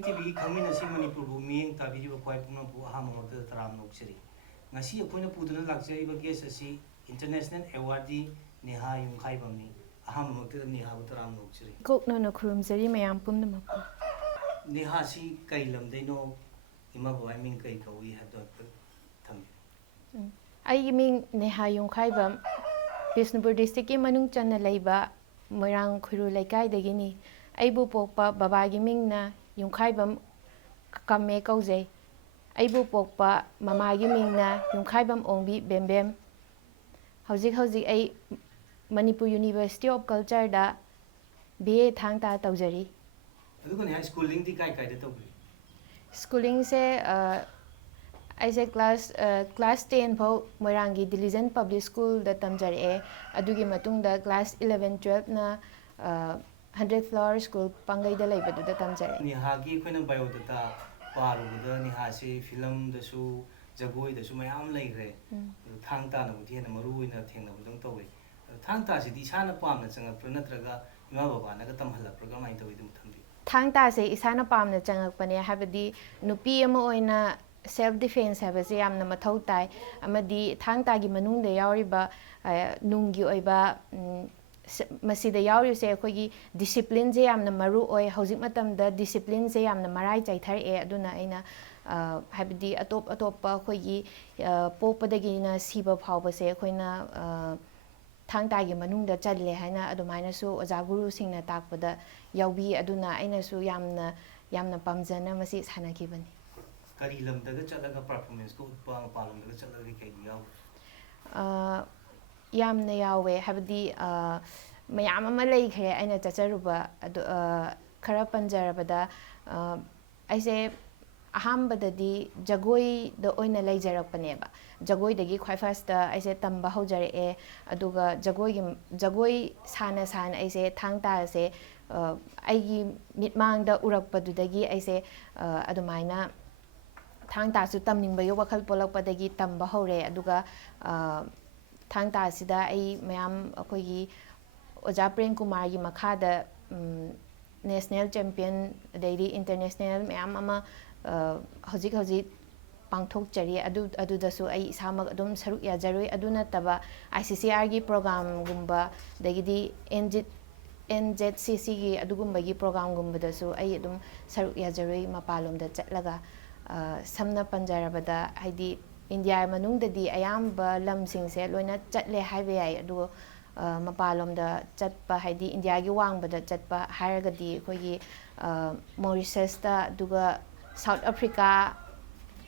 TV Khangminashi Manipur bu miyeng tabiri ba kwai puna bu aha mamata taram noksiri ngasi akoina puduna lakjari ba guest asi international awardee Neha Yumkaibam ni aha mamata Neha bu taram noksiri kokno no khurumjari mayam pumna mapu Neha si kai lamdaino ima ba ming kai kawi habda tham ai ming Neha Yumkaibam Bisnupur district ki manung channa leiba Moirang Khuru Laikai dagini aibu pokpa babagi mingna Yumkaibam kamme kaujai aibu pokpa mamagi mingna Yumkaibam ongbi bembem hauzik ai Manipur University of Culture da BA thangta taujari adugo ne schooling di kai kai da tawri schooling se aise class 10 phau Moirangi Diligent Public School da tamjare adugi matungda class 11 12 na 100 floor school pangai da laiba da tamjare Neha gi koina biodata paru da Neha se film da su jagoi da su mayam laigre thangta na buthi na maru ina thengna budang tawi thangta si di sana pamna changa pranatraga ima baba na ga tamhala program ai tawi dum thambi thangta se isana pamna changak pane habadi nupi ama oina self defense habase yamna mathau tai amadi thangta gi manungda yauriba nunggi oiba masida yauri se akogi discipline je yamna maru oi hauzik matamda discipline je yamna marai chaithar e aduna aina habdi atop akogi popadagi na siba phawba se akoina thangta gi manungda challe haina adumaina su oja guru singna takpada yaubi aduna aina su yamna pamjana masi sanakibani kari lamdaga chalaga performance ko utpa mapalamdaga chalaga kai yaw yamna yawe habdi mayam ama leikhe aina chacharuba adu khara panjarabada aise ahambadadi jagoi da oina leijarakpaneba jagoi dagi khwai first da aise tamba hojare e aduga jagoi sana aise thangta ase aigi mitmangda urakpadudagi aise adumaina thangta su tamningba yo wakhal polakpadagi tamba hore aduga thangta sida ai mayam akogi oja Prem Kumar gi makhada national champion daily international mayam ama hojik pangthok chari adu su ai samag adum saruk ya jaroi aduna taba ICCR gi program gumba dagidi NZCC gi adugumba gi program gumba da su ai adum saruk ya jaroi mapalom da chatlaga samna panjarabada haidi India manungdadi ayamba lamsingse loina chatle haibe yai adu mapalomda chatpa haidi India gi wangbada chatpa hairagadi khogi Mauritius da duga South Africa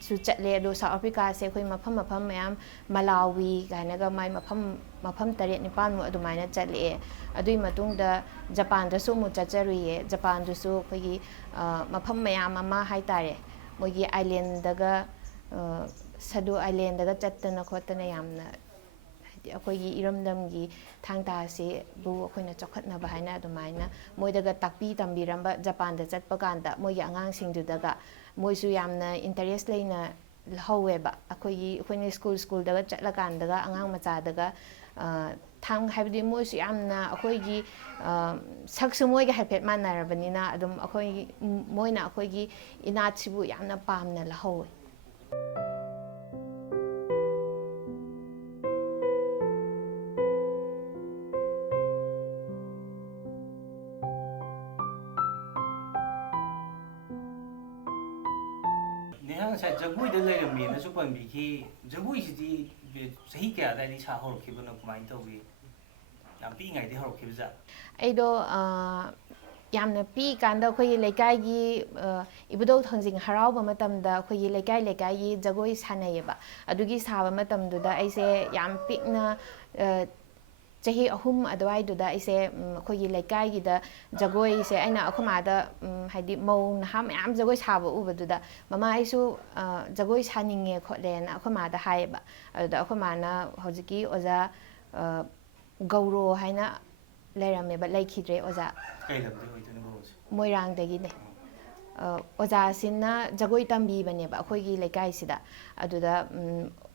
su chatle adu South Africa se khoi mafam mayam Malawi gainaga mai mafam tare nipan mu adumaina chatle adui matungda Japan da su mu chacharuye Japan du su khogi mafam mayam ama haitare mogi island daga Sadu Island daga chattana khotana yamna akogi iramdamgi thangta se bu akoina chokhatna ba haina adumaina moidaga takpi tambiramba Japan da chatpa kanda mogi angang singdu daga moisu yamna interest leina haweba akoina school daga chatla kandaga angang macha daga thang habdi moisu yamna akoigi saksu moiga hafet manarabanina adum akoigi moina akoigi inatsibu yamna pamna lahawe Neha sa jagoi da lairammi na su pambi ki jagoi si sahi kya da ni sa horokhiba na kumai tawi yam pi ngai di horokhiba ja aido yamna pi kanda khoi laikai gi ibudau thangjing harauba matamda khoi laikai gi jagoi sanayeba adugi saba matamdu da aise yam pikna chahi ahum adwai du da aise khoi laikai gi da jagoi se aina akhuma da haidi mau na ham yam jagoi saba ubadu da mama aisu jagoi saninge khotle na akhuma da haiba adu akhuma na hojiki oja gauro haina leirame ba laikhidre oja kai lamde hoituna bos Moirang dagine oja sinna jagoi tambi bane ba akhoi laikai sida aduda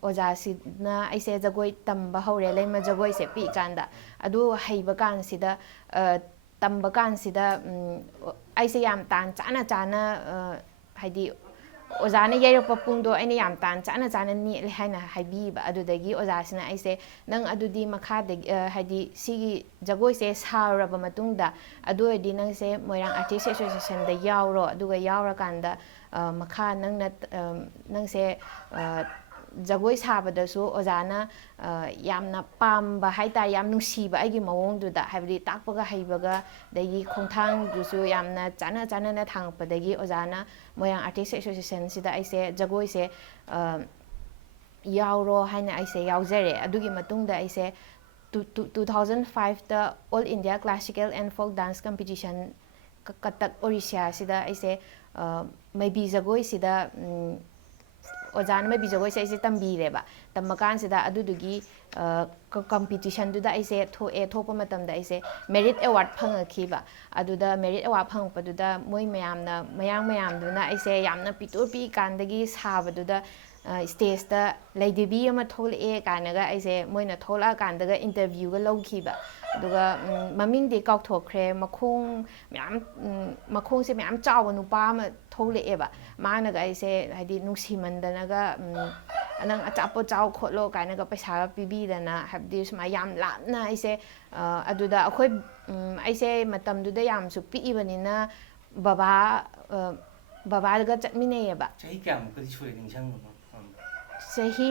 oja sina aise jagoi tamba hore leima jagoi se pi kanda adu haiba kan sida tamba kan sida ꯑꯩꯁꯦ ꯌꯥꯝ ꯇꯥꯟ ꯆꯥꯅ ꯆꯥꯅ ꯍꯥꯏꯗꯤ ꯑꯣꯖꯥꯅ ꯌꯩꯔꯛꯄ ꯄꯨꯡꯗꯣ ꯑꯩꯅ ꯌꯥꯝ ꯇꯥꯟ ꯆꯥꯅ ꯆꯥꯅ ꯅꯦꯠꯂꯦ ꯍꯥꯏꯅ ꯍꯥꯏꯕꯤꯕ ꯑꯗꯨꯗꯒꯤ ꯑꯣꯖꯥꯁꯤꯅ ꯑꯩꯁꯦ ꯅꯪ ꯑꯗꯨꯗꯤ ꯃꯈꯥꯗꯒꯤ ꯍꯥꯏꯗꯤ ꯁꯤꯒꯤ ꯖꯒꯣꯏꯁꯦ ꯁꯥꯔꯨꯔꯕ ꯃꯇꯨꯡꯗ ꯑꯗꯨ ꯑꯣꯏꯔꯗꯤ ꯅꯪꯁꯦ ꯃꯣꯏꯔꯥꯡ ꯑꯥꯔꯇꯤꯁ ꯑꯦꯁꯣꯁꯤꯌꯦꯁꯟꯗ ꯌꯥꯎꯔꯣ ꯑꯗꯨꯒ ꯌꯥꯎꯔꯀꯥꯟꯗ ꯃꯈꯥ ꯅꯪꯁꯦ ꯖꯒꯣꯏ ꯁꯥꯕꯗꯁꯨ ꯑꯣꯖꯥꯅ ꯌꯥꯝꯅ ꯄꯥꯝꯕ ꯍꯥꯏꯇꯥꯔꯦ ꯌꯥꯝ ꯅꯨꯡꯁꯤꯕ ꯑꯩꯒꯤ ꯃꯑꯣꯡꯗꯨꯗ ꯍꯥꯏꯕꯗꯤ ꯇꯥꯛꯄꯒ ꯍꯩꯕꯒ ꯑꯗꯒꯤ ꯈꯣꯡꯊꯥꯡꯗꯨꯁꯨ ꯌꯥꯝꯅ ꯆꯥꯟꯅ ꯆꯥꯟꯅꯅ ꯊꯥꯡꯉꯛꯄꯗꯒꯤ ꯑꯣꯖꯥꯅ ꯃꯣꯏꯔꯥꯡ ꯑꯥꯔꯇꯤꯁ ꯑꯦꯁꯣꯁꯤꯌꯦꯁꯟꯁꯤꯗ ꯑꯩꯁꯦ ꯖꯒꯣꯏꯁꯦ ꯌꯥꯎꯔꯣ ꯍꯥꯏꯅ ꯑꯩꯁꯦ ꯌꯥꯎꯖꯔꯦ ꯑꯗꯨꯒꯤ ꯃꯇꯨꯡꯗ ꯑꯩꯁꯦ 2005ꯗ all India classical and folk dance competition Cuttack ꯑꯣꯔꯤꯁꯥꯁꯤꯗ ꯑꯩꯁꯦ ꯃꯩꯕꯤ ꯖꯒꯣꯏꯁꯤꯗ ꯑꯣꯖꯥꯅ ꯃꯩꯕꯤ ꯖꯒꯣꯏꯁꯦ ꯑꯩꯁꯦ ꯇꯝꯕꯤꯔꯦꯕ ꯇꯝꯃꯀꯥꯟꯁꯤꯗ ꯑꯗꯨꯗꯨꯒꯤ ꯀꯝꯄꯤꯇꯤꯁꯟꯗꯨꯗ ꯑꯩꯁꯦ ꯊꯣꯛꯄ ꯃꯇꯝꯗ ꯑꯩꯁꯦ ꯃꯦꯔꯤꯠ ꯑꯦꯋꯥꯔꯗ ꯐꯪꯉꯛꯈꯤꯕ ꯑꯗꯨꯗ ꯃꯦꯔꯤꯠ ꯑꯦꯋꯥꯔꯗ ꯐꯪꯉꯛꯄꯗꯨꯗ ꯃꯣꯏ ꯃꯌꯥꯝꯗꯨꯅ ꯑꯩꯁꯦ ꯌꯥꯝꯅ ꯄꯤꯛꯇꯨ ꯄꯤꯛꯏꯀꯥꯟꯗꯒꯤ ꯁꯥꯕꯗꯨꯗ ꯁ꯭ꯇꯦꯖꯇ ꯂꯩꯗꯦꯕꯤ ꯑꯃ ꯊꯣꯛꯂꯛꯑꯦ ꯀꯥꯏꯅꯒ ꯑꯩꯁꯦ ꯃꯣꯏꯅ ꯊꯣꯛꯂꯛꯑꯀꯥꯟꯗꯒ ꯏꯟꯇꯔꯚ꯭ꯌꯨꯒ ꯂꯧꯈꯤꯕ ꯑꯗꯨꯒ ꯃꯃꯤꯡꯗꯤ ꯀꯥꯎꯊꯣꯛꯈ꯭ꯔꯦ ꯃꯈꯣꯡꯁꯦ ꯃꯌꯥꯝ ꯆꯥꯎꯕ ꯅꯨꯄꯥ ꯑꯃ ꯊꯣꯛꯂꯛꯑꯦꯕ ꯃꯥꯅꯒ ꯑꯩꯁꯦ ꯍꯥꯏꯗꯤ ꯅꯨꯡꯁꯤꯃꯟꯗꯅꯒ ꯅꯪ ꯑꯆꯥꯄꯣꯠ ꯆꯥꯎ ꯈꯣꯠꯂꯣ ꯀꯥꯏꯅꯒ ꯄꯩꯁꯥꯒ ꯄꯤꯕꯤꯗꯅ ꯍꯥꯏꯕꯗꯤ ꯁꯨꯃꯥꯏꯅ ꯌꯥꯝ ꯂꯥꯞꯅ ꯑꯩꯁꯦ ꯑꯗꯨꯗ ꯑꯩꯁꯦ ꯃꯇꯝꯗꯨꯗ ꯌꯥꯝꯁꯨ ꯄꯤꯛꯏꯕꯅꯤ나 ꯕꯕꯥꯒ ꯆꯠꯃꯤꯟꯅꯩꯌꯦꯕ ꯆꯍꯤ ꯀꯌꯥꯃꯨꯛꯀꯗꯤ ꯁꯨꯔꯦ ꯅꯤꯡꯁꯤꯡꯕ ꯆꯍꯤ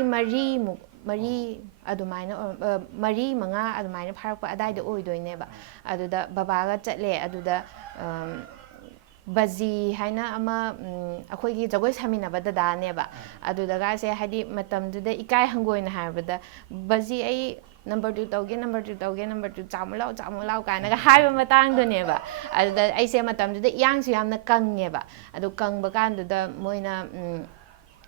ꯃꯔꯤ ꯑꯗꯨꯃꯥꯏꯅ ꯃꯔꯤ ꯃꯉꯥ ꯑꯗꯨꯃꯥꯏꯅ ꯐꯥꯔꯛꯄ ꯑꯗꯥꯏꯗ ꯑꯣꯏꯗꯣꯏꯅꯦꯕ ꯑꯗꯨꯗ ꯕꯕꯥꯒ ꯆꯠꯂꯦ ꯑꯗꯨꯗ ꯕꯖꯤ ꯍꯥꯏꯅ ꯑꯃ ꯑꯩꯈꯣꯏꯒꯤ ꯖꯒꯣꯏ ꯁꯥꯃꯤꯟꯅꯕ ꯗꯗꯥꯅꯦꯕ ꯑꯗꯨꯗꯒꯁꯦ ꯍꯥꯏꯗꯤ ꯃꯇꯝꯗꯨꯗ ꯏꯀꯥꯏ ꯍꯪꯒꯣꯏꯅ ꯍꯥꯏꯕꯗ ꯕꯖꯤ ꯑꯩ ꯅꯝꯕꯔ 2 ꯇꯧꯒꯦ ꯅꯝꯕꯔ 2 ꯇꯧꯒꯦ ꯅꯝꯕꯔ 2 ꯆꯥꯃꯨ ꯂꯥꯎ ꯀꯥꯏꯅꯒ ꯍꯥꯏꯕ ꯃꯇꯥꯡꯗꯨꯅꯦꯕ ꯑꯗꯨꯗ ꯑꯩꯁꯦ ꯃꯇꯝꯗꯨꯗ ꯏꯌꯥꯡꯁꯨ ꯌꯥꯝꯅ ꯀꯪꯉꯦꯕ ꯑꯗꯨ ꯀꯪꯕ ꯀꯥꯟꯗꯨꯗ ꯃꯣꯏꯅ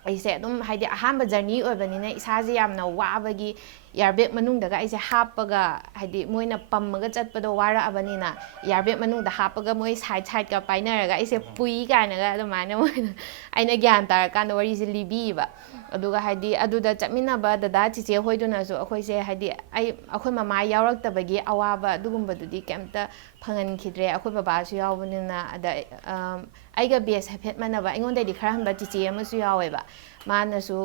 ꯑꯩꯁꯦ ꯑꯗꯨꯝ ꯍꯥꯏꯗꯤ ꯑꯍꯥꯟꯕ ꯖꯔꯅꯤ ꯑꯣꯏꯕꯅꯤꯅ ꯏꯁꯥꯁꯦ ꯌꯥꯝꯅ ꯋꯥꯕꯒꯤ ꯏꯌꯥꯔꯕꯦꯛ ꯃꯅꯨꯡꯗꯒ ꯑꯩꯁꯦ ꯍꯥꯞꯄꯒ ꯍꯥꯏꯗꯤ ꯃꯣꯏꯅ ꯄꯝꯃꯒ ꯆꯠꯄꯗꯣ ꯋꯥꯔꯛꯑꯕꯅꯤꯅ ꯏꯌꯥꯔꯕꯦꯛ ꯃꯅꯨꯡꯗ ꯍꯥꯞꯄꯒ ꯃꯣꯏ ꯁꯥꯏꯠꯀ ꯄꯥꯏꯅꯔꯒ ꯑꯩꯁꯦ ꯄꯨꯏ ꯀꯥꯏꯅꯒ ꯑꯗꯨꯃꯥꯏꯅ ꯃꯣꯏꯅ ꯑꯩꯅ ꯒ꯭ꯌꯥꯟ ꯇꯥꯔꯀꯥꯟꯗ ꯋꯥꯔꯤꯁꯦ ꯂꯤꯕꯤꯌꯦꯕ ꯑꯗꯨꯒ ꯍꯥꯏꯗꯤ ꯑꯗꯨꯗ ꯆꯠꯃꯤꯟꯅꯕ ꯗꯗꯥ ꯆꯤꯆꯦ ꯍꯣꯏꯗꯨꯅꯁꯨ ꯑꯩꯈꯣꯏꯁꯦ ꯍꯥꯏꯗꯤ ꯑꯩꯈꯣꯏ ꯃꯃꯥ ꯌꯥꯎꯔꯛꯇꯕꯒꯤ ꯑꯋꯥꯕ ꯑꯗꯨꯒꯨꯝꯕꯗꯨꯗꯤ ꯀꯩꯝꯇ ꯐꯪꯍꯟꯈꯤꯗ꯭ꯔꯦ ꯑꯩꯈꯣꯏ ꯕꯕꯥꯁꯨ ꯌꯥꯎꯕꯅꯤꯅ ꯑꯗ ꯑꯩꯒ ꯕꯦꯁ ꯍꯥꯏꯐꯦꯠ ꯃꯥꯟꯅꯕ ꯑꯩꯉꯣꯟꯗꯩꯗꯤ ꯈꯔ ꯍꯟꯕ ꯆꯤꯆꯦ ꯑꯃꯁꯨ ꯌꯥꯎꯋꯦꯕ ꯃꯥꯅꯁꯨ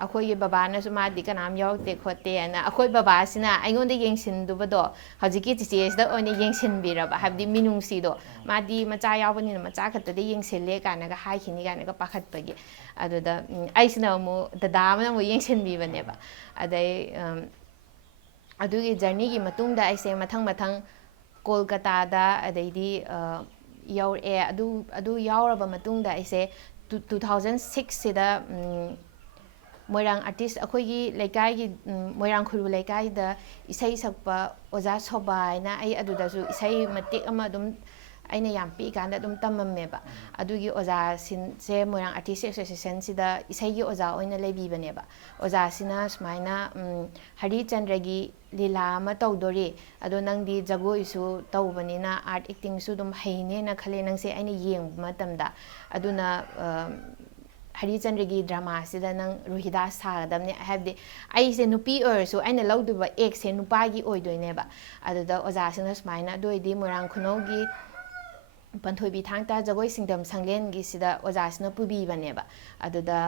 ꯑꯩꯈꯣꯏꯒꯤ ꯕꯕꯥꯅꯁꯨ ꯃꯥꯗꯤ ꯀꯅꯥꯝ ꯌꯥꯎꯔꯛꯇꯦ ꯈꯣꯠꯇꯦꯅ ꯑꯩꯈꯣꯏ ꯕꯕꯥꯁꯤꯅ ꯑꯩꯉꯣꯟꯗ ꯌꯦꯡꯁꯤꯟꯗꯨꯕꯗꯣ ꯍꯧꯖꯤꯛꯀꯤ ꯆꯤꯆꯦꯁꯤꯗ ꯑꯣꯏꯅ ꯌꯦꯡꯁꯤꯟꯕꯤꯔꯕ ꯍꯥꯏꯕꯗꯤ ꯃꯤꯅꯨꯡꯁꯤꯗꯣ ꯃꯥꯗꯤ ꯃꯆꯥ ꯌꯥꯎꯕꯅꯤꯅ ꯃꯆా ꯈꯛꯇꯗ ꯌꯦꯡꯁꯤꯜꯂꯦ ꯀꯥꯏꯅꯒ ꯍꯥꯏꯈꯤꯅꯤ ꯀꯥꯏꯅꯒ ꯄꯥꯈꯠꯄꯒꯤ ꯑꯗꯨꯗ ꯑꯩꯁꯤꯅ ꯑꯃꯨꯛ ꯗꯗꯥ ꯑꯃꯅ ꯑꯃꯨꯛ ꯌꯦꯡꯁꯤꯟꯕꯤꯕꯅꯦꯕ ꯑꯗꯩ ꯑꯗꯨꯒꯤ ꯖꯔꯅꯤꯒꯤ ꯃꯇꯨꯡꯗ ꯑꯩꯁꯦ ꯃꯊꯪ ꯀꯣꯜꯀꯇꯥꯗ ꯑꯗꯩꯗꯤ ꯌꯧꯔꯛꯑꯦ ꯑꯗꯨ ꯌꯥꯎꯔꯕ ꯃꯇꯨꯡꯗ ꯑꯩꯁꯦ 2006ꯁꯤꯗ ꯃꯣꯏꯔꯥꯡ ꯑꯥꯔꯇꯤꯁ ꯑꯩꯈꯣꯏꯒꯤ ꯂꯩꯀꯥꯏꯒꯤ ꯃꯣꯏꯔꯥꯡ ꯈꯨꯔꯨ ꯂꯩꯀꯥꯏꯗ ꯏꯁꯩ ꯁꯛꯄ ꯑꯣꯖꯥ ꯁꯣꯕꯥ ꯍꯥꯏꯅ ꯑꯩ ꯑꯗꯨꯗꯁꯨ ꯏꯁꯩ ꯃꯇꯦꯛ ꯑꯃ ꯑꯗꯨꯝ ꯑꯩꯅ ꯌꯥꯝ ꯄꯤꯛꯏꯀꯥꯟꯗ ꯑꯗꯨꯝ ꯇꯝꯃꯝꯃꯦꯕ ꯑꯗꯨꯒꯤ ꯑꯣꯖꯥꯁꯦ ꯃꯣꯏꯔꯥꯡ ꯑꯥꯔꯇꯤꯁ ꯑꯦꯁꯣꯁꯤꯌꯦꯁꯟꯁꯤꯗ ꯏꯁꯩꯒꯤ ꯑꯣꯖꯥ ꯑꯣꯏꯅ ꯂꯩꯕꯤꯕꯅꯦꯕ ꯑꯣꯖꯥꯁꯤꯅ ꯁꯨꯃꯥꯏꯅ ꯍꯔꯤꯆꯟꯗ꯭ꯔꯒꯤ ꯂꯤꯂꯥ ꯑꯃ ꯇꯧꯗꯣꯔꯤ ꯑꯗꯣ ꯅꯪꯗꯤ ꯖꯒꯣꯏꯁꯨ ꯇꯧꯕꯅꯤꯅ ꯑꯥꯔꯠ ꯑꯦꯛꯇꯤꯡꯁꯨ ꯑꯗꯨꯝ ꯍꯩꯅꯦꯅ ꯈꯜꯂꯦ ꯅꯪꯁꯦ ꯑꯩꯅ ꯌꯦꯡꯕ ꯃꯇꯝꯗ ꯑꯗꯨꯅ ꯍꯔꯤꯆꯟꯗ꯭ꯔꯒꯤ ꯗ꯭ꯔꯃꯥꯁꯤꯗ ꯅꯪ ꯔꯣꯍꯤꯗꯥꯁ ꯁꯥꯒꯗꯕꯅꯦ ꯍꯥꯏꯕꯗꯤ ꯑꯩꯁꯦ ꯅꯨꯄꯤ ꯑꯣꯏꯔꯁꯨ ꯑꯩꯅ ꯂꯧꯗꯣꯏꯕ ꯑꯦꯛꯁꯦ ꯅꯨꯄꯥꯒꯤ ꯑꯣꯏꯗꯣꯏꯅꯦꯕ ꯑꯗꯨꯗ ꯑꯣꯖꯥꯁꯤꯅ ꯁꯨꯃꯥꯏꯅ ꯑꯗꯨ ꯑꯣꯏꯗꯤ ꯃꯣꯏꯔꯥꯡ ꯈꯨꯅꯧꯒꯤ ꯄꯟꯊꯣꯏꯕꯤ ꯊꯥꯡꯇꯥ ꯖꯒꯣꯏ ꯁꯤꯡꯗꯝ ꯁꯪꯂꯦꯟꯒꯤꯁꯤꯗ ꯑꯣꯖꯥꯁꯤꯅ ꯄꯨꯕꯤꯕꯅꯦꯕ ꯑꯗꯨꯗ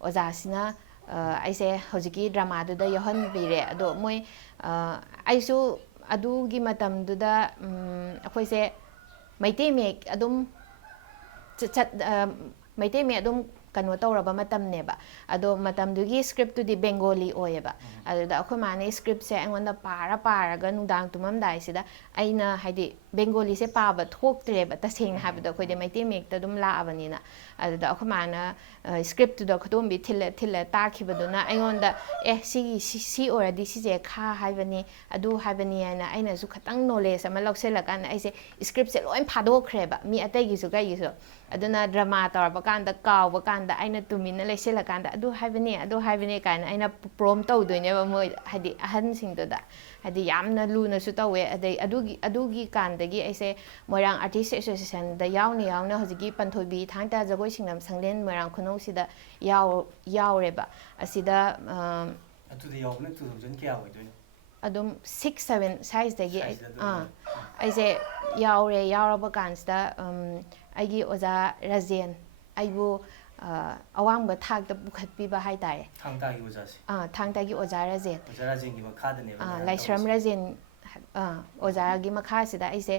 ꯑꯣꯖꯥꯁꯤꯅ ꯑꯩꯁꯦ ꯍꯧꯖꯤꯛꯀꯤ ꯗ꯭ꯔꯃꯥꯗꯨꯗ ꯌꯥꯎꯍꯟꯕꯤꯔꯦ ꯑꯗꯣ ꯃꯣꯏ ꯑꯩꯁꯨ ꯑꯗꯨꯒꯤ ꯃꯇꯝꯗꯨꯗ ꯑꯩꯈꯣꯏꯁꯦ ꯃꯩꯇꯩ ꯃꯌꯦꯛ ꯑꯗꯨꯝ ꯃꯩꯇꯩ ꯃꯌꯦꯛ ꯑꯗꯨꯝ ꯀꯩꯅꯣ ꯇꯧꯔꯕ ꯃꯇꯝꯅꯦꯕ ꯑꯗꯣ ꯃꯇꯝꯗꯨꯒꯤ ꯁ꯭ꯀ꯭ꯔꯤꯞꯇꯨꯗꯤ ꯕꯦꯡꯒꯣꯂꯤ ꯑꯣꯏꯌꯦꯕ ꯑꯗꯨꯗ ꯑꯩꯈꯣꯏ ꯃꯥꯅ ꯁ꯭ꯀ꯭ꯔꯤꯞꯁꯦ ꯑꯩꯉꯣꯟꯗ ꯄꯥꯔꯒ ꯅꯨꯡꯗꯥꯡ ꯇꯨꯝꯃꯝꯗꯥꯏꯁꯤꯗ ꯑꯩꯅ ꯍꯥꯏꯗꯤ ꯕꯦꯡꯒꯣꯂꯤꯁꯦ ꯄꯥꯕꯊꯣꯛꯇ꯭ꯔꯦꯕ ꯇꯁꯦꯡꯅ ꯍꯥꯏꯕꯗ ꯑꯩꯈꯣꯏꯗꯤ ꯃꯩꯇꯩ ꯃꯌꯦꯛꯇ ꯑꯗꯨꯝ ꯂꯥꯛꯑꯕꯅꯤꯅ ꯑꯗꯨꯗ ꯑꯩꯈꯣꯏ ꯃꯥꯅ ꯁ꯭ꯀ꯭ꯔꯤꯞꯇꯨꯗ ꯈꯨꯗꯣꯝꯕꯤ ꯊꯤꯜꯂ ꯇꯥꯈꯤꯕꯗꯨꯅ ꯑꯩꯉꯣꯟꯗ ꯁꯤ ꯑꯣꯏꯔꯗꯤ ꯁꯤꯁꯦ ꯈꯥ ꯍꯥꯏꯕꯅꯤ ꯑꯗꯨ ꯍꯥꯏꯕꯅꯤ ꯍꯥꯏꯅ ꯑꯩꯅꯁꯨ ꯈꯤꯇꯪ ꯅꯣꯂꯦꯖ ꯑꯃ ꯂꯧꯁꯤꯜꯂꯀꯥꯟꯗ ꯑꯩꯁꯦ ꯁ꯭ꯀ꯭ꯔꯤꯞꯁꯦ ꯂꯣꯏ ꯐꯥꯗꯣꯛꯈ꯭ꯔꯦꯕ ꯃꯤ ꯑꯇꯩꯒꯤꯁꯨ ꯀꯩꯒꯤꯁꯨ ꯑꯗꯨꯅ ꯗ꯭ꯔꯃꯥ ꯇꯧꯔꯕ ꯀꯥꯟꯗ ꯀꯥꯎꯕ ꯀꯥꯟꯗ ꯑꯩꯅ ꯇꯨꯃꯤꯟꯅ ꯂꯩꯁꯤꯜꯂꯀꯥꯟꯗ ꯑꯗꯨ ꯍꯥꯏꯕꯅꯦ ꯀꯥꯏꯅ ꯑꯩꯅ ꯄ꯭ꯔꯣꯝ ꯇꯧꯗꯣꯏꯅꯦꯕ ꯃꯣꯏ ꯍꯥꯏꯗꯤ ꯑꯍꯟꯁꯤꯡꯗꯨꯗ ꯍꯥꯏꯗꯤ ꯌꯥꯝꯅ ꯂꯨꯅꯁꯨ ꯇꯧꯋꯦ ꯑꯗꯩ ꯑꯗꯨꯒꯤ ꯀꯥꯟꯗꯒꯤ ꯑꯩꯁꯦ ꯃꯣꯏꯔꯥꯡ ꯑꯥꯔꯇꯤꯁ ꯑꯦꯁꯣꯁꯤꯌꯦꯁꯟꯗ ꯌꯥꯎꯅ ꯍꯧꯖꯤꯛꯀꯤ ꯄꯟꯊꯣꯏꯕꯤ ꯊꯥꯡꯇꯥ ꯖꯒꯣꯏ ꯁꯤꯡꯅꯝ ꯁꯪꯂꯦꯟ ꯃꯣꯏꯔꯥꯡ ꯈꯨꯅꯧꯁꯤꯗ ꯌꯥꯎꯔꯦꯕ ꯑꯁꯤꯗ ꯑꯗꯨꯗ ꯌꯥꯎꯕꯅ 2000 ꯀꯌꯥ ꯑꯣꯏꯗꯣꯏꯅꯣ ꯑꯗꯨꯝ 6-7 ꯁꯥꯏꯖꯇꯒꯤ Size ꯗ ꯑꯗꯨꯝ ꯑꯩꯁꯦ ꯌꯥꯎꯔꯦ ꯌꯥꯎꯔꯕ ꯀꯥꯟꯁꯤꯗ ꯑꯩꯒꯤ ꯑꯣꯖꯥ ꯔꯥꯖꯦꯟ ꯑꯩꯕꯨ ꯑꯋꯥꯡꯕ ꯊꯥꯛꯇ ꯄꯨꯈꯠꯄꯤꯕ ꯍꯥꯏꯇꯥꯔꯦ ꯊꯥꯡ ꯇꯥꯒꯤ ꯑꯣꯖꯥꯁꯦ ꯊꯥꯡ ꯇꯥꯒꯤ ꯑꯣꯖꯥ ꯔꯥꯖꯦꯟ ꯑꯣꯖꯥ ꯔꯥꯖꯦꯟꯒꯤ ꯃꯈꯥꯗꯅꯦꯕ ꯅꯦꯍꯥꯅ ꯂꯥꯏꯁ꯭ꯔꯝ ꯇꯧꯔꯤꯁꯦ ꯔꯥꯖꯦꯟ ꯑꯣꯖꯥꯒꯤ ꯃꯈꯥꯁꯤꯗ ꯑꯩꯁꯦ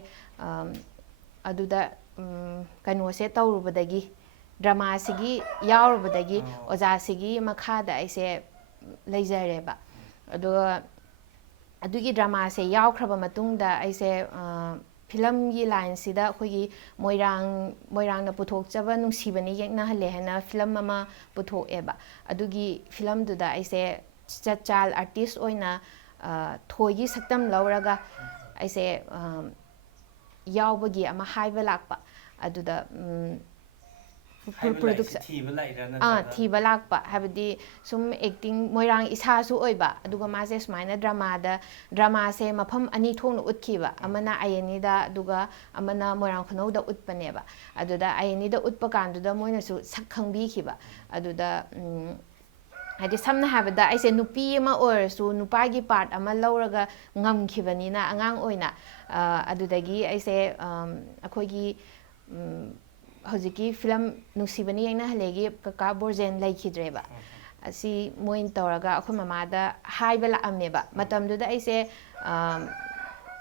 ꯑꯗꯨꯗ ꯀꯩꯅꯣꯁꯦ ꯇꯧꯔꯨꯕꯗꯒꯤ ꯗ꯭ꯔꯃꯥꯁꯤꯒꯤ ꯌꯥꯎꯔꯨꯕꯗꯒꯤ ꯑꯣꯖꯥꯁꯤꯒꯤ ꯃꯈꯥꯗ ꯑꯩꯁꯦ ꯂꯩꯖꯔꯦꯕ ꯑꯗꯨꯒ ꯑꯗꯨꯒꯤ ꯗ꯭ꯔꯃꯥꯁꯦ ꯌꯥꯎꯈ꯭ꯔꯕ ꯃꯇꯨꯡꯗ ꯑꯩꯁꯦ ꯐꯤꯂꯝꯒꯤ ꯂꯥꯏꯟꯁꯤꯗ ꯑꯩꯈꯣꯏꯒꯤ ꯃꯣꯏꯔꯥꯡꯅ ꯄꯨꯊꯣꯛꯆꯕ ꯅꯨꯡꯁꯤꯕꯅꯤ ꯌꯦꯛꯅꯍꯜꯂꯦ ꯍꯥꯏꯅ ꯐꯤꯂꯝ ꯑꯃ ꯄꯨꯊꯣꯛꯑꯦꯕ ꯑꯗꯨꯒꯤ ꯐꯤꯂꯝꯗꯨꯗ ꯑꯩꯁꯦ ꯆꯥꯏꯜ ꯑꯥꯔꯇꯤꯁ ꯑꯣꯏꯅ ꯊꯣꯏꯒꯤ ꯁꯛꯇꯝ ꯂꯧꯔꯒ ꯑꯩꯁꯦ ꯌꯥꯎꯕꯒꯤ ꯑꯃ ꯍꯥꯏꯕ ꯂꯥꯛꯄ ꯑꯗꯨꯗ ꯊꯤꯕ ꯂꯥꯛꯄ ꯍꯥꯏꯕꯗꯤ ꯁꯨꯝ ꯑꯦꯛꯇꯤꯡ ꯃꯣꯏꯔꯥꯡ ꯏꯁꯥꯁꯨ ꯑꯣꯏꯕ ꯑꯗꯨꯒ ꯃꯥꯁꯦ ꯁꯨꯃꯥꯏꯅ ꯗ꯭ꯔꯃꯥꯁꯦ ꯃꯐꯝ ꯑꯅꯤ ꯊꯣꯛꯅ ꯎꯠꯈꯤꯕ ꯑꯃꯅ ꯑꯥꯏꯑꯦꯟꯏꯗ ꯑꯗꯨꯒ ꯑꯃꯅ ꯃꯣꯏꯔꯥꯡ ꯈꯨꯅꯧꯗ ꯎꯠꯄꯅꯦꯕ ꯑꯗꯨꯗ ꯑꯥꯏꯑꯦꯟꯏꯗ ꯎꯠꯄ ꯀꯥꯟꯗꯨꯗ ꯃꯣꯏꯅꯁꯨ ꯁꯛ ꯈꯪꯕꯤꯈꯤꯕ ꯑꯗꯨꯗ ꯍꯥꯏꯗꯤ ꯁꯝꯅ ꯍꯥꯏꯕꯗ ꯑꯩꯁꯦ ꯅꯨꯄꯤ ꯑꯃ ꯑꯣꯏꯔꯁꯨ ꯅꯨꯄꯥꯒꯤ ꯄꯥꯔꯠ ꯑꯃ ꯂꯧꯔꯒ ꯉꯝꯈꯤꯕꯅꯤꯅ ꯑꯉꯥꯡ ꯑꯣꯏꯅ ꯑꯗꯨꯗꯒꯤ ꯑꯩꯁꯦ ꯑꯩꯈꯣꯏꯒꯤ ꯍꯧꯖꯤꯛꯀꯤ ꯐꯤꯂꯝ ꯅꯨꯡꯁꯤꯕꯅꯤ ꯌꯦꯡꯅꯍꯜꯂꯦꯒꯤ ꯀꯀꯥ ꯕꯣꯔꯖꯦꯟ ꯂꯩꯈꯤꯗ꯭ꯔꯦꯕ ꯑꯁꯤ ꯃꯣꯏꯅ ꯇꯧꯔꯒ ꯑꯩꯈꯣꯏ ꯃꯃꯥꯗ ꯍꯥꯏꯕ ꯂꯥꯛꯑꯝꯃꯦꯕ ꯃꯇꯝꯗꯨꯗ ꯑꯩꯁꯦ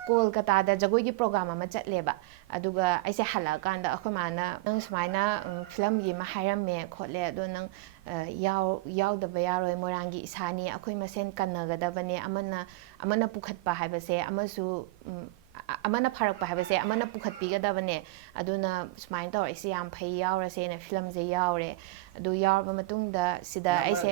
ꯀꯣꯜꯀꯇꯥꯗ ꯖꯒꯣꯏꯒꯤ ꯄ꯭ꯔꯣꯒ꯭ꯔꯥꯝ ꯑꯃ ꯆꯠꯂꯦꯕ ꯑꯗꯨꯒ ꯑꯩꯁꯦ ꯍꯜꯂꯛꯑꯀꯥꯟꯗ ꯑꯩꯈꯣꯏ ꯃꯥꯅ ꯅꯪ ꯁꯨꯃꯥꯏꯅ ꯐꯤꯂꯝꯒꯤ ꯑꯃ ꯍꯥꯏꯔꯝꯃꯦ ꯈꯣꯠꯂꯦ ꯑꯗꯣ ꯅꯪ ꯌꯥꯎꯗꯕ ꯌꯥꯔꯣꯏ ꯃꯣꯏꯔꯥꯡꯒꯤ ꯏꯁꯥꯅꯤ ꯑꯩꯈꯣꯏ ꯃꯁꯦꯟ ꯀꯟꯅꯒꯗꯕꯅꯦ ꯑꯃꯅ ꯄꯨꯈꯠꯄ ꯍꯥꯏꯕꯁꯦ ꯑꯃꯅ ꯐꯥꯔꯛꯄ ꯍꯥꯏꯕꯁꯦ ꯑꯃꯅ ꯄꯨꯈꯠꯄꯤꯒꯗꯕꯅꯦ ꯑꯗꯨꯅ ꯁꯨꯃꯥꯏꯅ ꯇꯧꯔꯛꯏꯁꯦ ꯌꯥꯝ ꯐꯩ ꯌꯥꯎꯔꯁꯦꯅ ꯐꯤꯂꯝꯁꯦ ꯌꯥꯎꯔꯦ ꯑꯗꯨ ꯌꯥꯎꯔꯕ ꯃꯇꯨꯡꯗ ꯁꯤꯗ ꯑꯩꯁꯦ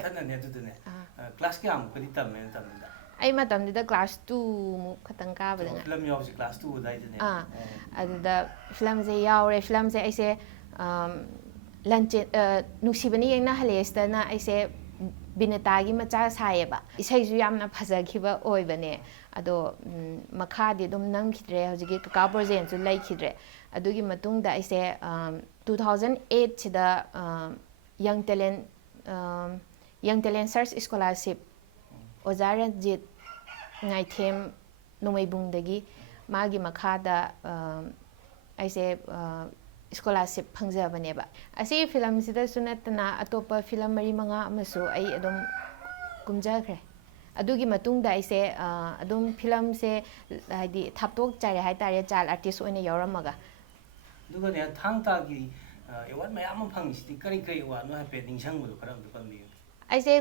ꯀ꯭ꯂꯥꯁ ꯀꯌꯥꯃꯨꯛꯀꯗꯤ ꯇꯝꯃꯦ ꯃꯇꯝꯗꯨꯗ ꯑꯩ ꯃꯇꯝꯗꯨꯗ ꯀ꯭ꯂꯥꯁ 2ꯃꯨꯛ ꯈꯛꯇꯪ ꯀꯥꯕꯗ ꯐꯤꯂꯝ ꯌꯥꯎꯁꯦ ꯀ꯭ꯂꯥꯁ 2 ꯑꯗꯥꯏꯗꯅꯦ ꯑꯗꯨꯗ ꯐꯤꯂꯝꯁꯦ ꯌꯥꯎꯔꯦ ꯐꯤꯂꯝꯁꯦ ꯑꯩꯁꯦ ꯅꯨꯡꯁꯤꯕꯅꯤ ꯌꯦꯡꯅꯍꯜꯂꯦꯁꯤꯗꯅ ꯑꯩꯁꯦ ꯕꯤꯅꯤꯇꯥꯒꯤ ꯃꯆꯥ ꯁꯥꯏꯌꯦꯕ ꯏꯁꯩꯁꯨ ꯌꯥꯝꯅ ꯐꯖꯈꯤꯕ ꯑꯣꯏꯕꯅꯦ ꯑꯗꯣ ꯃꯈꯥꯗꯤ ꯑꯗꯨꯝ ꯅꯝꯈꯤꯗ꯭ꯔꯦ ꯍꯧꯖꯤꯛꯀꯤ ꯀꯀꯥ ꯕꯣꯔꯖꯦꯟꯁꯨ ꯂꯩꯈꯤꯗ꯭ꯔꯦ ꯑꯗꯨꯒꯤ ꯃꯇꯨꯡꯗ ꯑꯩꯁꯦ 2008 ꯁꯤꯗ ꯌꯪ ꯇꯦꯂꯦꯟ ꯁꯔꯆ ꯁ꯭ꯀꯣꯂꯥꯔꯁꯤꯞ ꯑꯣꯖꯥ ꯔꯟꯖꯤꯠ ꯉꯥꯏꯊꯦꯝ ꯅꯣꯡꯃꯩꯕꯨꯡꯗꯒꯤ ꯃꯥꯒꯤ ꯃꯈꯥꯗ ꯑꯩꯁꯦ ꯁ꯭ꯀꯣꯂꯥꯔꯁꯤꯞ ꯐꯪꯖꯕꯅꯦꯕ ꯑꯁꯤꯒꯤ ꯐꯤꯂꯝꯁꯤꯗꯁꯨ ꯅꯠꯇꯅ ꯑꯇꯣꯞꯄ ꯐꯤꯂꯝ 4-5 ꯑꯃꯁꯨ ꯑꯩ ꯑꯗꯨꯝ ꯀꯨꯝꯖꯈ꯭ꯔꯦ ꯑꯗꯨꯒꯤ ꯃꯇꯨꯡꯗ ꯑꯩꯁꯦ ꯑꯗꯨꯝ ꯐꯤꯂꯝꯁꯦ ꯍꯥꯏꯗꯤ ꯊꯥꯞꯇꯣꯛꯆꯔꯦ ꯍꯥꯏꯇꯥꯔꯦ ꯆꯥꯏꯜ ꯑꯥꯔꯇꯤꯁ ꯑꯣꯏꯅ ꯌꯥꯎꯔꯝꯃꯒ ꯑꯗꯨꯒꯅꯦ ꯊꯥꯡ ꯇꯥꯒꯤ ꯑꯦꯋꯥꯔꯗ ꯃꯌꯥꯝ ꯑꯃ ꯐꯪꯉꯤꯁꯤꯗꯤ ꯀꯔꯤ ꯑꯦꯋꯥꯔꯗꯅꯣ ꯍꯥꯏꯐꯦꯠ ꯅꯤꯡꯁꯤꯡꯕꯗꯣ ꯈꯔ ꯑꯝꯇ ꯄꯟꯕꯤꯌꯨ ꯑꯩꯁꯦ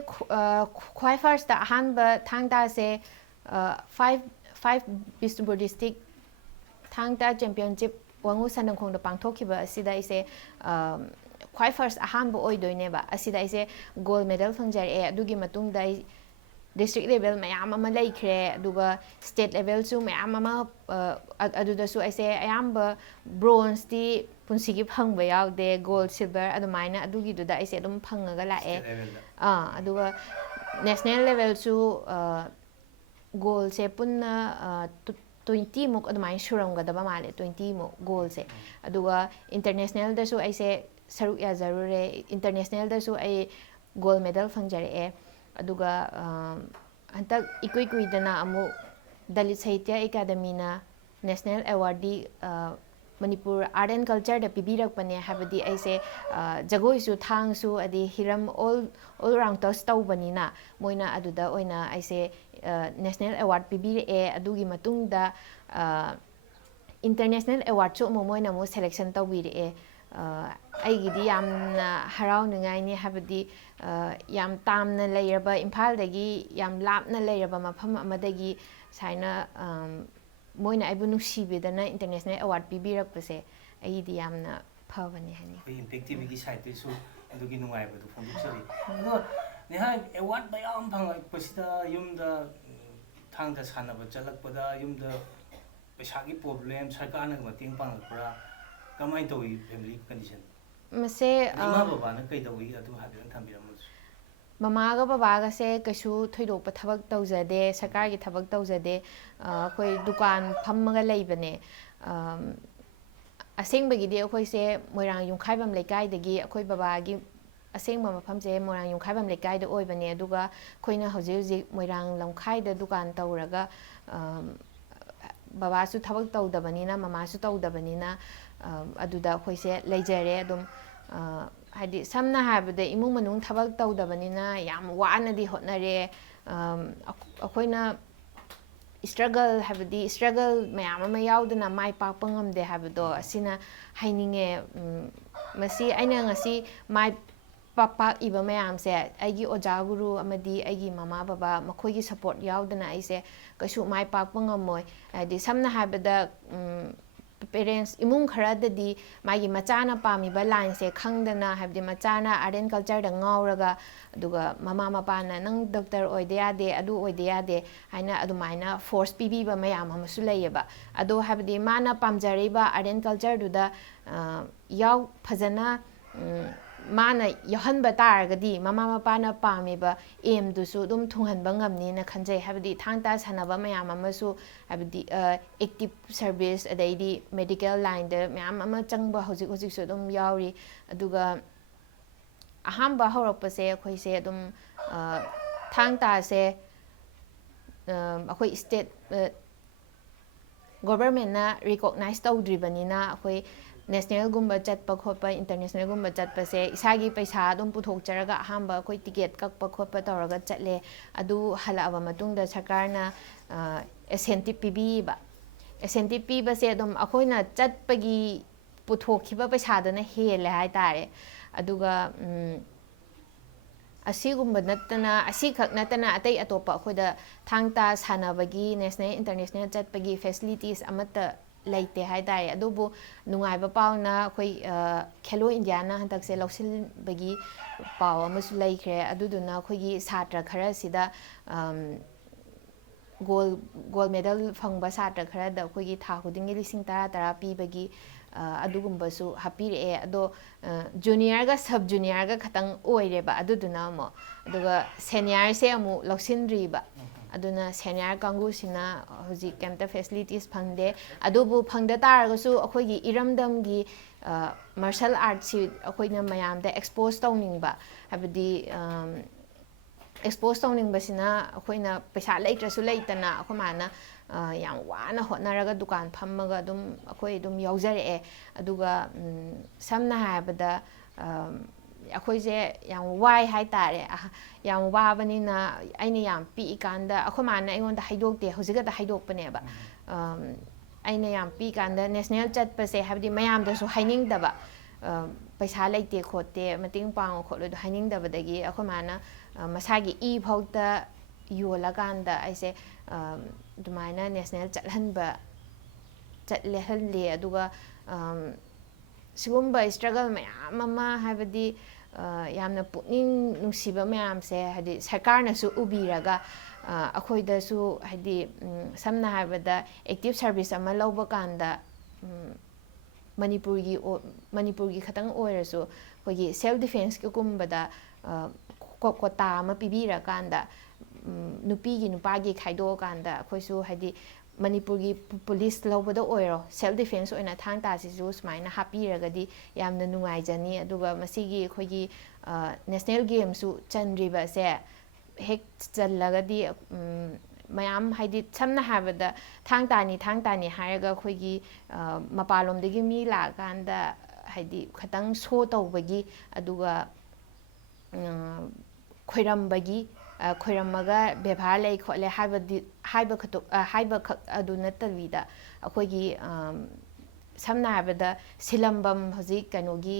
ꯈ꯭ꯋꯥꯏ ꯐꯥꯔꯁꯇ ꯑꯍꯥꯟꯕ ꯊꯥꯡ ꯇꯥꯁꯦ 5 ꯕꯤꯁꯅꯨꯄꯨꯔ ꯗꯤꯁꯇ꯭ꯔꯤꯛ ꯊꯥꯡ ꯇꯥ ꯆꯦꯝꯄꯤꯌꯟꯁꯤꯞ ꯋꯥꯡꯉꯨ ꯁꯟꯅꯈꯣꯡꯗ ꯄꯥꯡꯊꯣꯛꯈꯤꯕ ꯑꯁꯤꯗ ꯑꯩꯁꯦ ꯈ꯭ꯋꯥꯏ ꯐꯥꯔꯁ ꯑꯍꯥꯟꯕ ꯑꯣꯏꯗꯣꯏꯅꯦꯕ ꯑꯁꯤꯗ ꯑꯩꯁꯦ ꯒꯣꯜ ꯃꯦꯗꯜ ꯐꯪꯖꯔꯛꯑꯦ ꯑꯗꯨꯒꯤ ꯃꯇꯨꯡꯗ ꯑꯩ ꯗꯤꯁꯇ꯭ꯔꯤꯛ ꯂꯦꯚꯦꯜ ꯃꯌꯥꯝ ꯑꯃ ꯂꯩꯈ꯭ꯔꯦ ꯑꯗꯨꯒ ꯁ꯭ꯇꯦꯠ ꯂꯦꯚꯦꯜꯁꯨ ꯃꯌꯥꯝ ꯑꯃ ꯑꯗꯨꯗꯁꯨ ꯑꯩꯁꯦ ꯑꯌꯥꯝꯕ ꯕ꯭ꯔꯣꯟꯖꯇꯤ ꯄꯨꯟꯁꯤꯒꯤ ꯐꯪꯕ ꯌꯥꯎꯗꯦ ꯒꯣꯜ ꯁꯤꯜꯚꯔ ꯑꯗꯨꯃꯥꯏꯅ ꯑꯗꯨꯒꯤꯗꯨꯗ ꯑꯩꯁꯦ ꯑꯗꯨꯝ ꯐꯪꯉꯒ ꯂꯥꯛꯑꯦ ꯑꯗꯨꯒ ꯅꯦꯁꯅꯦꯜ ꯂꯦꯚꯦꯜꯁꯨ ꯒꯣꯜꯁꯦ ꯄꯨꯟꯅ 20ꯃꯨꯛ ꯑꯗꯨꯃꯥꯏꯅ ꯁꯨꯔꯝꯒꯗꯕ ꯃꯥꯜꯂꯦ 20ꯃꯨꯛ ꯒꯣꯜꯁꯦ ꯑꯗꯨꯒ ꯏꯟꯇꯔꯅꯦꯁꯅꯦꯜꯗꯁꯨ ꯑꯩꯁꯦ ꯁꯔꯨꯛ ꯌꯥꯖꯔꯨꯔꯦ ꯏꯟꯇꯔꯅꯦꯁꯅꯦꯜꯗꯁꯨ ꯑꯩ ꯒꯣꯜ ꯃꯦꯗꯜ ꯐꯪꯖꯔꯛꯑꯦ ꯑꯗꯨꯒ ꯍꯟꯗꯛ ꯏꯀꯨꯏ ꯀꯨꯏꯗꯅ ꯑꯃꯨꯛ ꯗꯂꯤꯠ ꯁꯥꯍꯤꯇ꯭ꯌ ꯑꯦꯀꯥꯗꯃꯤꯅ ꯅꯦꯁꯅꯦꯜ ꯑꯦꯋꯥꯔꯗꯤ ꯃꯅꯤꯄꯨꯔ ꯑꯥꯔꯠ ꯑꯦꯟ ꯀꯜꯆꯔꯗ ꯄꯤꯕꯤꯔꯛꯄꯅꯦ ꯍꯥꯏꯕꯗꯤ ꯑꯩꯁꯦ ꯖꯒꯣꯏꯁꯨ ꯊꯥꯡꯁꯨ ꯑꯗꯩ ꯍꯤꯔꯝ ꯑꯣꯜ ꯔꯥꯎꯟ ꯇꯁ ꯇꯧꯕꯅꯤꯅ ꯃꯣꯏꯅ ꯑꯗꯨꯗ ꯑꯣꯏꯅ ꯑꯩꯁꯦ ꯅꯦꯁꯅꯦꯜ ꯑꯦꯋꯥꯔꯗ ꯄꯤꯕꯤꯔꯛꯑꯦ ꯑꯗꯨꯒꯤ ꯃꯇꯨꯡꯗ ꯏꯟꯇꯔꯅꯦꯁꯅꯦꯜ ꯑꯦꯋꯥꯔꯗꯁꯨ ꯑꯃꯨꯛ ꯃꯣꯏꯅ ꯑꯃꯨꯛ ꯁꯦꯂꯦꯛꯁꯟ ꯇꯧꯕꯤꯔꯛꯑꯦ ꯑꯩꯒꯤꯗꯤ ꯌꯥꯝꯅ ꯍꯔꯥꯎꯅꯤꯡꯉꯥꯏꯅꯤ ꯍꯥꯏꯕꯗꯤ ꯌꯥꯝ ꯇꯥꯝꯅ ꯂꯩꯔꯕ ꯏꯝꯐꯥꯜꯗꯒꯤ ꯌꯥꯝ ꯂꯥꯞꯅ ꯂꯩꯔꯕ ꯃꯐꯝ ꯑꯃꯗꯒꯤ ꯁꯨꯃꯥꯏꯅ ꯃꯣꯏꯅ ꯑꯩꯕꯨ ꯅꯨꯡꯁꯤꯕꯤꯗꯅ ꯏꯟꯇꯔꯅꯦꯁꯅꯦꯜ ꯑꯦꯋꯥꯔꯗ ꯄꯤꯕꯤꯔꯛꯄꯁꯦ ꯑꯩꯒꯤꯗꯤ ꯌꯥꯝꯅ ꯐꯕꯅꯦ ꯍꯥꯏꯅꯤꯡꯉꯤ ꯑꯩꯈꯣꯏ ꯏꯝꯄꯦꯛ ꯇꯤꯚꯤꯒꯤ ꯁꯥꯏꯠꯇꯁꯨ ꯑꯗꯨꯒꯤ ꯅꯨꯡꯉꯥꯏꯕꯗꯨ ꯐꯣꯡꯗꯣꯛꯆꯔꯤ ꯑꯗꯣ ꯅꯦꯍꯥ ꯑꯦꯋꯥꯔꯗ ꯃꯌꯥꯝ ꯐꯪꯉꯛꯄꯁꯤꯗ ꯌꯨꯝꯗ ꯊꯥꯡꯗ ꯁꯥꯟꯅꯕ ꯆꯠꯂꯛꯄꯗ ꯌꯨꯝꯗ ꯄꯩꯁꯥꯒꯤ ꯄ꯭ꯔꯣꯕ꯭ꯂꯦꯝ ꯁꯔꯀꯥꯔꯅ ꯃꯇꯦꯡ ꯄꯥꯡꯉꯛꯄ꯭ꯔꯥ ꯀꯃꯥꯏꯅ ꯇꯧꯋꯤ ꯐꯦꯃꯤꯂꯤ ꯀꯟꯗꯤꯁꯟ ꯃꯁꯦ ꯏꯃꯥ ꯕꯕꯥꯅ ꯀꯩꯗꯧꯋꯤ ꯑꯗꯨ ꯍꯥꯏꯐꯦꯠꯇꯪ ꯊꯝꯕꯤꯔꯝꯃꯨꯁꯨ ꯃꯃꯥꯒ ꯕꯕꯥꯒꯁꯦ ꯀꯩꯁꯨ ꯊꯣꯏꯗꯣꯛꯄ ꯊꯕꯛ ꯇꯧꯖꯗꯦ ꯁꯔꯀꯥꯔꯒꯤ ꯊꯕꯛ ꯇꯧꯖꯗꯦ ꯑꯩꯈꯣꯏ ꯗꯨꯀꯥꯟ ꯐꯝꯃꯒ ꯂꯩꯕꯅꯦ ꯑꯁꯦꯡꯕꯒꯤꯗꯤ ꯑꯩꯈꯣꯏꯁꯦ ꯃꯣꯏꯔꯥꯡ ꯌꯨꯝꯈꯥꯏꯕꯝ ꯂꯩꯀꯥꯏꯗꯒꯤ ꯑꯩꯈꯣꯏ ꯕꯕꯥꯒꯤ ꯑꯁꯦꯡꯕ ꯃꯐꯝꯁꯦ ꯃꯣꯏꯔꯥꯡ ꯌꯨꯝꯈꯥꯏꯕꯝ ꯂꯩꯀꯥꯏꯗ ꯑꯣꯏꯕꯅꯦ ꯑꯗꯨꯒ ꯑꯩꯈꯣꯏꯅ ꯍꯧꯖꯤꯛ ꯍꯧꯖꯤꯛ ꯃꯣꯏꯔꯥꯡ ꯂꯝꯈꯥꯏꯗ ꯗꯨꯀꯥꯟ ꯇꯧꯔꯒ ꯕꯕꯥꯁꯨ ꯊꯕꯛ ꯇꯧꯗꯕꯅꯤ나 ꯃꯃꯥꯁꯨ ꯇꯧꯗꯕꯅꯤ나 ꯑꯗꯨꯗ ꯑꯩꯈꯣꯏꯁꯦ ꯂꯩꯖꯔꯦ ꯑꯗꯨꯝ ꯍꯥꯏꯗꯤ ꯁꯝꯅ ꯍꯥꯏꯔꯕꯗ ꯏꯃꯨꯡ ꯃꯅꯨꯡ ꯊꯕꯛ ꯇꯧꯗꯕꯅꯤꯅ ꯌꯥꯝ ꯋꯥꯅꯗꯤ ꯍꯣꯠꯅꯔꯦ ꯑꯩꯈꯣꯏꯅ ꯏꯁꯇ꯭ꯔꯒꯜ ꯍꯥꯏꯕꯗꯤ ꯏꯁꯇ꯭ꯔꯒꯜ ꯃꯌꯥꯝ ꯑꯃ ꯌꯥꯎꯗꯅ ꯃꯥꯏ ꯄꯥꯛꯄ ꯉꯝꯗꯦ ꯍꯥꯏꯕꯗꯣ ꯑꯁꯤꯅ ꯍꯥꯏꯅꯤꯡꯉꯦ ꯃꯁꯤ ꯑꯩꯅ ꯉꯁꯤ ꯃꯥꯏ ꯄꯥꯛꯏꯕ ꯃꯌꯥꯝꯁꯦ ꯑꯩꯒꯤ ꯑꯣꯖꯥ ꯒꯨꯔꯨ ꯑꯃꯗꯤ ꯑꯩꯒꯤ ꯃꯃꯥ ꯕꯕꯥ ꯃꯈꯣꯏꯒꯤ ꯁꯞꯄꯣꯔꯠ ꯌꯥꯎꯗꯅ ꯑꯩꯁꯦ ꯀꯩꯁꯨ ꯃꯥꯏ ꯄꯥꯛꯄ ꯉꯝꯃꯣꯏ ꯍꯥꯏꯗꯤ ꯁꯝꯅ ꯍꯥꯏꯕꯗ ꯄꯦꯔꯦꯟꯁ ꯏꯃꯨꯡ ꯈꯔꯗꯗꯤ ꯃꯥꯒꯤ ꯃꯆꯥꯅ ꯄꯥꯝꯃꯤꯕ ꯂꯥꯏꯟꯁꯦ ꯈꯪꯗꯅ ꯍꯥꯏꯕꯗꯤ ꯃꯆꯥꯅ ꯑꯥꯔꯠ ꯑꯦꯟ ꯀꯜꯆꯔꯗ ꯉꯥꯎꯔꯒ ꯑꯗꯨꯒ ꯃꯃꯥ ꯃꯄꯥꯅ ꯅꯪ ꯗꯣꯛꯇꯔ ꯑꯣꯏꯗ ꯌꯥꯗꯦ ꯑꯗꯨ ꯑꯣꯏꯗ ꯌꯥꯗꯦ ꯍꯥꯏꯅ ꯑꯗꯨꯃꯥꯏꯅ ꯐꯣꯔꯁ ꯄꯤꯕꯤꯕ ꯃꯌꯥꯝ ꯑꯃꯁꯨ ꯂꯩꯌꯦꯕ ꯑꯗꯣ ꯍꯥꯏꯕꯗꯤ ꯃꯥꯅ ꯄꯥꯝꯖꯔꯤꯕ ꯑꯥꯔꯠ ꯑꯦꯟ ꯀꯜꯆꯔꯗꯨꯗ ꯐꯖꯅ ꯃꯥꯅ ꯌꯥꯎꯍꯟꯕ ꯇꯥꯔꯒꯗꯤ ꯃꯃꯥ ꯃꯄꯥꯅ ꯄꯥꯝꯃꯤꯕ ꯑꯦꯝꯗꯨꯁꯨ ꯑꯗꯨꯝ ꯊꯨꯡꯍꯟꯕ ꯉꯝꯅꯤꯅ ꯈꯟꯖꯩ ꯍꯥꯏꯕꯗꯤ ꯊꯥꯡ ꯇꯥ ꯁꯥꯟꯅꯕ ꯃꯌꯥꯝ ꯑꯃꯁꯨ ꯍꯥꯏꯕꯗꯤ ꯑꯦꯛꯇꯤꯞ ꯁꯔꯚꯤꯁ ꯑꯗꯩꯗꯤ ꯃꯦꯗꯤꯀꯦꯜ ꯂꯥꯏꯟꯗ ꯃꯌꯥꯝ ꯑꯃ ꯆꯪꯕ ꯍꯧꯖꯤꯛ ꯍꯧꯖꯤꯛꯁꯨ ꯑꯗꯨꯝ ꯌꯥꯎꯔꯤ ꯑꯗꯨꯒ ꯑꯍꯥꯟꯕ ꯍꯧꯔꯛꯄꯁꯦ ꯑꯩꯈꯣꯏꯁꯦ ꯑꯗꯨꯝ ꯊꯥꯡ ꯇꯥꯁꯦ ꯑꯩꯈꯣꯏ ꯁ꯭ꯇꯦꯠ ꯒꯣꯚꯔꯟꯃꯦꯟꯠꯅ ꯔꯤꯀꯣꯛꯅꯥꯏꯖ ꯇꯧꯗ꯭ꯔꯤꯕꯅꯤꯅ ꯑꯩꯈꯣꯏ ꯅꯦꯁꯅꯦꯜꯒꯨꯝꯕ ꯆꯠꯄ ꯈꯣꯠꯄ ꯏꯟꯇꯔꯅꯦꯁꯅꯦꯜꯒꯨꯝꯕ ꯆꯠꯄꯁꯦ ꯏꯁꯥꯒꯤ ꯄꯩꯁꯥ ꯑꯗꯨꯝ ꯄꯨꯊꯣꯛꯆꯔꯒ ꯑꯍꯥꯟꯕ ꯑꯩꯈꯣꯏ ꯇꯤꯀꯦꯠ ꯀꯛꯄ ꯈꯣꯠꯄ ꯇꯧꯔꯒ ꯆꯠꯂꯦ ꯑꯗꯨ ꯍꯜꯂꯛꯑꯕ ꯃꯇꯨꯡꯗ ꯁꯔꯀꯥꯔꯅ ꯑꯦꯁꯦꯟꯇꯤꯞ ꯄꯤꯕꯤꯌꯦꯕ ꯑꯦꯁꯦꯟꯇꯤꯞ ꯄꯤꯕꯁꯦ ꯑꯗꯨꯝ ꯑꯩꯈꯣꯏꯅ ꯆꯠꯄꯒꯤ ꯄꯨꯊꯣꯛꯈꯤꯕ ꯄꯩꯁꯥꯗꯨꯅ ꯍꯦꯜꯂꯦ ꯍꯥꯏꯇꯥꯔꯦ ꯑꯗꯨꯒ ꯑꯁꯤꯈꯛ ꯅꯠꯇꯅ ꯑꯇꯩ ꯑꯇꯣꯞꯄ ꯑꯩꯈꯣꯏꯗ ꯊꯥꯡ ꯇꯥ ꯁꯥꯟꯅꯕꯒꯤ ꯅꯦꯁꯅꯦꯜ ꯏꯟꯇꯔꯅꯦꯁꯅꯦꯜ ꯆꯠꯄꯒꯤ ꯐꯦꯁꯤꯂꯤꯇꯤꯁ ꯑꯃꯠꯇ ꯂꯩꯇꯦ ꯍꯥꯏꯇꯥꯔꯦ ꯑꯗꯨꯕꯨ ꯅꯨꯡꯉꯥꯏꯕ ꯄꯥꯎꯅ ꯑꯩꯈꯣꯏ ꯈꯦꯂꯣ ꯏꯟꯗꯤꯌꯥꯅ ꯍꯟꯗꯛꯁꯦ ꯂꯧꯁꯤꯟꯕꯒꯤ ꯄꯥꯎ ꯑꯃꯁꯨ ꯂꯩꯈ꯭ꯔꯦ ꯑꯗꯨꯗꯨꯅ ꯑꯩꯈꯣꯏꯒꯤ ꯁꯥꯇ꯭ꯔ ꯈꯔꯁꯤꯗ ꯒꯣꯜ ꯃꯦꯗꯜ ꯐꯪꯕ ꯁꯥꯇ꯭ꯔ ꯈꯔꯗ ꯑꯩꯈꯣꯏꯒꯤ ꯊꯥ ꯈꯨꯗꯤꯡꯒꯤ 10,000 ꯄꯤꯕꯒꯤ ꯑꯗꯨꯒꯨꯝꯕꯁꯨ ꯍꯥꯞꯄꯤꯔꯛꯑꯦ ꯑꯗꯣ ꯖꯨꯅꯤꯌꯔꯒ ꯁꯕ ꯖꯨꯅꯤꯌꯔꯒ ꯈꯇꯪ ꯑꯣꯏꯔꯦꯕ ꯑꯗꯨꯗꯨꯅ ꯑꯃꯨꯛ ꯑꯗꯨꯒ ꯁꯦꯅꯤꯌꯔꯁꯦ ꯑꯃꯨꯛ ꯂꯧꯁꯤꯟꯗ꯭ꯔꯤꯕ ꯑꯗꯨꯅ ꯁꯦꯅꯤꯌꯔ ꯀꯥꯡꯕꯨꯁꯤꯅ ꯍꯧꯖꯤꯛ ꯀꯩꯝꯇ ꯐꯦꯁꯤꯂꯤꯇꯤꯁ ꯐꯪꯗꯦ ꯑꯗꯨꯕꯨ ꯐꯪꯗ ꯇꯥꯔꯒꯁꯨ ꯑꯩꯈꯣꯏꯒꯤ ꯏꯔꯝꯗꯝꯒꯤ ꯃꯥꯔꯁꯦꯜ ꯑꯥꯔꯠꯁꯤ ꯑꯩꯈꯣꯏꯅ ꯃꯌꯥꯝꯗ ꯑꯦꯛꯁꯄꯣꯖ ꯇꯧꯅꯤꯡꯕ ꯍꯥꯏꯕꯗꯤ ꯑꯦꯛꯁꯄꯣꯖ ꯇꯧꯅꯤꯡꯕꯁꯤꯅ ꯑꯩꯈꯣꯏꯅ ꯄꯩꯁా ꯂꯩꯇ꯭ꯔꯁꯨ ꯂꯩꯇꯅ ꯑꯩꯈꯣꯏ ꯃꯥꯅ ꯌꯥꯝ ꯋꯥꯅ ꯍꯣꯠꯅꯔꯒ ꯗꯨꯀꯥꯟ ꯐꯝꯃꯒ ꯑꯗꯨꯝ ꯑꯩꯈꯣꯏ ꯑꯗꯨꯝ ꯌꯥꯎꯖꯔꯛꯑꯦ ꯑꯗꯨꯒ ꯁꯝꯅ ꯍꯥꯏꯔꯕꯗ ꯑꯩꯈꯣꯏꯁꯦ ꯌꯥꯝ ꯋꯥꯏ ꯍꯥꯏꯇꯥꯔꯦ ꯌꯥꯝ ꯋꯥꯕꯅꯤꯅ ꯑꯩꯅ ꯌꯥꯝ ꯄꯤꯛꯏꯀꯥꯟꯗ ꯑꯩꯈꯣꯏ ꯃꯥꯅ ꯑꯩꯉꯣꯟꯗ ꯍꯥꯏꯗꯣꯛꯇꯦ ꯍꯧꯖꯤꯛꯈꯛꯇ ꯍꯥꯏꯗꯣꯛꯄꯅꯦꯕ ꯑꯩꯅ ꯌꯥꯝ ꯄꯤꯛꯏꯀꯥꯟꯗ ꯅꯦꯁꯅꯦꯜ ꯆꯠꯄꯁꯦ ꯍꯥꯏꯕꯗꯤ ꯃꯌꯥꯝꯗꯁꯨ ꯍꯥꯏꯅꯤꯡꯗꯕ ꯄꯩꯁꯥ ꯂꯩꯇꯦ ꯈꯣꯠꯇꯦ ꯃꯇꯦꯡ ꯄꯥꯡꯉꯣ ꯈꯣꯠꯂꯣꯗꯣ ꯍꯥꯏꯅꯤꯡꯗꯕꯗꯒꯤ ꯑꯩꯈꯣꯏ ꯃꯥꯅ ꯃꯁꯥꯒꯤ ꯏ ꯐꯥꯎꯇ ꯌꯣꯜꯂꯀꯥꯟꯗ ꯑꯩꯁꯦ ꯑꯗꯨꯃꯥꯏꯅ ꯅꯦꯁꯅꯦꯜ ꯆꯠꯍꯜꯂꯦ ꯑꯗꯨꯒ ꯁꯤꯒꯨꯝꯕ ꯏꯁꯇ꯭ꯔꯒꯜ ꯃꯌꯥꯝ ꯑꯃ ꯍꯥꯏꯕꯗꯤ ꯌꯥꯝꯅ ꯄꯨꯛꯅꯤꯡ ꯅꯨꯡꯁꯤꯕ ꯃꯌꯥꯝꯁꯦ ꯍꯥꯏꯗꯤ ꯁꯔꯀꯥꯔꯅꯁꯨ ꯎꯕꯤꯔꯒ ꯑꯩꯈꯣꯏꯗꯁꯨ ꯍꯥꯏꯗꯤ ꯁꯝꯅ ꯍꯥꯏꯔꯕꯗ ꯑꯦꯛꯇꯤꯞ ꯁꯔꯚꯤꯁ ꯑꯃ ꯂꯧꯕ ꯀꯥꯟꯗ ꯃꯅꯤꯄꯨꯔꯒꯤ ꯈꯇꯪ ꯑꯣꯏꯔꯁꯨ ꯑꯩꯈꯣꯏꯒꯤ ꯁꯦꯜꯐ ꯗꯤꯐꯦꯟꯁꯀꯤꯒꯨꯝꯕꯗ ꯀꯣꯇꯥ ꯑꯃ ꯄꯤꯕꯤꯔꯀꯥꯟꯗ ꯅꯨꯄꯤꯒꯤ ꯅꯨꯄꯥꯒꯤ ꯈꯥꯏꯗꯣꯛꯑꯀꯥꯟꯗ ꯑꯩꯈꯣꯏꯁꯨ ꯍꯥꯏꯗꯤ ꯃꯅꯤꯄꯨꯔꯒꯤ ꯄꯨꯂꯤꯁ ꯂꯧꯕꯗ ꯑꯣꯏꯔꯣ ꯁꯦꯜꯐ ꯗꯤꯐꯦꯟꯁ ꯑꯣꯏꯅ ꯊꯥꯡ ꯇꯥꯁꯤꯁꯨ ꯁꯨꯃꯥꯏꯅ ꯍꯥꯞꯄꯤꯔꯒꯗꯤ ꯌꯥꯝꯅ ꯅꯨꯡꯉꯥꯏꯖꯅꯤ ꯑꯗꯨꯒ ꯃꯁꯤꯒꯤ ꯑꯩꯈꯣꯏꯒꯤ ꯅꯦꯁꯅꯦꯜ ꯒꯦꯝꯁꯨ ꯆꯟꯗ꯭ꯔꯤꯕꯁꯦ ꯍꯦꯛ ꯆꯜꯂꯒꯗꯤ ꯃꯌꯥꯝ ꯍꯥꯏꯗꯤ ꯁꯝꯅ ꯍꯥꯏꯔꯕꯗ ꯊꯥꯡ ꯇꯥꯅꯤ ꯍꯥꯏꯔꯒ ꯑꯩꯈꯣꯏꯒꯤ ꯃꯄꯥꯟꯂꯣꯝꯗꯒꯤ ꯃꯤ ꯂꯥꯛꯑꯀꯥꯟꯗ ꯍꯥꯏꯗꯤ ꯈꯤꯇꯪ ꯁꯣ ꯇꯧꯕꯒꯤ ꯑꯗꯨꯒ ꯈꯣꯏꯔꯝꯃꯒ ꯕꯦꯕꯥꯔ ꯂꯩ ꯈꯣꯠꯂꯦ ꯍꯥꯏꯕꯈꯛ ꯑꯗꯨ ꯅꯠꯇꯕꯤꯗ ꯑꯩꯈꯣꯏꯒꯤ ꯁꯝꯅ ꯍꯥꯏꯔꯕꯗ ꯁꯤꯂꯝꯕꯝ ꯍꯧꯖꯤꯛ ꯀꯩꯅꯣꯒꯤ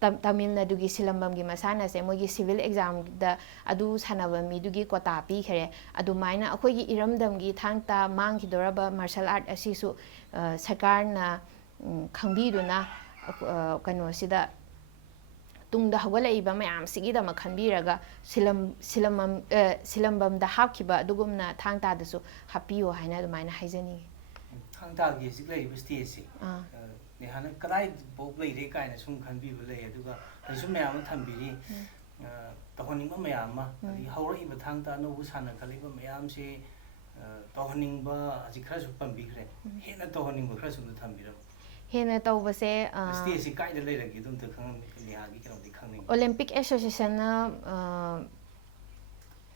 ꯇꯥꯃꯤꯜ ꯅꯥꯗꯨꯒꯤ ꯁꯤꯂꯝꯕꯝꯒꯤ ꯃꯁꯥꯟꯅꯁꯦ ꯃꯣꯏꯒꯤ ꯁꯤꯚꯤꯜ ꯑꯦꯛꯖꯥꯝꯗ ꯑꯗꯨ ꯁꯥꯟꯅꯕ ꯃꯤꯗꯨꯒꯤ ꯀꯣꯇꯥ ꯄꯤꯈ꯭ꯔꯦ ꯑꯗꯨꯃꯥꯏꯅ ꯑꯩꯈꯣꯏꯒꯤ ꯏꯔꯝꯗꯝꯒꯤ ꯊꯥꯡ ꯇꯥ ꯃꯥꯡꯈꯤꯗꯧꯔꯕ ꯃꯥꯔꯁꯦꯜ ꯑꯥꯔꯠ ꯑꯁꯤꯁꯨ ꯁꯔꯀꯥꯔꯅ ꯈꯪꯕꯤꯗꯨꯅ ꯀꯩꯅꯣꯁꯤꯗ ꯇꯨꯡꯗ ꯍꯧꯒꯠꯂꯛꯏꯕ ꯃꯌꯥꯝꯁꯤꯒꯤꯗꯃꯛ ꯈꯟꯕꯤꯔꯒ ꯁꯤꯂꯝꯕꯝꯗ ꯍꯥꯞꯈꯤꯕ ꯑꯗꯨꯒꯨꯝꯅ ꯊꯥꯡ ꯇꯥꯗꯁꯨ ꯍꯥꯞꯄꯤꯌꯣ ꯍꯥꯏꯅ ꯑꯗꯨꯃꯥꯏꯅ ꯍꯥꯏꯖꯅꯤꯡꯉꯤ ꯊꯥꯡ ꯇꯥꯒꯤ ꯍꯧꯖꯤꯛ ꯂꯩꯔꯤꯕ ꯁ꯭ꯇꯦꯖꯁꯤ ꯅꯦꯍꯥꯅ ꯀꯗꯥꯏꯐꯥꯎ ꯂꯩꯔꯦ ꯀꯥꯏꯅ ꯁꯨꯝ ꯈꯟꯕꯤꯕ ꯂꯩ ꯑꯗꯨꯒ ꯍꯧꯖꯤꯛꯁꯨ ꯃꯌꯥꯝ ꯑꯃ ꯊꯝꯕꯤꯔꯤ ꯇꯧꯍꯟꯅꯤꯡꯕ ꯃꯌꯥꯝ ꯑꯃ ꯑꯗꯒꯤ ꯍꯧꯔꯛꯏꯕ ꯊꯥꯡ ꯇꯥ ꯑꯅꯧꯕ ꯁꯥꯟꯅꯈꯠꯂꯛꯏꯕ ꯃꯌꯥꯝꯁꯤ ꯇꯧꯍꯟꯅꯤꯡꯕ ꯍꯧꯖꯤꯛ ꯈꯔꯁꯨ ꯄꯟꯕꯤꯈ꯭ꯔꯦ ꯍꯦꯟꯅ ꯇꯧꯍꯟꯅꯤꯡꯕ ꯈꯔꯁꯨ ꯑꯝꯇ ꯊꯝꯕꯤꯔꯝꯃꯨ ꯍꯦꯟꯅ ꯇꯧꯕꯁꯦ ꯁ꯭ꯇꯦꯖꯁꯤ ꯀꯥꯏꯗ ꯂꯩꯔꯒꯦ ꯑꯗꯨꯝꯇ ꯅꯦꯍꯥꯒꯤ ꯀꯩꯅꯣꯗꯤ ꯈꯪꯅꯤꯡꯉꯤ. ꯑꯣꯂꯦꯝꯄꯤꯛ ꯑꯦꯁꯣꯁꯤꯌꯦꯁꯟꯅ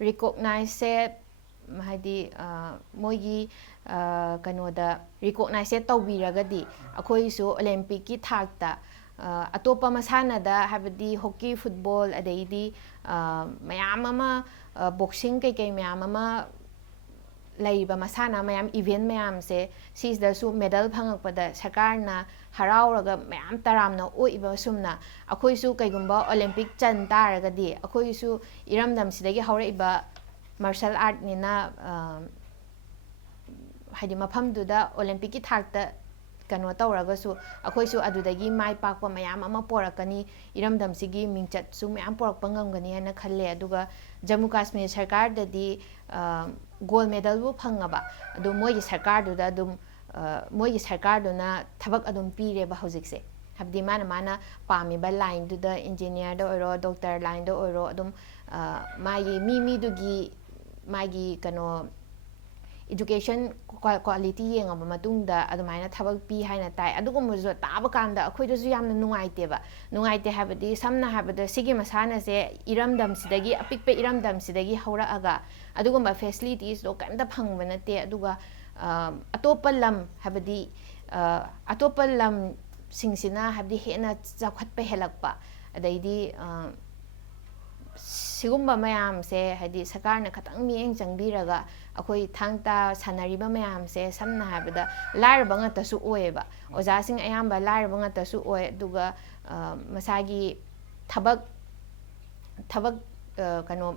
ꯔꯤꯀꯣꯛꯅꯥꯏꯖꯁꯦ ꯍꯥꯏꯗꯤ ꯃꯣꯏꯒꯤ ꯀꯩꯅꯣꯗ ꯔꯤꯀꯣꯛꯅꯥꯏꯖꯁꯦ ꯇꯧꯕꯤꯔꯒꯗꯤ ꯑꯩꯈꯣꯏꯁꯨ ꯑꯣꯂꯦꯝꯄꯤꯛꯀꯤ ꯊꯥꯛꯇ ꯑꯇꯣꯞꯄ ꯃꯁꯥꯟꯅꯗ ꯍꯥꯏꯕꯗꯤ ꯍꯣꯀꯤ ꯐꯨꯠꯕꯣꯜ ꯑꯗꯩꯗꯤ ꯃꯌꯥꯝ ꯑꯃ ꯕꯣꯛꯁꯤꯡ ꯀꯩꯀꯩ ꯃꯌꯥꯝ ꯑꯃ ꯂꯩꯔꯤꯕ ꯃꯁꯥꯟꯅ ꯃꯌꯥꯝ ꯏꯚꯦꯟ ꯃꯌꯥꯝꯁꯦ ꯁꯤꯁꯤꯗꯁꯨ ꯃꯦꯗꯜ ꯐꯪꯉꯛꯄꯗ ꯁꯔꯀꯥꯔꯅ ꯍꯔꯥꯎꯔꯒ ꯃꯌꯥꯝ ꯇꯔꯥꯝꯅ ꯑꯣꯛꯏꯕ ꯁꯨꯝꯅ ꯑꯩꯈꯣꯏꯁꯨ ꯀꯩꯒꯨꯝꯕ ꯑꯣꯂꯦꯝꯄꯤꯛ ꯆꯟ ꯇꯥꯔꯒꯗꯤ ꯑꯩꯈꯣꯏꯁꯨ ꯏꯔꯝꯗꯝꯁꯤꯗꯒꯤ ꯍꯧꯔꯛꯏꯕ ꯃꯥꯔꯁꯦꯜ ꯑꯥꯔꯠꯅꯤꯅ ꯍꯥꯏꯗꯤ ꯃꯐꯝꯗꯨꯗ ꯑꯣꯂꯦꯝꯄꯤꯛꯀꯤ ꯊꯥꯛꯇ ꯀꯩꯅꯣ ꯇꯧꯔꯒꯁꯨ ꯑꯩꯈꯣꯏꯁꯨ ꯑꯗꯨꯗꯒꯤ ꯃꯥꯏ ꯄꯥꯛꯄ ꯃꯌꯥꯝ ꯑꯃ ꯄꯣꯔꯛꯀꯅꯤ ꯏꯔꯝꯗꯝꯁꯤꯒꯤ ꯃꯤꯡꯆꯠꯁꯨ ꯃꯌꯥꯝ ꯄꯣꯔꯛꯄ ꯉꯝꯒꯅꯤ ꯍꯥꯏꯅ ꯈꯜꯂꯦ ꯑꯗꯨꯒ ꯖꯃꯨ ꯀꯥꯁꯃꯤꯔ ꯁꯔꯀꯥꯔꯗꯗꯤ ꯒꯣꯜ ꯃꯦꯗꯜꯕꯨ ꯐꯪꯉꯕ ꯑꯗꯨ ꯃꯣꯏꯒꯤ ꯁꯔꯀꯥꯔꯗꯨꯗ ꯑꯗꯨꯝ ꯃꯣꯏꯒꯤ ꯁꯔꯀꯥꯔꯗꯨꯅ ꯊꯕꯛ ꯑꯗꯨꯝ ꯄꯤꯔꯦꯕ ꯍꯧꯖꯤꯛꯁꯦ ꯍꯥꯏꯕꯗꯤ ꯃꯥꯅ ꯄꯥꯝꯃꯤꯕ ꯂꯥꯏꯟꯗꯨꯗ ꯏꯟꯖꯤꯅꯤꯌꯥꯔꯗ ꯑꯣꯏꯔꯣ ꯗꯣꯛꯇꯔ ꯂꯥꯏꯟꯗ ꯑꯣꯏꯔꯣ ꯑꯗꯨꯝ ꯃꯥꯒꯤ ꯃꯤꯗꯨꯒꯤ ꯃꯥꯒꯤ ꯀꯩꯅꯣ ꯏꯗꯨꯀꯦꯁꯟ ꯀ꯭ꯋꯥꯂꯤꯇꯤ ꯌꯦꯡꯉꯕ ꯃꯇꯨꯡꯗ ꯑꯗꯨꯃꯥꯏꯅ ꯊꯕꯛ ꯄꯤ ꯍꯥꯏꯅ ꯇꯥꯏ ꯑꯗꯨꯒꯨꯝꯕꯁꯨ ꯇꯥꯕ ꯀꯥꯟꯗ ꯑꯩꯈꯣꯏꯗꯁꯨ ꯌꯥꯝꯅ ꯅꯨꯡꯉꯥꯏꯇꯦꯕ ꯅꯨꯡꯉꯥꯏꯇꯦ ꯍꯥꯏꯕꯗꯤ ꯁꯝꯅ ꯍꯥꯏꯔꯕꯗ ꯁꯤꯒꯤ ꯃꯁꯥꯟꯅꯁꯦ ꯏꯔꯝꯗꯝꯁꯤꯗꯒꯤ ꯑꯄꯤꯛꯄ ꯏꯔꯝꯗꯝꯁꯤꯗꯒꯤ ꯍꯧꯔꯛꯑꯒ ꯑꯗꯨꯒꯨꯝꯕ ꯐꯦꯁꯤꯂꯤꯇꯤꯁꯇꯣ ꯀꯩꯝꯇ ꯐꯪꯕ ꯅꯠꯇꯦ ꯑꯗꯨꯒ ꯑꯇꯣꯞꯄ ꯂꯝ ꯍꯥꯏꯕꯗꯤ ꯑꯇꯣꯞꯄ ꯂꯝꯁꯤꯡꯁꯤꯅ ꯍꯥꯏꯕꯗꯤ ꯍꯦꯟꯅ ꯆꯥꯎꯈꯠꯄ ꯍꯦꯜꯂꯛꯄ ꯑꯗꯩꯗꯤ ꯁꯤꯒꯨꯝꯕ ꯃꯌꯥꯝꯁꯦ ꯍꯥꯏꯗꯤ ꯁꯔꯀꯥꯔꯅ ꯈꯤꯇꯪ ꯃꯤꯠꯌꯦꯡ ꯆꯪꯕꯤꯔꯒ ꯑꯩꯈꯣꯏ ꯊꯥꯡ ꯇꯥ ꯁꯥꯟꯅꯔꯤꯕ ꯃꯌꯥꯝꯁꯦ ꯁꯝꯅ ꯍꯥꯏꯔꯕꯗ ꯂꯥꯏꯔꯕ ꯉꯥꯛꯇꯁꯨ ꯑꯣꯏꯌꯦꯕ ꯑꯣꯖꯥꯁꯤꯡ ꯑꯌꯥꯝꯕ ꯂꯥꯏꯔꯕ ꯉꯥꯛꯇꯁꯨ ꯑꯣꯏ ꯑꯗꯨꯒ ꯃꯁꯥꯒꯤ ꯊꯕꯛ ꯀꯩꯅꯣ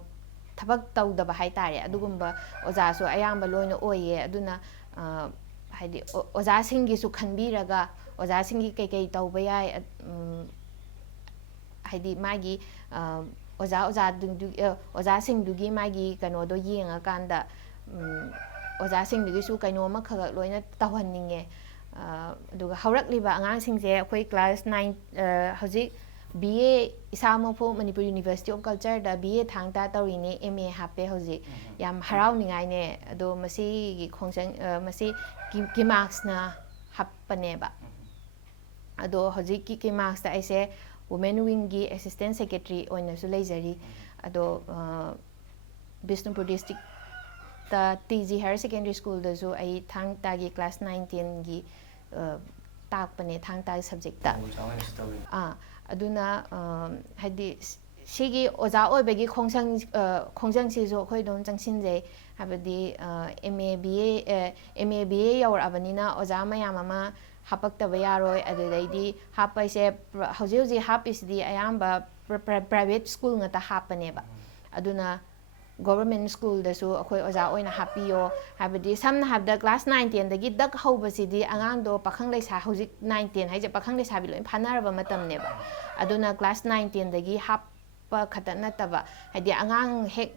ꯊꯕꯛ ꯇꯧꯗꯕ ꯍꯥꯏꯇꯥꯔꯦ ꯑꯗꯨꯒꯨꯝꯕ ꯑꯣꯖꯥꯁꯨ ꯑꯌꯥꯝꯕ ꯂꯣꯏꯅ ꯑꯣꯏꯌꯦ ꯑꯗꯨꯅ ꯍꯥꯏꯗꯤ ꯑꯣꯖꯥꯁꯤꯡꯒꯤꯁꯨ ꯈꯟꯕꯤꯔꯒ ꯑꯣꯖꯥꯁꯤꯡꯒꯤ ꯀꯩꯀꯩ ꯇꯧꯕ ꯌꯥꯏ ꯍꯥꯏꯗꯤ ꯃꯥꯒꯤ ꯑꯣꯖꯥꯁꯤꯡꯗꯨꯒꯤ ꯃꯥꯒꯤ ꯀꯩꯅꯣꯗꯣ ꯌꯦꯡꯉꯀꯥꯟꯗ ꯑꯣꯖꯥꯁꯤꯡꯗꯨꯒꯤꯁꯨ ꯀꯩꯅꯣꯝꯃ ꯈꯛ ꯂꯣꯏꯅ ꯇꯧꯍꯟꯅꯤꯡꯉꯦ ꯑꯗꯨꯒ ꯍꯧꯔꯛꯂꯤꯕ ꯑꯉꯥꯡꯁꯤꯡꯁꯦ ꯑꯩꯈꯣꯏ ꯀ꯭ꯂꯥꯁ 9 ꯍꯧꯖꯤꯛ BA ꯏꯁꯥꯃꯛꯐꯥꯎ ꯃꯅꯤꯄꯨꯔ ꯌꯨꯅꯤꯚꯔꯁꯤꯇꯤ ꯑꯣꯐ ꯀꯜꯆꯔꯗ BA ꯊꯥꯡ ꯇꯥ ꯇꯧꯔꯤꯅꯦ MA ꯍꯥꯞꯄꯦ ꯍꯧꯖꯤꯛ ꯌꯥꯝ ꯍꯔꯥꯎꯅꯤꯡꯉꯥꯏꯅꯦ ꯑꯗꯣ ꯃꯁꯤꯒꯤ ꯈꯣꯡꯖꯪ ꯃꯁꯤ ꯀꯤꯃꯥꯛꯁꯅ ꯍꯥꯞꯄꯅꯦꯕ ꯑꯗꯣ ꯍꯧꯖꯤꯛꯀꯤ ꯀꯤꯃꯥꯛꯁꯇ ꯑꯩꯁꯦ ꯋꯨꯃꯦꯟ ꯋꯤꯡꯒꯤ ꯑꯦꯁꯤꯁꯇꯦꯟ ꯁꯦꯀ꯭ꯔꯦꯇꯔꯤ ꯑꯣꯏꯅꯁꯨ ꯂꯩꯖꯔꯤ ꯑꯗꯣ Bishnupur district TG higher secondary ꯁ꯭ꯀꯨꯜꯗꯁꯨ ꯑꯩ ꯊꯥꯡ ꯇꯥꯒꯤ ꯀ꯭ꯂꯥꯁ 9-10ꯒꯤ ꯇꯥꯛꯄꯅꯦ ꯊꯥꯡ ꯇꯥꯒꯤ ꯁꯕꯖꯦꯛꯇ ꯑꯗꯨꯅ ꯍꯥꯏꯗꯤ ꯁꯤꯒꯤ ꯑꯣꯖꯥ ꯑꯣꯏꯕꯒꯤ ꯈꯣꯡꯖꯪꯁꯤꯁꯨ ꯑꯩꯈꯣꯏ ꯑꯗꯨꯝ ꯆꯪꯁꯤꯟꯖꯩ ꯍꯥꯏꯕꯗꯤ MA BA ꯌꯧꯔꯛꯑꯕꯅꯤꯅ ꯑꯣꯖꯥ ꯃꯌꯥꯝ ꯑꯃ ꯍꯥꯞꯄꯛꯇꯕ ꯌꯥꯔꯣꯏ ꯑꯗꯨꯗꯩꯗꯤ ꯍꯥꯞꯄꯁꯦ ꯍꯧꯖꯤꯛ ꯍꯥꯞꯄꯤꯁꯤꯗꯤ ꯑꯌꯥꯝꯕ ꯄ꯭ꯔꯥꯏꯚꯦꯠ ꯁ꯭ꯀꯨꯜ ꯉꯥꯛꯇ ꯍꯥꯞꯄꯅꯦꯕ ꯑꯗꯨꯅ ꯒꯣꯚꯔꯟꯃꯦꯟ ꯁ꯭ꯀꯨꯜꯗꯁꯨ ꯑꯩꯈꯣꯏ ꯑꯣꯖꯥ ꯑꯣꯏꯅ ꯍꯥꯞꯄꯤꯌꯣ ꯍꯥꯏꯕꯗꯤ ꯁꯝꯅ ꯍꯥꯏꯔꯕꯗ ꯀ꯭ꯂꯥꯁ 9-10ꯗꯒꯤ ꯗꯛ ꯍꯧꯕꯁꯤꯗꯤ ꯑꯉꯥꯡꯗꯣ ꯄꯥꯈꯪ ꯂꯩꯁꯥ ꯍꯧꯖꯤꯛ 9-10 ꯍꯥꯏꯁꯦ ꯄꯥꯈꯪ ꯂꯩꯁꯥꯕꯤ ꯂꯣꯏ ꯐꯥꯅꯔꯕ ꯃꯇꯝꯅꯦꯕ ꯑꯗꯨꯅ ꯀ꯭ꯂꯥꯁ 9-10ꯗꯒꯤ ꯍꯥꯞꯄ ꯈꯛꯇ ꯅꯠꯇꯕ ꯍꯥꯏꯗꯤ ꯑꯉꯥꯡ ꯍꯦꯛ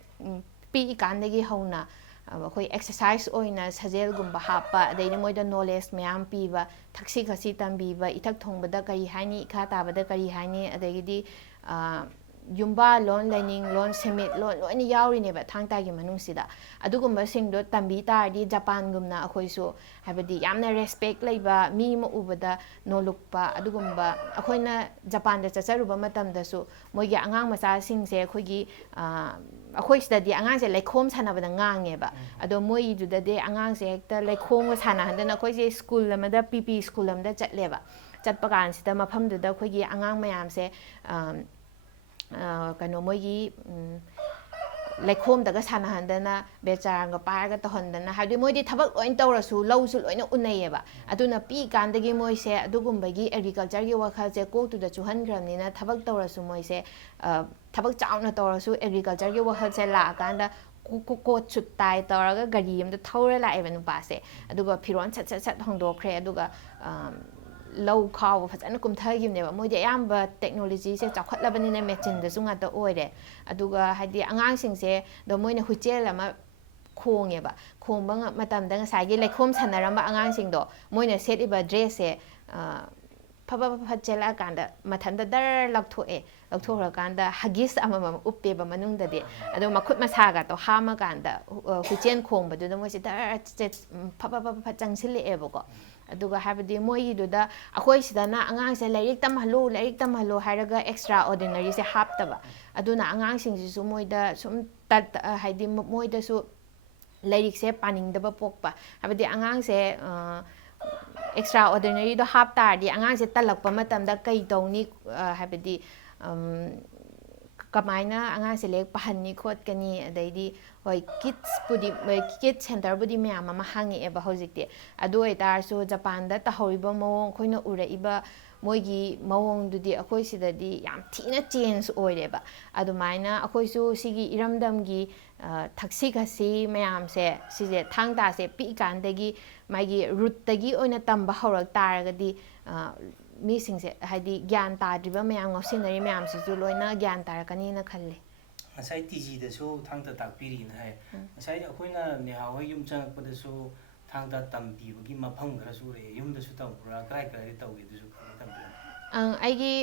ꯄꯤꯛꯏꯀꯥꯟꯗꯒꯤ ꯍꯧꯅ ꯑꯩꯈꯣꯏ ꯑꯦꯛꯁꯔꯁꯥꯏꯁ ꯑꯣꯏꯅ ꯁꯥꯖꯦꯜꯒꯨꯝꯕ ꯍꯥꯞꯄ ꯑꯗꯩꯗꯤ ꯃꯣꯏꯗ ꯅꯣꯂꯦꯖ ꯃꯌꯥꯝ ꯄꯤꯕ ꯊꯛꯁꯤ ꯈꯥꯁꯤ ꯇꯝꯕꯤꯕ ꯏꯊꯛ ꯊꯣꯡꯕꯗ ꯀꯔꯤ ꯍꯥꯏꯅꯤ ꯏꯈꯥ ꯇꯥꯕꯗ ꯀꯔꯤ ꯍꯥꯏꯅꯤ ꯑꯗꯒꯤꯗꯤ ꯌꯨꯝꯕꯥ ꯂꯣꯟ ꯂꯥꯏꯅꯤꯡ ꯂꯣꯟ ꯁꯦꯟꯃꯤꯠ ꯂꯣꯟ ꯂꯣꯏꯅ ꯌꯥꯎꯔꯤꯅꯦꯕ ꯊꯥꯡ ꯇꯥꯒꯤ ꯃꯅꯨꯡꯁꯤꯗ ꯑꯗꯨꯒꯨꯝꯕꯁꯤꯡꯗꯣ ꯇꯝꯕꯤ ꯇꯥꯔꯗꯤ ꯖꯄꯥꯟꯒꯨꯝꯅ ꯑꯩꯈꯣꯏꯁꯨ ꯍꯥꯏꯕꯗꯤ ꯌꯥꯝꯅ ꯔꯦꯁꯄꯦꯛ ꯂꯩꯕ ꯃꯤ ꯑꯃ ꯎꯕꯗ ꯅꯣꯂꯨꯛꯄ ꯑꯗꯨꯒꯨꯝꯕ ꯑꯩꯈꯣꯏꯅ ꯖꯄꯥꯟꯗ ꯆꯠꯆꯔꯨꯕ ꯃꯇꯝꯗꯁꯨ ꯃꯣꯏꯒꯤ ꯑꯉꯥꯡ ꯃꯆꯥꯁꯤꯡꯁꯦ ꯑꯩꯈꯣꯏ ꯁꯤꯗꯗꯤ ꯑꯉꯥꯡꯁꯦ ꯂꯩꯈꯣꯝ ꯁꯥꯟꯅꯕꯗ ꯉꯥꯡꯉꯦꯕ ꯑꯗꯣ ꯃꯣꯏꯗꯨꯗꯗꯤ ꯑꯉꯥꯡꯁꯦ ꯍꯦꯛꯇ ꯂꯩꯈꯣꯝꯒ ꯁꯥꯟꯅꯍꯟꯗꯅ ꯑꯩꯈꯣꯏꯁꯦ ꯁ꯭ꯀꯨල් ꯑꯃꯗ PP ꯁ꯭ꯀꯨල් ꯑꯃꯗ ꯆꯠꯂꯦꯕ ꯆꯠꯄ ꯀꯥꯟꯁꯤꯗ ꯃꯐꯝꯗꯨꯗ ꯑꯩꯈꯣꯏꯒꯤ ꯑꯉꯥꯡ ꯃꯌꯥꯝꯁꯦ ꯀꯩꯅꯣ ꯃꯣꯏꯒꯤ ꯂꯩꯈꯣꯝꯗꯒ ꯁꯥꯟꯅꯍꯟꯗꯅ ꯕꯦꯆꯥꯔꯒ ꯄꯥꯏꯔꯒ ꯇꯧꯍꯟꯗꯅ ꯍꯥꯏꯕꯗꯤ ꯃꯣꯏꯗꯤ ꯊꯕꯛ ꯂꯣꯏ ꯇꯧꯔꯁꯨ ꯂꯧꯁꯨ ꯂꯣꯏꯅ ꯎꯅꯩꯌꯦꯕ ꯑꯗꯨꯅ ꯄꯤꯛꯏꯀꯥꯟꯗꯒꯤ ꯃꯣꯏꯁꯦ ꯑꯗꯨꯒꯨꯝꯕꯒꯤ ꯑꯦꯒ꯭ꯔꯤꯀꯜꯆꯔꯒꯤ ꯋꯥꯈꯜꯁꯦ ꯀꯣꯛꯇꯨꯗ ꯆꯨꯍꯟꯈ꯭ꯔꯕꯅꯤꯅ ꯊꯕꯛ ꯇꯧꯔꯁꯨ ꯃꯣꯏꯁꯦ ꯊꯕꯛ ꯆꯥꯎꯅ ꯇꯧꯔꯁꯨ ꯑꯦꯒ꯭ꯔꯤꯀꯜꯆꯔꯒꯤ ꯋꯥꯈꯜꯁꯦ ꯂꯥꯛꯑꯀꯥꯟꯗ ꯀꯣꯠ ꯁꯨꯠ ꯇꯥꯏ ꯇꯧꯔꯒ ꯒꯥꯔꯤ ꯑꯃꯗ ꯊꯧꯔ ꯂꯥꯛꯑꯦꯕ ꯅꯨꯄꯥꯁꯦ ꯑꯗꯨꯒ ꯐꯤꯔꯣꯜ ꯁꯠ ꯍꯣꯡꯗꯣꯛꯈ꯭ꯔꯦ ꯑꯗꯨꯒ ꯂꯧ ꯈꯥꯎꯕ ꯐꯖꯅ ꯀꯨꯝꯊꯈꯤꯕꯅꯦꯕ ꯃꯣꯏꯗꯤ ꯑꯌꯥꯝꯕ ꯇꯦꯛꯅꯣꯂꯣꯖꯤꯁꯦ ꯆꯥꯎꯈꯠꯂꯕꯅꯤꯅ ꯃꯦꯆꯤꯟꯗꯁꯨ ꯉꯥꯛꯇ ꯑꯣꯏꯔꯦ ꯑꯗꯨꯒ ꯍꯥꯏꯗꯤ ꯑꯉꯥꯡꯁꯤꯡꯁꯦ ꯑꯗꯣ ꯃꯣꯏꯅ ꯍꯨꯏꯆꯦꯜ ꯑꯃ ꯈꯣꯡꯉꯦꯕ ꯈꯣꯡꯕ ꯃꯇꯝꯗ ꯉꯁꯥꯏꯒꯤ ꯂꯩꯈꯣꯝ ꯁꯥꯟꯅꯔꯝꯕ ꯑꯉꯥꯡꯁꯤꯡꯗꯣ ꯃꯣꯏꯅ ꯁꯦꯠꯂꯤꯕ ꯗ꯭ꯔꯦꯁꯁꯦ ꯐꯠ ꯆꯦꯜꯂꯛꯑꯀꯥꯟꯗ ꯃꯊꯟꯇ ꯗꯔ ꯂꯧꯊꯣꯛꯈ꯭ꯔꯀꯥꯟꯗ ꯍꯒꯤꯁ ꯑꯃꯃꯝ ꯎꯞꯄꯦꯕ ꯃꯅꯨꯡꯗꯗꯤ ꯑꯗꯣ ꯃꯈꯨꯠ ꯃꯁꯥꯒꯇꯣ ꯍꯥꯝꯃꯀꯥꯟꯗ ꯍꯨꯏꯆꯦꯟ ꯈꯣꯡꯕꯗꯨꯗ ꯃꯣꯏꯁꯦ ꯗꯔ ꯐꯠ ꯆꯪꯁꯤꯜꯂꯛꯑꯦꯕꯀꯣ ꯑꯗꯨꯒ ꯍꯥꯏꯕꯗꯤ ꯃꯣꯏꯒꯤꯗꯨꯗ ꯑꯩꯈꯣꯏ ꯁꯤꯗꯅ ꯑꯉꯥꯡꯁꯦ ꯂꯥꯏꯔꯤꯛ ꯇꯝꯍꯜꯂꯨ ꯍꯥꯏꯔꯒ ꯑꯦꯛꯁꯇ꯭ꯔꯥ ꯑꯣꯔꯗꯤꯅꯔꯤꯁꯦ ꯍꯥꯞꯇꯕ ꯑꯗꯨꯅ ꯑꯉꯥꯡꯁꯤꯡꯁꯤꯁꯨ ꯃꯣꯏꯗ ꯁꯨꯝ ꯍꯥꯏꯗꯤ ꯃꯣꯏꯗꯁꯨ ꯂꯥꯏꯔꯤꯛꯁꯦ ꯄꯥꯅꯤꯡꯗꯕ ꯄꯣꯛꯄ ꯍꯥꯏꯕꯗꯤ ꯑꯉꯥꯡꯁꯦ ꯑꯦꯛꯁꯇ꯭ꯔꯥ ꯑꯣꯔꯗꯤꯅꯔꯤꯗꯣ ꯍꯥꯞ ꯇꯥꯔꯗꯤ ꯑꯉꯥꯡꯁꯦ ꯇꯜꯂꯛꯄ ꯃꯇꯝꯗ ꯀꯩ ꯇꯧꯅꯤ ꯍꯥꯏꯕꯗꯤ ꯀꯃꯥꯏꯅ ꯑꯉꯥꯡꯁꯦ ꯂꯥꯏꯔꯤꯛ ꯄꯥꯍꯟꯅꯤ ꯈꯣꯠꯀꯅꯤ ꯑꯗꯩꯗꯤ ꯍꯣꯏ ꯀꯤꯠ ꯁꯦꯟꯇꯔꯕꯨꯗꯤ ꯃꯌꯥꯝ ꯑꯃ ꯍꯥꯡꯉꯛꯑꯦꯕ ꯍꯧꯖꯤꯛꯇꯤ ꯑꯗꯨ ꯑꯣꯏꯇꯥꯔꯁꯨ ꯖꯄꯥꯟꯗ ꯇꯧꯍꯧꯔꯤꯕ ꯃꯑꯣꯡ ꯑꯩꯈꯣꯏꯅ ꯎꯔꯛꯏꯕ ꯃꯣꯏꯒꯤ ꯃꯑꯣꯡꯗꯨꯗꯤ ꯑꯩꯈꯣꯏ ꯁꯤꯗꯗꯤ ꯌꯥꯝ ꯊꯤꯅ ꯆꯦꯟꯖ ꯑꯣꯏꯔꯦꯕ ꯑꯗꯨꯃꯥꯏꯅ ꯑꯩꯈꯣꯏꯁꯨ ꯁꯤꯒꯤ ꯏꯔꯝꯗꯝꯒꯤ ꯊꯛꯁꯤ ꯈꯥꯁꯤ ꯃꯌꯥꯝꯁꯦ ꯁꯤꯁꯦ ꯊꯥꯡ ꯇꯥꯁꯦ ꯄꯤꯛꯏꯀꯥꯟꯗꯒꯤ ꯃꯥꯒꯤ ꯔꯨꯠꯇꯒꯤ ꯑꯣꯏꯅ ꯇꯝꯕ ꯍꯧꯔꯛ ꯇꯥꯔꯒꯗꯤ ꯃꯤꯁꯤꯡꯁꯦ ꯍꯥꯏꯗꯤ ꯒ꯭ꯌꯥꯟ ꯇꯥꯗ꯭ꯔꯤꯕ ꯃꯌꯥꯝ ꯉꯥꯎꯁꯤꯟꯅꯔꯤ ꯃꯌꯥꯝꯁꯤꯁꯨ ꯂꯣꯏꯅ ꯒ꯭ꯌꯥꯟ ꯇꯥꯔꯛꯀꯅꯤꯅ ꯈꯜꯂꯤ ꯉꯁꯥꯏ ꯇꯤꯖꯤꯗꯁꯨ ꯊꯥꯡꯇꯥ ꯇꯥꯛꯄꯤꯔꯤꯅ ꯍꯥꯏ ꯉꯁꯥꯏ ꯑꯩꯈꯣꯏꯅ ꯅꯦꯍꯥ ꯍꯣꯏ ꯌꯨꯝ ꯆꯪꯉꯛꯄꯗꯁꯨ ꯊꯥꯡꯇꯥ ꯇꯝꯕꯤꯕꯒꯤ ꯃꯐꯝ ꯈꯔꯁꯨ ꯎꯔꯛꯑꯦ ꯌꯨꯝꯗꯁꯨ ꯇꯝꯕ꯭ꯔꯥ ꯀꯗꯥꯏ ꯇꯧꯒꯦ ꯑꯗꯨꯁꯨ ꯈꯔ ꯇꯝꯕꯤꯌꯨ ꯑꯩꯒꯤ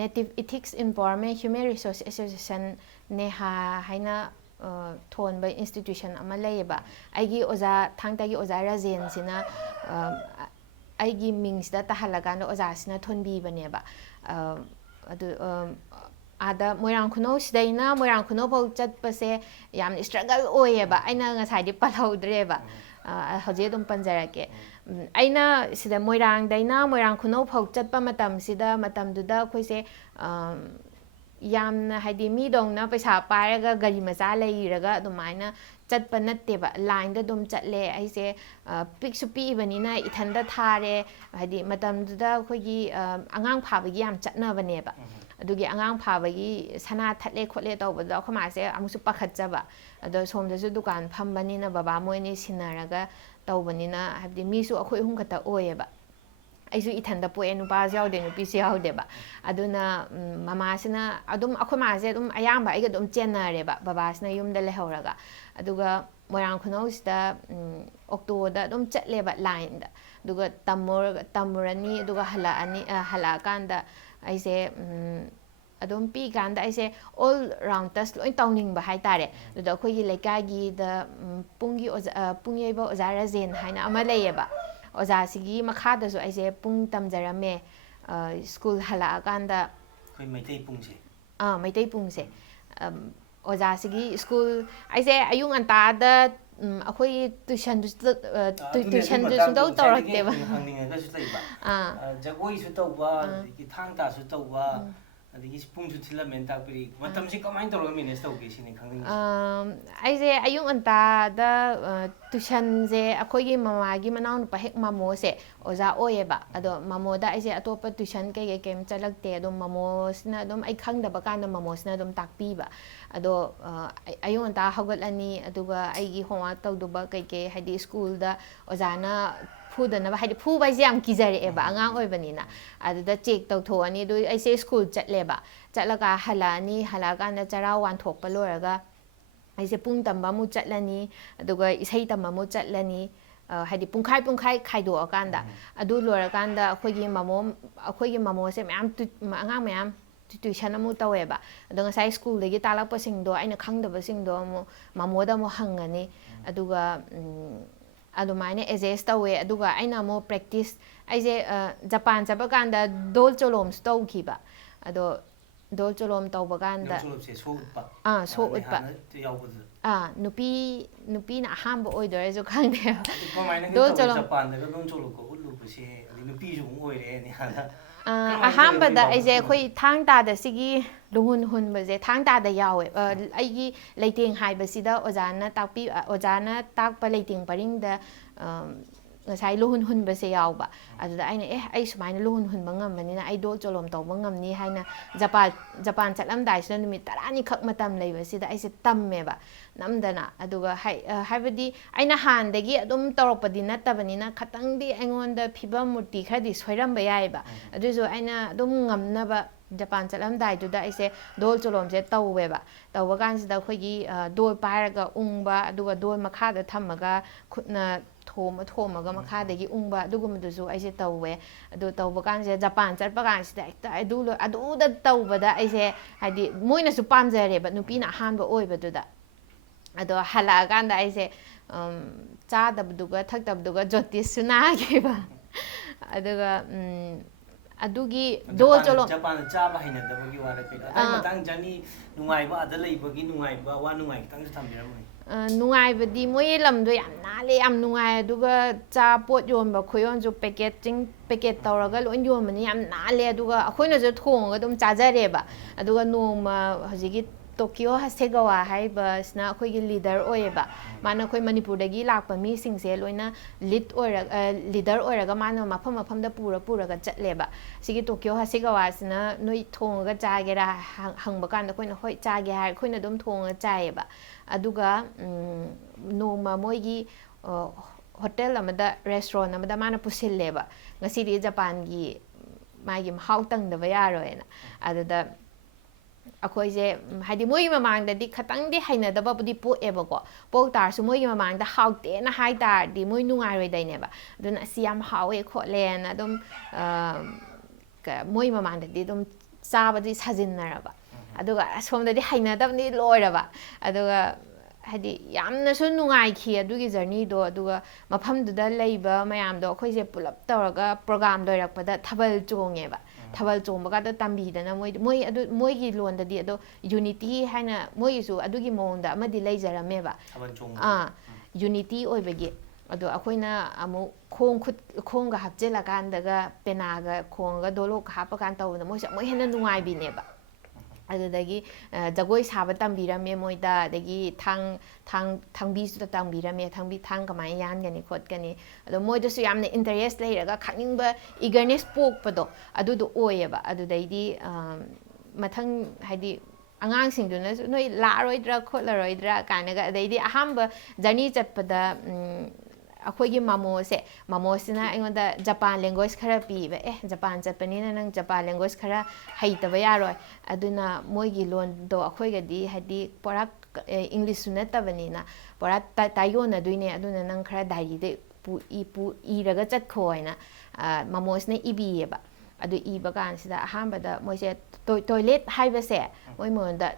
ꯅꯦꯇꯤꯞ ethics empowerment human resource association ꯅꯦꯍꯥ ꯍꯥꯏꯅ ꯊꯣꯟꯕ ꯏꯟꯁꯇꯤꯇ꯭ꯌꯨꯁꯟ ꯑꯃ ꯂꯩꯌꯦꯕ ꯑꯩꯒꯤ ꯑꯣꯖꯥ ꯊꯥꯡꯇꯥꯒꯤ ꯑꯣꯖꯥ ꯔꯥꯖꯦꯟꯁꯤꯅ ꯑꯩꯒꯤ ꯃꯤꯡꯁꯤꯗ ꯇꯥꯍꯜꯂꯀꯥꯟꯗ ꯑꯣꯖꯥꯁꯤꯅ ꯊꯣꯟꯕꯤꯕꯅꯦꯕ ꯑꯗꯨ ꯑꯥꯗ ꯃꯣꯏꯔꯥꯡ ꯈꯨꯅꯧꯁꯤꯗꯩꯅ ꯃꯣꯏꯔꯥꯡ ꯈꯨꯅꯧꯐꯥꯎ ꯆꯠꯄꯁꯦ ꯌꯥꯝꯅ ꯏꯁꯇ꯭ꯔꯒꯜ ꯑꯣꯏꯌꯦꯕ ꯑꯩꯅ ꯉꯁꯥꯏꯗꯤ ꯄꯜꯍꯧꯗ꯭ꯔꯦꯕ ꯍꯧꯖꯤꯛ ꯑꯗꯨꯝ ꯄꯟꯖꯔꯛꯀꯦ ꯑꯩꯅ ꯁꯤꯗ ꯃꯣꯏꯔꯥꯡꯗꯩꯅ ꯃꯣꯏꯔꯥꯡ ꯈꯨꯅꯧꯐꯥꯎ ꯆꯠꯄ ꯃꯇꯝꯗꯨꯗ ꯑꯩꯈꯣꯏꯁꯦ ꯌꯥꯝꯅ ꯍꯥꯏꯗꯤ ꯃꯤꯗꯧꯅ ꯄꯩꯁా ꯄꯥꯏꯔꯒ ꯒꯥꯔꯤ ꯃꯆꯥ ꯂꯩꯔꯒ ꯑꯗꯨꯃꯥꯏꯅ ꯆꯠꯄ ꯅꯠꯇꯦꯕ ꯂꯥꯏꯟꯗ ꯑꯗꯨꯝ ꯆꯠꯂꯦ ꯑꯩꯁꯦ ꯄꯤꯛꯁꯨ ꯄꯤꯛꯏꯕꯅꯤ나 ꯏꯊꯟꯗ ꯊꯥꯔꯦ ꯍꯥꯏꯗꯤ ꯃꯇꯝꯗꯨꯗ ꯑꯩꯈꯣꯏꯒꯤ ꯑꯉꯥꯡ ꯐꯥꯕꯒꯤ ꯌꯥꯝ ꯆꯠꯅꯕꯅꯦꯕ ꯑꯗꯨꯒꯤ ꯑꯉꯥꯡ ꯐꯥꯕꯒꯤ ꯁꯅꯥ ꯊꯠꯂꯦ ꯈꯣꯠꯂꯦ ꯇꯧꯕꯗ ꯑꯩꯈꯣꯏ ꯃꯥꯁꯦ ꯑꯃꯨꯛꯁꯨ ꯄꯥꯈꯠꯆꯕ ꯑꯗꯣ ꯁꯣꯝꯗꯁꯨ ꯗꯨꯀꯥꯟ ꯐꯝꯕꯅꯤꯅ ꯕꯕꯥ ꯃꯣꯏꯅꯤ ꯁꯤꯟꯅꯔꯒ ꯇꯧꯕꯅꯤꯅ ꯍꯥꯏꯕꯗꯤ ꯃꯤꯁꯨ ꯑꯩꯈꯣꯏ ꯑꯍꯨꯝ ꯈꯛꯇ ꯑꯣꯏꯌꯦꯕ ꯑꯩꯁꯨ ꯏꯊꯟꯗ ꯄꯣꯛꯑꯦ ꯅꯨꯄꯥꯁꯨ ꯌꯥꯎꯗꯦ ꯅꯨꯄꯤꯁꯨ ꯌꯥꯎꯗꯦꯕ ꯑꯗꯨꯅ ꯃꯃꯥꯁꯤꯅ ꯑꯗꯨꯝ ꯑꯩꯈꯣꯏ ꯃꯥꯁꯦ ꯑꯗꯨꯝ ꯑꯌꯥꯝꯕ ꯑꯩꯒ ꯑꯗꯨꯝ ꯆꯦꯟꯅꯔꯦꯕ ꯕꯕꯥꯁꯤꯅ ꯌꯨꯝꯗ ꯂꯩꯍꯧꯔꯒ ꯑꯗꯨꯒ ꯃꯣꯏꯔꯥꯡ ꯈꯨꯅꯧꯁꯤꯗ ꯑꯣꯛꯇꯣꯗ ꯑꯗꯨꯝ ꯆꯠꯂꯦꯕ ꯂꯥꯏꯟꯗ ꯑꯗꯨꯒ ꯇꯝꯃꯨꯔꯅꯤ ꯑꯗꯨꯒ ꯍꯜꯂꯛꯑꯀꯥꯟꯗ ꯑꯩꯁꯦ ꯑꯗꯨꯝ ꯄꯤꯀꯥꯟꯗ ꯑꯩꯁꯦ ꯑꯣꯜ ꯔꯥꯎꯟ ꯇꯁ ꯂꯣꯏ ꯇꯧꯅꯤꯡꯕ ꯍꯥꯏꯇꯥꯔꯦ ꯑꯗꯨꯗ ꯑꯩꯈꯣꯏꯒꯤ ꯂꯩꯀꯥꯏꯒꯤꯗ ꯄꯨꯡ ꯌꯩꯕ ꯑꯣꯖꯥ ꯔꯥꯖꯦꯟ ꯍꯥꯏꯅ ꯑꯃ ꯂꯩꯌꯦꯕ ꯑꯣꯖꯥꯁꯤꯒꯤ ꯃꯈꯥꯗꯁꯨ ꯑꯩꯁꯦ ꯄꯨꯡ ꯇꯝꯖꯔꯝꯃꯦ ꯁ꯭ꯀꯨꯜ ꯍꯜꯂꯛꯑꯀꯥꯟꯗ ꯑꯩꯈꯣꯏ ꯃꯩꯇꯩ ꯄꯨꯡꯁꯦ ꯃꯩꯇꯩ ꯄꯨꯡꯁꯦ ꯑꯣꯖꯥꯁꯤꯒꯤ ꯁ꯭ꯀꯨꯜ ꯑꯩꯁꯦ ꯑꯌꯨꯛ ꯉꯟꯇꯥꯗ ꯑꯩꯈꯣꯏꯒꯤ ꯇꯨꯏꯁꯟꯁꯨ ꯁꯨꯡꯇꯧ ꯇꯧꯔꯛꯇꯦꯕ ꯍꯪꯅꯤꯡꯉꯒꯁꯨ ꯂꯩꯕ ꯖꯒꯣꯏꯁꯨ ꯇꯧꯕ ꯑꯗꯒꯤ ꯊꯥꯡ ꯇꯥꯁꯨ ꯇꯧꯕ ꯑꯗꯒꯤ ꯄꯨꯡꯁꯨ ꯊꯤꯜꯂꯝꯃꯦꯅ ꯇꯥꯛꯄꯤꯔꯤ ꯃꯇꯝꯁꯤ ꯀꯃꯥꯏꯅ ꯇꯧꯔꯒ ꯃꯦꯅꯦꯖ ꯇꯧꯒꯦ ꯁꯤꯅꯤ ꯈꯪꯅꯤꯡꯉꯤꯁꯦ ꯑꯩꯁꯦ ꯑꯌꯨꯛ ꯉꯟꯇꯥꯗ ꯇꯨꯏꯁꯟꯁꯦ ꯑꯩꯈꯣꯏꯒꯤ ꯃꯃꯥꯒꯤ ꯃꯅꯥꯎꯅꯨꯄꯥ ꯍꯦꯛ ꯃꯃꯣꯁꯦ ꯑꯣꯖꯥ ꯑꯣꯏꯌꯦꯕ ꯑꯗꯣ ꯃꯃꯣꯗ ꯑꯩꯁꯦ ꯑꯇꯣꯞꯄ ꯇꯨꯏꯁꯟ ꯀꯩꯝ ꯆꯠꯂꯛꯇꯦ ꯑꯗꯨꯝ ꯃꯃꯣꯁꯤꯅ ꯑꯗꯨꯝ ꯑꯩ ꯈꯪꯗꯕ ꯀꯥꯟꯗ ꯃꯃꯣꯁꯤꯅ ꯑꯗꯨꯝ ꯇꯥꯛꯄꯤꯕ ꯑꯗꯣ ꯑꯌꯨꯛ ꯉꯟꯇꯥ ꯍꯧꯒꯠꯂꯅꯤ ꯑꯗꯨꯒ ꯑꯩꯒꯤ ꯍꯣꯝꯋꯥꯔꯛ ꯇꯧꯗꯧꯕ ꯀꯩ ꯍꯥꯏꯗꯤ ꯁ꯭ꯀꯨꯜꯗ ꯑꯣꯖꯥꯅ ꯐꯨꯗꯅꯕ ꯍꯥꯏꯗꯤ ꯐꯨꯕ ꯍꯥꯏꯁꯦ ꯌꯥꯝ ꯀꯤꯖꯔꯛꯑꯦꯕ ꯑꯉꯥꯡ ꯑꯣꯏꯕꯅꯤꯅ ꯑꯗꯨꯗ ꯆꯦꯛ ꯇꯧꯊꯣꯛꯑꯅꯤ ꯑꯗꯨ ꯑꯩꯁꯦ ꯁ꯭ꯀꯨꯜ ꯆꯠꯂꯦꯕ ꯆꯠꯂꯒ ꯍꯜꯂꯛꯑꯀꯥꯟꯗ ꯆꯔꯥ ꯋꯥꯟꯊꯣꯛꯄ ꯂꯣꯏꯔꯒ ꯑꯩꯁꯦ ꯄꯨꯡ ꯇꯝꯕ ꯑꯃꯨꯛ ꯆꯠꯂꯅꯤ ꯑꯗꯨꯒ ꯏꯁꯩ ꯇꯝꯕ ꯑꯃꯨꯛ ꯆꯠꯂꯅꯤ ꯍꯥꯏꯗꯤ ꯄꯨꯡꯈꯥꯏ ꯈꯥꯏꯗꯣꯛꯑꯀꯥꯟda ꯑꯗꯨ ꯂꯣꯏꯔꯀꯥꯟꯗ ꯑꯩꯈꯣꯏꯒꯤ ꯃꯃꯣꯁꯦ ꯑꯉꯥꯡ ꯃꯌꯥꯝ ꯇꯨꯏꯁꯟ ꯑꯃꯨꯛ ꯇꯧꯋꯦꯕ ꯑꯗꯣ ꯉꯁꯥꯏ ꯁ꯭ꯀꯨꯜꯗꯒꯤ ꯇꯥꯛꯂꯛꯄꯁꯤꯡꯗꯣ ꯑꯩꯅ ꯈꯪꯗꯕꯁꯤꯡꯗꯣ ꯑꯃꯨꯛ ꯃꯃꯣꯗ ꯑꯃꯨꯛ ꯍꯪꯉꯅꯤ ꯑꯗꯨꯒ ꯑꯗꯨꯃꯥꯏꯅ ꯑꯦꯖꯦꯁ ꯇꯧꯋꯦ ꯑꯗꯨꯒ ꯑꯩꯅ ꯑꯃꯨꯛ ꯄ꯭ꯔꯦꯛꯇꯤꯁ ꯑꯩꯁꯦ ꯖꯄꯥꯟ ꯆꯠꯄ ꯀꯥꯟꯗ ꯗꯣꯜ ꯆꯣꯂꯣꯝꯁꯨ ꯇꯧꯈꯤꯕ ꯑꯗꯣ ꯗꯣꯜ ꯆꯣꯂꯣꯝ ꯇꯧꯕ ꯀꯥꯟꯗ ꯁꯣ ꯎꯠꯄ ꯅꯨꯄꯤꯅ ꯑꯍꯥꯟꯕ ꯑꯣꯏꯗꯣꯏꯔꯁꯨ ꯈꯪꯗꯦꯕ ꯗꯣꯜ ꯆꯣꯂꯣꯝ ꯖꯄꯥꯟꯗꯒ ꯗꯣꯜ ꯆꯣꯂꯣꯝꯒ ꯎꯠꯂꯨꯕꯁꯦ ꯑꯗꯩ ꯅꯨꯄꯤꯁꯨ ꯑꯃꯨꯛ ꯑꯣꯏꯔꯦ ꯑꯍꯥꯟꯕꯗ ꯑꯩꯁꯦ ꯑꯩꯈꯣꯏ ꯊꯥꯡ ꯇꯥꯗ ꯁꯤꯒꯤ ꯂꯨꯍꯨꯟ ꯍꯨꯟꯕꯁꯦ ꯊꯥꯡ ꯇꯥꯗ ꯌꯥꯎꯋꯦ ꯑꯩꯒꯤ ꯂꯩꯇꯦꯡ ꯍꯥꯏꯕꯁꯤꯗ ꯑꯣꯖꯥꯅ ꯇꯥꯛꯄ ꯂꯩꯇꯦꯡ ꯄꯔꯤꯡꯗ ꯉꯁꯥꯏ ꯂꯨꯍꯨꯟ ꯍꯨꯟꯕꯁꯦ ꯌꯥꯎꯕ ꯑꯗꯨꯗ ꯑꯩꯅ ꯑꯩ ꯁꯨꯃꯥꯏꯅ ꯂꯨꯍꯨꯟ ꯍꯨꯟꯕ ꯉꯝꯕꯅꯤꯅ ꯑꯩ ꯗꯣꯜ ꯆꯣꯂꯣꯝ ꯇꯧꯕ ꯉꯝꯅꯤ ꯍꯥꯏꯅ ꯖꯄꯥꯟ ꯆꯠꯂꯝꯗꯥꯏꯁꯤꯗ ꯅꯨꯃꯤꯠ 10ꯅꯤꯈꯛ ꯃꯇꯝ ꯂꯩꯕꯁꯤꯗ ꯑꯩꯁꯦ ꯇꯝꯃꯦꯕ ꯅꯝꯗꯅ ꯑꯗꯨꯒ ꯍꯥꯏꯕꯗꯤ ꯑꯩꯅ ꯍꯥꯟꯅꯗꯒꯤ ꯑꯗꯨꯝ ꯇꯧꯔꯛꯄꯗꯤ ꯅꯠꯇꯕꯅꯤꯅ ꯈꯇꯪꯗꯤ ꯑꯩꯉꯣꯟꯗ ꯐꯤꯕꯝ ꯃꯨꯔꯇꯤ ꯈꯔꯗꯤ ꯁꯣꯏꯔꯝꯕ ꯌꯥꯏꯑꯕ ꯑꯗꯨꯁꯨ ꯑꯩꯅ ꯑꯗꯨꯝ ꯉꯝꯅꯕ ꯖꯄꯥꯟ ꯆꯠꯂꯝꯗꯥꯏꯗꯨꯗ ꯑꯩꯁꯦ ꯗꯣꯜ ꯆꯣꯂꯣꯝꯁꯦ ꯇꯧꯋꯦꯕ ꯇꯧꯕ ꯀꯥꯟꯁꯤꯗ ꯑꯩꯈꯣꯏꯒꯤ ꯗꯣꯜ ꯄꯥꯏꯔꯒ ꯎꯪꯕ ꯑꯗꯨꯒ ꯗꯣꯜ ꯃꯈꯥꯗ ꯊꯝꯃꯒ ꯈꯨꯠꯅ ꯊꯣꯝꯃꯒ ꯃꯈꯥꯗꯒꯤ ꯎꯪꯕ ꯑꯗꯨꯒꯨꯝꯕꯗꯨꯁꯨ ꯑꯩꯁꯦ ꯇꯧꯋꯦ ꯑꯗꯨ ꯇꯧꯕ ꯀꯥꯟꯁꯤꯗ ꯖꯄꯥꯟ ꯆꯠꯄ ꯀꯥꯟꯁꯤꯗ ꯍꯦꯛꯇ ꯑꯗꯨꯗ ꯇꯧꯕꯗ ꯑꯩꯁꯦ ꯍꯥꯏꯗꯤ ꯃꯣꯏꯅꯁꯨ ꯄꯥꯝꯖꯔꯦꯕ ꯅꯨꯄꯤꯅ ꯑꯍꯥꯟꯕ ꯑꯣꯏꯕꯗꯨꯗ ꯑꯗꯣ ꯍꯜꯂꯛꯑꯀꯥꯟꯗ ꯑꯩꯁꯦ ꯆꯥꯗꯕꯗꯨꯒ ꯊꯛꯇꯕꯗꯨꯒ ꯖꯣꯇꯤꯁꯁꯨ ꯅꯥꯈꯤꯕ ꯑꯗꯨꯒ ꯑꯗꯨꯒꯤ ꯗꯣ ꯆꯣꯂꯣꯝ ꯖꯄꯥꯟꯗ ꯆꯥꯕ ꯍꯩꯅꯗꯕꯒꯤ ꯋꯥꯔ ꯀꯩꯅꯣ ꯑꯗꯥꯏ ꯃꯇꯥꯡ ꯖꯔꯅꯤ ꯅꯨꯡꯉꯥꯏꯕ ꯑꯗ ꯂꯩꯕꯒꯤ ꯅꯨꯡꯉꯥꯏꯕ ꯋꯥ ꯅꯨꯡꯉꯥꯏ ꯈꯤꯇꯪꯁꯨ ꯊꯝꯕꯤꯔꯝꯃꯨꯅꯦ ꯅꯨꯡꯉꯥꯏꯕꯗꯤ ꯃꯣꯏꯒꯤ ꯂꯝꯗꯣ ꯌꯥꯝ ꯅꯥꯜꯂꯦ ꯌꯥꯝ ꯅꯨꯡꯉꯥꯏ ꯑꯗꯨꯒ ꯆꯥ ꯄꯣꯠ ꯌꯣꯟꯕ ꯈꯨꯌꯣꯟꯁꯨ ꯄꯦꯀꯦꯠ ꯇꯧꯔꯒ ꯂꯣꯏ ꯌꯣꯟꯕꯅꯤ ꯌꯥꯝ ꯅꯥꯜꯂꯦ ꯑꯗꯨꯒ ꯑꯩꯈꯣꯏꯅꯁꯨ ꯊꯣꯡꯉꯒ ꯑꯗꯨꯝ ꯆꯥꯖꯔꯦꯕ ꯑꯗꯨꯒ ꯅꯣꯡꯃ ꯍꯧꯖꯤꯛꯀꯤ ꯇꯣꯀꯤꯌꯣ ꯍꯥꯁꯦꯒꯋꯥ ꯍꯥꯏꯔꯤꯕꯁꯤꯅ ꯑꯩꯈꯣꯏꯒꯤ ꯂꯤꯗꯔ ꯑꯣꯏꯌꯦꯕ ꯃꯥꯅ ꯑꯩꯈꯣꯏ ꯃꯅꯤꯄꯨꯔꯗꯒꯤ ꯂꯥꯛꯄ ꯃꯤꯁꯤꯡꯁꯦ ꯂꯣꯏꯅ ꯂꯤꯗꯔ ꯑꯣꯏꯔꯒ ꯃꯥꯅ ꯃꯐꯝ ꯃꯐꯝꯗ ꯄꯨꯔꯒ ꯆꯠꯂꯦꯕ ꯁꯤꯒꯤ ꯇꯣꯀꯤꯌꯣ ꯍꯥꯁꯦꯒꯋꯥꯁꯤꯅ ꯅꯣꯏ ꯊꯣꯡꯉꯒ ꯆꯥꯒꯦꯔꯥ ꯍꯪꯕ ꯀꯥꯟꯗ ꯑꯩꯈꯣꯏꯅ ꯍꯣꯏ ꯆꯥꯒꯦ ꯍꯥꯏꯔ ꯑꯩꯈꯣꯏꯅ ꯑꯗꯨꯝ ꯊꯣꯡꯉꯒ ꯆꯥꯏꯌꯦꯕ ꯑꯗꯨꯒ ꯅꯣꯡꯃ ꯃꯣꯏꯒꯤ ꯍꯣꯇꯦꯜ ꯑꯃꯗ ꯔꯦꯁꯇꯨꯔꯦꯟ ꯑꯃꯗ ꯃꯥꯅ ꯄꯨꯁꯤꯜꯂꯦꯕ ꯉꯁꯤꯗꯤ ꯖꯄꯥꯟꯒꯤ ꯃꯥꯒꯤ ꯃꯍꯥꯎ ꯇꯪꯗꯕ ꯌꯥꯔꯣꯏꯅ ꯑꯗꯨꯗ ꯑꯩꯈꯣꯏꯁꯦ ꯍꯥꯏꯗꯤ ꯃꯣꯏꯒꯤ ꯃꯃꯥꯡꯗꯗꯤ ꯈꯇꯪꯗꯤ ꯍꯩꯅꯗꯕꯕꯨꯗꯤ ꯄꯣꯛꯑꯦꯕꯀꯣ ꯄꯣꯛ ꯇꯥꯔꯁꯨ ꯃꯣꯏꯒꯤ ꯃꯃꯥꯡꯗ ꯍꯥꯎꯇꯦꯅ ꯍꯥꯏ ꯇꯥꯔꯗꯤ ꯃꯣꯏ ꯅꯨꯡꯉꯥꯏꯔꯣꯏꯗꯣꯏꯅꯦꯕ ꯑꯗꯨꯅ ꯑꯁꯤ ꯌꯥꯝ ꯍꯥꯎꯋꯦ ꯈꯣꯠꯂꯦꯅ ꯑꯗꯨꯝ ꯃꯣꯏ ꯃꯃꯥꯡꯗꯗꯤ ꯑꯗꯨꯝ ꯆꯥꯕꯗꯤ ꯁꯥꯖꯤꯟꯅꯔꯕ ꯑꯗꯨꯒ ꯑꯁꯣꯝꯗꯗꯤ ꯍꯩꯅꯗꯕꯗꯤ ꯂꯣꯏꯔꯕ ꯑꯗꯨꯒ ꯍꯥꯏꯗꯤ ꯌꯥꯝꯅꯁꯨ ꯅꯨꯡꯉꯥꯏꯈꯤ ꯑꯗꯨꯒꯤ ꯖꯔꯅꯤꯗꯣ ꯑꯗꯨꯒ ꯃꯐꯝꯗꯨꯗ ꯂꯩꯕ ꯃꯌꯥꯝꯗꯣ ꯑꯩꯈꯣꯏꯁꯦ ꯄꯨꯂꯞ ꯇꯧꯔꯒ ꯄ꯭ꯔꯣꯒꯥꯝ ꯂꯣꯏꯔꯛꯄꯗ ꯊꯥꯕꯜ ꯆꯣꯡꯉꯦꯕ ꯊꯥꯕꯜ ꯆꯣꯡꯕꯒꯗ ꯇꯝꯕꯤꯗꯅ ꯃꯣꯏꯒꯤ ꯂꯣꯟꯗꯗꯤ ꯑꯗꯣ ꯌꯨꯅꯤꯇꯤ ꯍꯥꯏꯅ ꯃꯣꯏꯒꯤꯁꯨ ꯑꯗꯨꯒꯤ ꯃꯑꯣꯡꯗ ꯑꯃꯗꯤ ꯂꯩꯖꯔꯝꯃꯦꯕ ꯌꯨꯅꯤꯇꯤ ꯑꯣꯏꯕꯒꯤ ꯑꯗꯣ ꯑꯩꯈꯣꯏꯅ ꯑꯃꯨꯛ ꯈꯣꯡꯒ ꯍꯥꯞꯆꯤꯜꯂꯀꯥꯟꯗꯒ ꯄꯦꯅꯥꯒ ꯈꯣꯡꯉꯒ ꯗꯣꯂꯣꯛꯀ ꯍꯥꯞꯄꯀꯥꯟꯗ ꯇꯧꯕꯗ ꯃꯣꯏꯁꯨ ꯑꯃꯨꯛ ꯍꯦꯟꯅ ꯅꯨꯡꯉꯥꯏꯕꯤꯅꯦꯕ ꯑꯗꯨꯗꯒꯤ ꯖꯒꯣꯏ ꯁꯥꯕ ꯇꯝꯕꯤꯔꯝꯃꯦ ꯃꯣꯏꯗ ꯑꯗꯒꯤ ꯊꯥꯡꯕꯤꯁꯨ ꯇꯝꯕꯤꯔꯝꯃꯦ ꯊꯥꯡ ꯀꯃꯥꯏꯅ ꯌꯥꯟꯒꯅꯤ ꯈꯣꯠꯀꯅꯤ ꯑꯗꯣ ꯃꯣꯏꯗꯁꯨ ꯌꯥꯝꯅ ꯏꯟꯇꯔꯦꯁ ꯂꯩꯔꯒ ꯈꯪꯅꯤꯡꯕ ꯏꯒꯔꯅꯦꯁ ꯄꯣꯛꯄꯗꯣ ꯑꯗꯨꯗꯣ ꯑꯣꯏꯌꯦꯕ ꯑꯗꯨꯗꯩꯗꯤ ꯃꯊꯪ ꯍꯥꯏꯗꯤ ꯑꯉꯥꯡꯁꯤꯡꯗꯨꯅꯁꯨ ꯅꯣꯏ ꯂꯥꯛꯑꯔꯣꯏꯗ꯭ꯔꯥ ꯈꯣꯠꯂꯔꯣꯏꯗ꯭ꯔꯥ ꯀꯥꯏꯅꯒ ꯑꯗꯩꯗꯤ ꯑꯍꯥꯟꯕ ꯖꯔꯅꯤ ꯆꯠꯄꯗ ꯑꯩꯈꯣꯏꯒꯤ ꯃꯃꯣꯁꯤꯅ ꯑꯩꯉꯣꯟꯗ ꯖꯄꯥꯟ ꯂꯦꯡꯒ꯭ꯋꯦꯖ ꯈꯔ ꯄꯤꯕ ꯖꯄꯥꯟ ꯆꯠꯄꯅꯤ나 ꯅꯪ ꯖꯄꯥꯟ ꯂꯦꯡꯒ꯭ꯋꯦꯖ ꯈꯔ ꯍꯩꯇꯕ ꯌꯥꯔꯣꯏ ꯑꯗꯨꯅ ꯃꯣꯏꯒꯤ ꯂꯣꯟꯗꯣ ꯑꯩꯈꯣꯏꯒꯗꯤ ꯍꯥꯏꯗꯤ ꯄꯨꯔꯥ ꯏꯪꯂꯤꯁꯁꯨ ꯅꯠꯇꯕꯅꯤꯅ ꯄꯨꯔꯥ ꯇꯥꯏꯌꯣꯟꯅꯗꯣꯏꯅꯦ ꯑꯗꯨꯅ ꯅꯪ ꯈꯔ ꯗꯥꯏꯔꯤꯗ ꯏꯔꯒ ꯆꯠꯈꯣ ꯍꯥꯏꯅ ꯃꯃꯣꯁꯤꯅ ꯏꯕꯤꯌꯦꯕ ꯑꯗꯨ ꯏꯕ ꯀꯥꯟꯁꯤꯗ ꯑꯍꯥꯟꯕꯗ ꯃꯣꯏꯁꯦ ꯇꯣꯏꯂꯦꯠ ꯍꯥꯏꯕꯁꯦ ꯃꯣꯏ ꯃꯉꯣꯟꯗ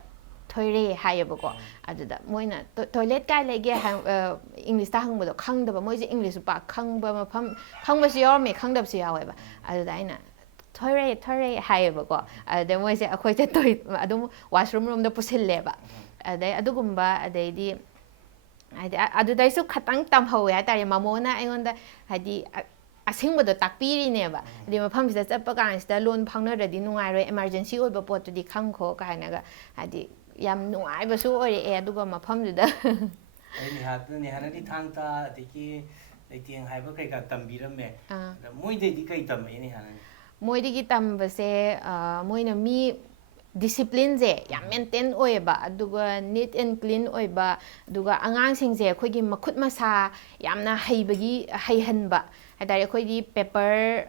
ꯊꯣꯏꯔꯦ ꯍꯥꯏꯌꯦꯕꯀꯣ ꯑꯗꯨꯗ ꯃꯣꯏꯅ ꯇꯣꯏꯂꯦꯠ ꯀꯥꯏ ꯂꯩꯒꯦ ꯏꯪꯂꯤꯁꯇ ꯍꯪꯕꯗꯣ ꯈꯪꯗꯕ ꯃꯣꯏꯁꯦ ꯏꯪꯂꯤꯁꯁꯨ ꯄꯥꯛ ꯈꯪꯕ ꯃꯐꯝ ꯈꯪꯕꯁꯨ ꯌꯥꯎꯔꯝꯃꯦ ꯈꯪꯗꯕꯁꯨ ꯌꯥꯎꯋꯦꯕ ꯑꯗꯨꯗ ꯑꯩꯅ ꯊꯣꯏꯔꯦ ꯍꯥꯏꯌꯦꯕꯀꯣ ꯑꯗꯨꯗ ꯃꯣꯏꯁꯦ ꯑꯩꯈꯣꯏꯁꯦ ꯑꯗꯨꯝ ꯋꯥꯁꯔꯨꯝ ꯔꯣꯝꯗ ꯄꯨꯁꯤꯜꯂꯦꯕ ꯑꯗꯩ ꯑꯗꯨꯒꯨꯝꯕ ꯑꯗꯩꯗꯤ ꯍꯥꯏꯗꯤ ꯑꯗꯨꯗꯩꯁꯨ ꯈꯇꯪ ꯇꯝꯍꯧꯋꯦ ꯍꯥꯏꯇꯥꯔꯦ ꯃꯃꯣꯅ ꯑꯩꯉꯣꯟꯗ ꯍꯥꯏꯗꯤ ꯑꯁꯦꯡꯕꯗꯣ ꯇꯥꯛꯄꯤꯔꯤꯅꯦꯕ ꯍꯥꯏꯗꯤ ꯃꯐꯝꯁꯤꯗ ꯆꯠꯄ ꯀꯥꯟꯁꯤꯗ ꯂꯣꯟ ꯐꯥꯎꯅꯔꯗꯤ ꯅꯨꯡꯉꯥꯏꯔꯣꯏ ꯑꯦꯃꯥꯔꯖꯦꯟꯁꯤ ꯑꯣꯏꯕ ꯄꯣꯠꯇꯨꯗꯤ ꯈꯪꯈꯣ ꯀꯥꯏꯅꯒ ꯍꯥꯏꯗꯤ ꯌꯥꯝ ꯅꯨꯡꯉꯥꯏꯕꯁꯨ ꯑꯣꯏꯔꯛꯑꯦ ꯑꯗꯨꯒ ꯃꯐꯝꯗꯨꯗ ꯅꯦꯍꯥꯅꯗꯤ ꯊꯥꯡ ꯇꯥ ꯑꯗꯒꯤ ꯂꯩꯇꯦꯡ ꯍꯥꯏꯕ ꯀꯩꯀꯥ ꯇꯝꯕꯤꯔꯝꯃꯦ ꯑꯗ ꯃꯣꯏꯗꯩꯗꯤ ꯀꯩ ꯇꯝꯃꯛꯏ ꯅꯦꯍꯥꯅꯗꯤ ꯃꯣꯏꯗꯒꯤ ꯇꯝꯕꯁꯦ ꯃꯣꯏꯅ ꯃꯤ ꯗꯤꯁꯤꯄ꯭ꯂꯤꯟꯁꯦ ꯌꯥꯝ ꯃꯦꯟꯇꯦꯟ ꯑꯣꯏꯌꯦꯕ ꯑꯗꯨꯒ ꯅꯤꯠ ꯑꯦꯟ ꯀ꯭ꯂꯤꯟ ꯑꯣꯏꯕ ꯑꯗꯨꯒ ꯑꯉꯥꯡꯁꯤꯡꯁꯦ ꯑꯩꯈꯣꯏꯒꯤ ꯃꯈꯨꯠ ꯃꯁꯥ ꯌꯥꯝꯅ ꯍꯩꯍꯟꯕ ꯍꯥꯏꯇꯥꯔꯦ ꯑꯩꯈꯣꯏꯒꯤ ꯄꯦꯄꯔ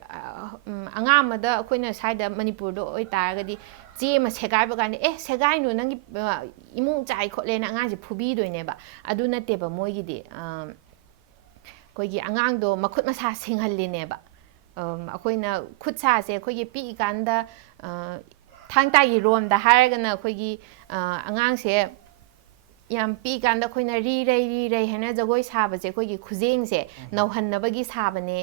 ꯑꯉꯥꯡ ꯑꯃꯗ ꯑꯩꯈꯣꯏꯅ ꯁ꯭ꯋꯥꯏꯗ ꯃꯅꯤꯄꯨꯔꯗ ꯑꯣꯏꯇꯥꯔꯒꯗꯤ ꯆꯦ ꯑꯃ ꯁꯦꯒꯥꯏꯕ ꯀꯥꯟꯗ ꯁꯦꯒꯥꯏꯅꯨ ꯅꯪꯒꯤ ꯏꯃꯨꯡ ꯆꯥꯏ ꯈꯣꯠꯂꯦꯅ ꯑꯉꯥꯡꯁꯦ ꯐꯨꯕꯤꯗꯣꯏꯅꯦꯕ ꯑꯗꯨ ꯅꯠꯇꯦꯕ ꯃꯣꯏꯒꯤꯗꯤ ꯑꯩꯈꯣꯏꯒꯤ ꯑꯉꯥꯡꯗꯣ ꯃꯈꯨꯠ ꯃꯁꯥ ꯁꯤꯡꯍꯜꯂꯤꯅꯦꯕ ꯑꯩꯈꯣꯏꯅ ꯈꯨꯠ ꯁꯥꯁꯦ ꯑꯩꯈꯣꯏꯒꯤ ꯄꯤꯛꯏꯀꯥꯟꯗ ꯊꯥꯡ ꯇꯥꯒꯤ ꯔꯣꯝꯗ ꯍꯥꯏꯔꯒꯅ ꯑꯩꯈꯣꯏꯒꯤ ꯑꯉꯥꯡꯁꯦ ꯌꯥꯝ ꯄꯤꯛꯏꯀꯥꯟꯗ ꯑꯩꯈꯣꯏꯅ ꯔꯤꯔꯩ ꯍꯥꯏꯅ ꯖꯒꯣꯏ ꯁꯥꯕꯁꯦ ꯑꯩꯈꯣꯏꯒꯤ ꯈꯨꯖꯦꯡꯁꯦ ꯅꯧꯍꯟꯅꯕꯒꯤ ꯁꯥꯕꯅꯦ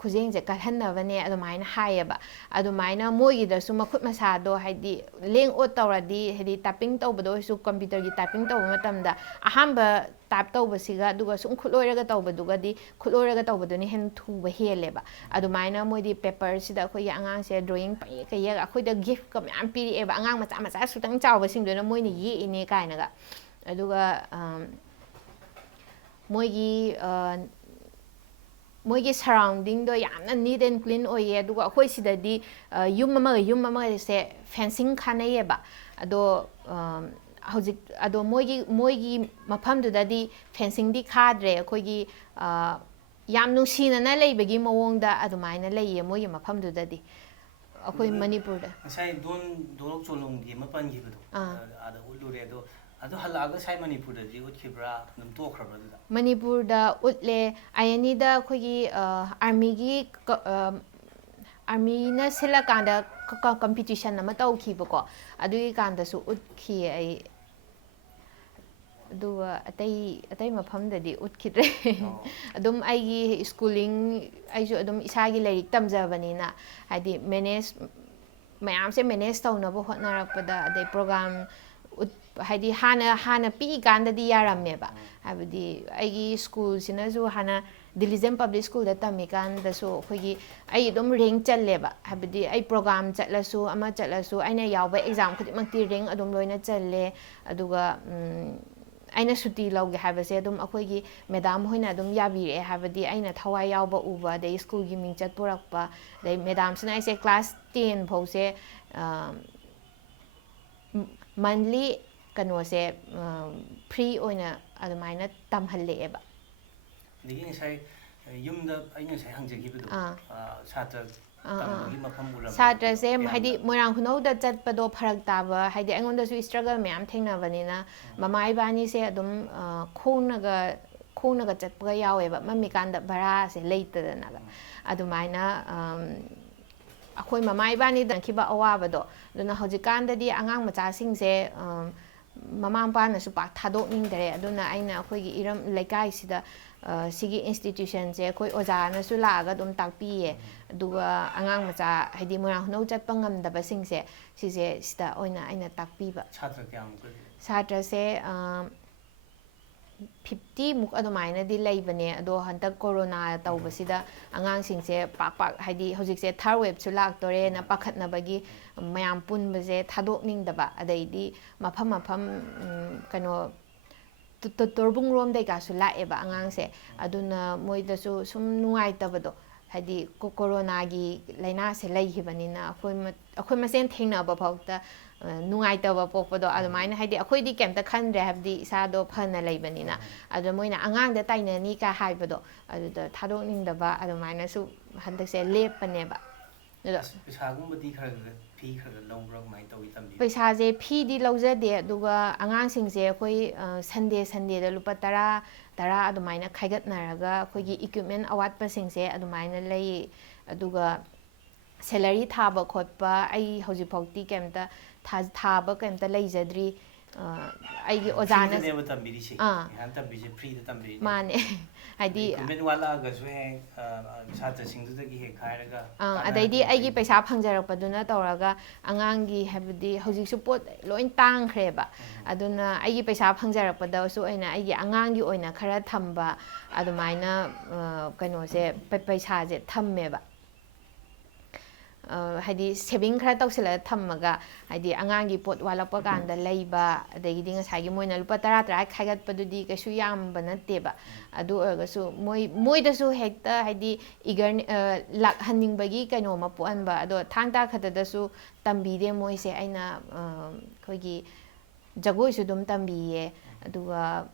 ꯈꯨꯖꯦꯡꯁꯦ ꯀꯜꯍꯟꯅꯕꯅꯦ ꯑꯗꯨꯃꯥꯏꯅ ꯍꯥꯏꯌꯦꯕ ꯑꯗꯨꯃꯥꯏꯅ ꯃꯣꯏꯒꯤꯗꯁꯨ ꯃꯈꯨꯠ ꯃꯁꯥꯗꯣ ꯍꯥꯏꯗꯤ ꯂꯦꯡ ꯑꯣꯠ ꯇꯧꯔꯗꯤ ꯍꯥꯏꯗꯤ ꯇꯥꯏꯄꯤꯡ ꯇꯧꯕꯗ ꯑꯣꯏꯔꯁꯨ ꯀꯝꯄ꯭ꯌꯨꯇꯔꯒꯤ ꯇꯥꯏꯄꯤꯡ ꯇꯧꯕ ꯃꯇꯝꯗ ꯑꯍꯥꯟꯕ ꯇꯥꯏꯞ ꯇꯧꯕꯁꯤꯒ ꯑꯗꯨꯒ ꯁꯨꯝ ꯈꯨꯠꯂꯣꯏꯔꯒ ꯇꯧꯕꯗꯨꯒꯗꯤ ꯈꯨꯠꯂꯣꯏꯔꯒ ꯇꯧꯕꯗꯨꯅ ꯍꯦꯟꯅ ꯊꯨꯕ ꯍꯦꯜꯂꯦꯕ ꯑꯗꯨꯃꯥꯏꯅ ꯃꯣꯏꯗꯤ ꯄꯦꯄꯔꯁꯤꯗ ꯑꯩꯈꯣꯏꯒꯤ ꯑꯉꯥꯡꯁꯦ ꯗ꯭ꯔꯣꯌꯤꯡ ꯄꯌꯦꯛꯀ ꯌꯦꯛꯑꯒ ꯑꯩꯈꯣꯏꯗ ꯒꯤꯐꯀ ꯃꯌꯥꯝ ꯄꯤꯔꯛꯑꯦꯕ ꯑꯉꯥꯡ ꯃꯆꯥ ꯈꯤꯇꯪ ꯆꯥꯎꯕꯁꯤꯡꯗꯨꯅ ꯃꯣꯏꯅ ꯌꯦꯛꯏꯅꯦ ꯀꯥꯏꯅꯒ ꯑꯗꯨꯒ ꯃꯣꯏꯒꯤ ꯁꯔꯥꯎꯟꯗꯤꯡꯗꯣ ꯌꯥꯝꯅ ꯅꯤꯠ ꯑꯦꯟ ꯀ꯭ꯂꯤꯟ ꯑꯣꯏꯌꯦ ꯑꯗꯨꯒ ꯑꯩꯈꯣꯏ ꯁꯤꯗꯗꯤ ꯌꯨꯝ ꯑꯃꯒꯁꯦ ꯐꯦꯟꯁꯤꯡ ꯈꯥꯅꯩꯌꯦꯕ ꯑꯗꯣ ꯃꯣꯏꯒꯤ ꯃꯐꯝꯗꯨꯗꯗꯤ ꯐꯦꯟꯁꯤꯡꯗꯤ ꯈꯥꯗ꯭ꯔꯦ ꯑꯩꯈꯣꯏꯒꯤ ꯌꯥꯝ ꯅꯨꯡꯁꯤꯅꯅ ꯂꯩꯕꯒꯤ ꯃꯑꯣꯡꯗ ꯑꯗꯨꯃꯥꯏꯅ ꯂꯩꯌꯦ ꯃꯣꯏꯒꯤ ꯃꯐꯝꯗꯨꯗꯗꯤ ꯑꯩꯈꯣꯏ ꯃꯅꯤꯄꯨꯔꯗ ꯉꯁꯥꯏ ꯗꯣꯂꯣꯛ ꯆꯣꯂꯣꯝꯒꯤ ꯑꯃ ꯄꯟꯈꯤꯕꯗꯣ ꯑꯥꯗ ꯎꯠꯂꯨꯔꯦ ꯑꯗꯣ ꯍꯜꯂꯛꯑꯒ ꯁꯥꯏ ꯃꯅꯤꯄꯨꯔꯗꯗꯤ ꯎꯠꯈꯤꯕ꯭ꯔꯥ ꯑꯗꯨꯝ ꯇꯣꯛꯈ꯭ꯔꯕ꯭ꯔꯥ ꯑꯗꯨꯗ ꯃꯅꯤꯄꯨꯔꯗ ꯎꯠꯂꯦ ꯑꯥꯏꯑꯦꯟꯏꯗ ꯑꯩꯈꯣꯏꯒꯤ ꯑꯥꯔꯃꯤꯅ ꯁꯤꯜꯂꯀꯥꯟꯗ ꯀꯝꯄꯤꯇꯤꯁꯟ ꯑꯃ ꯇꯧꯈꯤꯕꯀꯣ ꯑꯗꯨꯒꯤ ꯀꯥꯟꯗꯁꯨ ꯎꯠꯈꯤꯌꯦ ꯑꯩ ꯑꯗꯨꯒ ꯑꯇꯩ ꯃꯐꯝꯗꯗꯤ ꯎꯠꯈꯤꯗ꯭ꯔꯦ ꯑꯗꯨꯝ ꯑꯩꯒꯤ ꯁ꯭ꯀꯨꯂꯤꯡ ꯑꯩꯁꯨ ꯑꯗꯨꯝ ꯏꯁꯥꯒꯤ ꯂꯥꯏꯔꯤꯛ ꯇꯝꯖꯕꯅꯤꯅ ꯍꯥꯏꯗꯤ ꯃꯌꯥꯝꯁꯦ ꯃꯦꯅꯦꯖ ꯇꯧꯅꯕ ꯍꯣꯠꯅꯔꯛꯄꯗ ꯑꯗꯩ ꯄ꯭ꯔꯣꯒ꯭ꯔꯥꯝ ꯍꯥꯏꯗꯤ ꯍꯥꯟꯅ ꯄꯤꯛꯏꯀꯥꯟꯗꯗꯤ ꯌꯥꯔꯝꯃꯦꯕ ꯍꯥꯏꯕꯗꯤ ꯑꯩꯒꯤ ꯁ꯭ꯀꯨꯜꯁꯤꯅꯁꯨ ꯍꯥꯟꯅ ꯗꯤꯂꯤꯖꯟ ꯄꯕ꯭ꯂꯤꯛ ꯁ꯭ꯀꯨꯜꯗ ꯇꯝꯃꯤꯀꯥꯟꯗꯁꯨ ꯑꯩꯈꯣꯏꯒꯤ ꯑꯩ ꯑꯗꯨꯝ ꯔꯦꯡ ꯆꯜꯂꯦꯕ ꯍꯥꯏꯕꯗꯤ ꯑꯩ ꯄ꯭ꯔꯣꯒ꯭ꯔꯥꯝ ꯆꯠꯂꯁꯨ ꯑꯃ ꯆꯠꯂꯁꯨ ꯑꯩꯅ ꯌꯥꯎꯕ ꯑꯦꯛꯖꯥꯝ ꯈꯨꯗꯤꯡꯃꯛꯇꯤ ꯔꯦꯡ ꯑꯗꯨꯝ ꯂꯣꯏꯅ ꯆꯜꯂꯦ ꯑꯗꯨꯒ ꯑꯩꯅ ꯁꯨꯇꯤ ꯂꯧꯒꯦ ꯍꯥꯏꯕꯁꯦ ꯑꯗꯨꯝ ꯑꯩꯈꯣꯏꯒꯤ ꯃꯦꯗꯥꯝ ꯍꯣꯏꯅ ꯑꯗꯨꯝ ꯌꯥꯕꯤꯔꯛꯑꯦ ꯍꯥꯏꯕꯗꯤ ꯑꯩꯅ ꯊꯋꯥꯏ ꯌꯥꯎꯕ ꯎꯕ ꯑꯗꯩ ꯁ꯭ꯀꯨꯜꯒꯤ ꯃꯤꯡꯆꯠ ꯄꯨꯔꯛꯄ ꯑꯗꯩ ꯃꯦꯗꯥꯝꯁꯤꯅ ꯑꯩꯁꯦ ꯀ꯭ꯂꯥꯁ 10 ꯐꯥꯎꯁꯦ ꯃꯟꯂꯤ ꯀꯩꯅꯣꯁꯦ ꯐ꯭ꯔꯤ ꯑꯣꯏꯅ ꯑꯗꯨꯃꯥꯏꯅ ꯇꯝꯍꯜꯂꯛꯑꯦꯕ ꯑꯗꯒꯤ ꯉꯁꯥꯏ ꯌꯨꯝꯗ ꯑꯩꯅ ꯉꯁꯥꯏ ꯍꯪꯖꯈꯤꯕꯗꯣ ꯁꯥꯇ꯭ꯔ ꯇꯝꯕꯒꯤ ꯃꯐꯝ ꯎꯔꯝꯃꯦ ꯁꯥꯇ꯭ꯔꯁꯦ ꯍꯥꯏꯗꯤ ꯃꯣꯏꯔꯥꯡ ꯈꯨꯅꯧꯗ ꯆꯠꯄꯗꯣ ꯐꯔꯛ ꯇꯥꯕ ꯍꯥꯏꯗꯤ ꯑꯩꯉꯣꯟꯗꯁꯨ ꯏꯁꯇ꯭ꯔꯒꯜ ꯃꯌꯥꯝ ꯊꯦꯡꯅꯕꯅꯤꯅ ꯃꯃꯥ ꯏꯕꯥꯅꯤꯁꯦ ꯑꯗꯨꯝ ꯈꯣꯡꯅꯒ ꯆꯠꯄꯒ ꯌꯥꯎꯋꯦꯕ ꯃꯝꯃꯤꯀꯥꯟꯗ ꯚꯔꯥꯁꯦ ꯂꯩꯇꯗꯅꯒ ꯑꯗꯨꯃꯥꯏꯅ ꯑꯩꯈꯣꯏ ꯃꯃꯥ ꯏꯕꯥꯅꯤꯗꯅꯈꯤꯕ ꯑꯋꯥꯕꯗꯣ ꯑꯗꯨꯅ ꯍꯧꯖꯤꯛꯀꯥꯟꯗꯗꯤ ꯑꯉꯥꯡ ꯃꯆꯥꯁꯤꯡꯁꯦ ꯃꯃꯥ ꯃꯄꯥꯅꯁꯨ ꯄꯥꯛ ꯊꯥꯗꯣꯛꯅꯤꯡꯗꯔꯦ ꯑꯗꯨꯅ ꯑꯩꯅ ꯑꯩꯈꯣꯏꯒꯤ ꯏꯔꯝ ꯂꯩꯀꯥꯏꯁꯤꯗ ꯁꯤꯒꯤ ꯏꯟꯁꯇꯤꯇ꯭ꯌꯨꯁꯟꯁꯦ ꯑꯩꯈꯣꯏ ꯑꯣꯖꯥꯅꯁꯨ ꯂꯥꯛꯑꯒ ꯑꯗꯨꯝ ꯇꯥꯛꯄꯤꯌꯦ ꯑꯗꯨꯒ ꯑꯉꯥꯡ ꯃꯆꯥ ꯍꯥꯏꯗꯤ ꯃꯣꯏꯔꯥꯡ ꯈꯨꯅꯧ ꯆꯠꯄ ꯉꯝꯗꯕꯁꯤꯡꯁꯦ ꯁꯤꯗ ꯑꯣꯏꯅ ꯑꯩꯅ ꯇꯥꯛꯄꯤꯕ ꯁꯥꯇ꯭ꯔ ꯀꯌꯥꯃꯨꯛꯀ ꯁꯥꯇ꯭ꯔꯁꯦ 50ꯃꯨꯛ ꯑꯗꯨꯃꯥꯏꯅꯗꯤ ꯂꯩꯕꯅꯦ ꯑꯗꯣ ꯍꯟꯗꯛ ꯀꯣꯔꯣꯅꯥ ꯇꯧꯕꯁꯤꯗ ꯑꯉꯥꯡꯁꯤꯡꯁꯦ ꯄꯥꯛ ꯍꯥꯏꯗꯤ ꯍꯧꯖꯤꯛꯁꯦ ꯊꯥꯔꯠ ꯋꯦꯕꯁꯨ ꯂꯥꯛꯇꯣꯔꯦꯅ ꯄꯥꯈꯠꯅꯕꯒꯤ ꯃꯌꯥꯝ ꯄꯨꯟꯕꯁꯦ ꯊꯥꯗꯣꯛꯅꯤꯡꯗꯕ ꯑꯗꯩꯗꯤ ꯃꯐꯝ ꯀꯩꯅꯣ ꯇꯣꯔꯕꯨꯡꯔꯣꯝ ꯀꯩꯀꯥꯁꯨ ꯂꯥꯛꯑꯦꯕ ꯑꯉꯥꯡꯁꯦ ꯑꯗꯨꯅ ꯃꯣꯏꯗꯁꯨ ꯁꯨꯝ ꯅꯨꯡꯉꯥꯏꯇꯕꯗꯣ ꯍꯥꯏꯗꯤ ꯀꯣꯔꯣꯅꯥꯒꯤ ꯂꯥꯏꯅꯥꯁꯦ ꯂꯩꯈꯤꯕꯅꯤꯅ ꯑꯩꯈꯣꯏ ꯃꯁꯦꯟ ꯊꯦꯡꯅꯕ ꯐꯥꯎꯗ ꯅꯨꯡꯉꯥꯏꯇꯕ ꯄꯣꯛꯄꯗꯣ ꯑꯗꯨꯃꯥꯏꯅ ꯍꯥꯏꯗꯤ ꯑꯩꯈꯣꯏꯗꯤ ꯀꯩꯝꯇ ꯈꯟꯗ꯭ꯔꯦ ꯍꯥꯏꯕꯗꯤ ꯏꯁꯥꯗꯣ ꯐꯅ ꯂꯩꯕꯅꯤ나 ꯑꯗꯣ ꯃꯣꯏꯅ ꯑꯉꯥꯡꯗ ꯇꯥꯏꯅꯅꯤ ꯀ ꯍꯥꯏꯕꯗꯣ ꯑꯗꯨꯗ ꯊꯥꯗꯣꯛꯅꯤꯡꯗꯕ ꯑꯗꯨꯃꯥꯏꯅꯁꯨ ꯍꯟꯗꯛꯁꯦ ꯂꯦꯞꯄꯅꯦꯕ ꯑꯗꯣ ꯄꯩꯁꯥꯒꯨꯝꯕꯗꯤ ꯐꯤ ꯈꯔ ꯂꯧꯕ꯭ꯔꯥ ꯀꯃꯥꯏꯅ ꯇꯧꯋꯤ ꯇꯝꯕꯤꯕ ꯄꯩꯁꯥꯁꯦ ꯐꯤꯗꯤ ꯂꯧꯖꯗꯦ ꯑꯗꯨꯒ ꯑꯉꯥꯡꯁꯤꯡꯁꯦ ꯑꯩꯈꯣꯏ ꯁꯟꯗꯦꯗ ꯂꯨꯄꯥ 10 ꯑꯗꯨꯃꯥꯏꯅ ꯈꯥꯏꯒꯠꯅꯔꯒ ꯑꯩꯈꯣꯏꯒꯤ ꯏꯀ꯭ꯋꯤꯞꯃꯦꯟ ꯑꯋꯥꯠꯄꯁꯤꯡꯁꯦ ꯑꯗꯨꯃꯥꯏꯅ ꯂꯩ ꯑꯗꯨꯒ ꯁꯦꯂꯔꯤ ꯊꯥꯕ ꯈꯣꯠꯄ ꯑꯩ ꯍꯧꯖꯤꯛꯐꯥꯎꯗꯤ ꯀꯩꯝꯇ ꯊꯥꯕ ꯀꯩꯝꯇ ꯂꯩꯖꯗ꯭ꯔꯤ ꯑꯩꯒꯤ ꯑꯣꯖꯥꯅ ꯐ꯭ꯔꯤꯗꯅꯦꯕ ꯇꯝꯕꯤꯔꯤꯁꯤ ꯅꯍꯥꯟ ꯇꯝꯕꯤꯁꯦ ꯐ꯭ꯔꯤꯗ ꯇꯝꯕꯤꯔꯤꯅꯦ ꯃꯥꯅꯦ ꯍꯥꯏꯗꯤ ꯏꯀ꯭ꯋꯤꯞꯃꯦꯟ ꯋꯥꯠꯂꯛꯑꯒꯁꯨ ꯍꯦꯛ ꯁꯥꯇ꯭ꯔꯁꯤꯡꯗꯨꯗꯒꯤ ꯍꯦꯛ ꯈꯥꯏꯔꯒ ꯑꯗꯩꯗꯤ ꯑꯩꯒꯤ ꯄꯩꯁꯥ ꯐꯪꯖꯔꯛꯄꯗꯨꯅ ꯇꯧꯔꯒ ꯑꯉꯥꯡꯒꯤ ꯍꯥꯏꯕꯗꯤ ꯍꯧꯖꯤꯛꯁꯨ ꯄꯣꯠ ꯂꯣꯏ ꯇꯥꯡꯈ꯭ꯔꯦꯕ ꯑꯗꯨꯅ ꯑꯩꯒꯤ ꯄꯩꯁా ꯐꯪꯖꯔꯛꯄꯗꯁꯨ ꯑꯩꯅ ꯑꯩꯒꯤ ꯑꯉꯥꯡꯒꯤ ꯑꯣꯏꯅ ꯈꯔ ꯊꯝꯕ ꯑꯗꯨꯃꯥꯏꯅ ꯀꯩꯅꯣꯁꯦ ꯄꯩꯁꯥꯁꯦ ꯊꯝꯃꯦꯕ ꯍꯥꯏꯗꯤ ꯁꯦꯚꯤꯡ ꯈꯔ ꯇꯧꯁꯤꯜꯂꯒ ꯊꯝꯃꯒ ꯍꯥꯏꯗꯤ ꯑꯉꯥꯡꯒꯤ ꯄꯣꯠ ꯋꯥꯠꯂꯛꯄ ꯀꯥꯟꯗ ꯂꯩꯕ ꯑꯗꯒꯤꯗꯤ ꯉꯁꯥꯏꯒꯤ ꯃꯣꯏꯅ ꯂꯨꯄꯥ 10 ꯈꯥꯏꯒꯠꯄꯗꯨꯗꯤꯀꯩꯁꯨ ꯌꯥꯝꯕ ꯅꯠꯇꯦꯕ ꯑꯗꯨ ꯑꯣꯏꯔꯒꯁꯨ ꯃꯣꯏꯗꯁꯨ ꯍꯦꯛꯇ ꯍꯥꯏꯗꯤ ꯂꯥꯛꯍꯟꯅꯤꯡꯕꯒꯤ ꯀꯩꯅꯣꯝꯃ ꯄꯣꯛꯍꯟꯕ ꯑꯗꯣ ꯊꯥꯡ ꯇꯥ ꯈꯛꯇꯗꯁꯨ ꯇꯝꯕꯤꯗꯦ ꯃꯣꯏꯁꯦ ꯑꯩꯅ ꯑꯩꯈꯣꯏꯒꯤ ꯖꯒꯣꯏꯁꯨ ꯑꯗꯨꯝ ꯇꯝꯕꯤꯌꯦ ꯑꯗꯨꯒ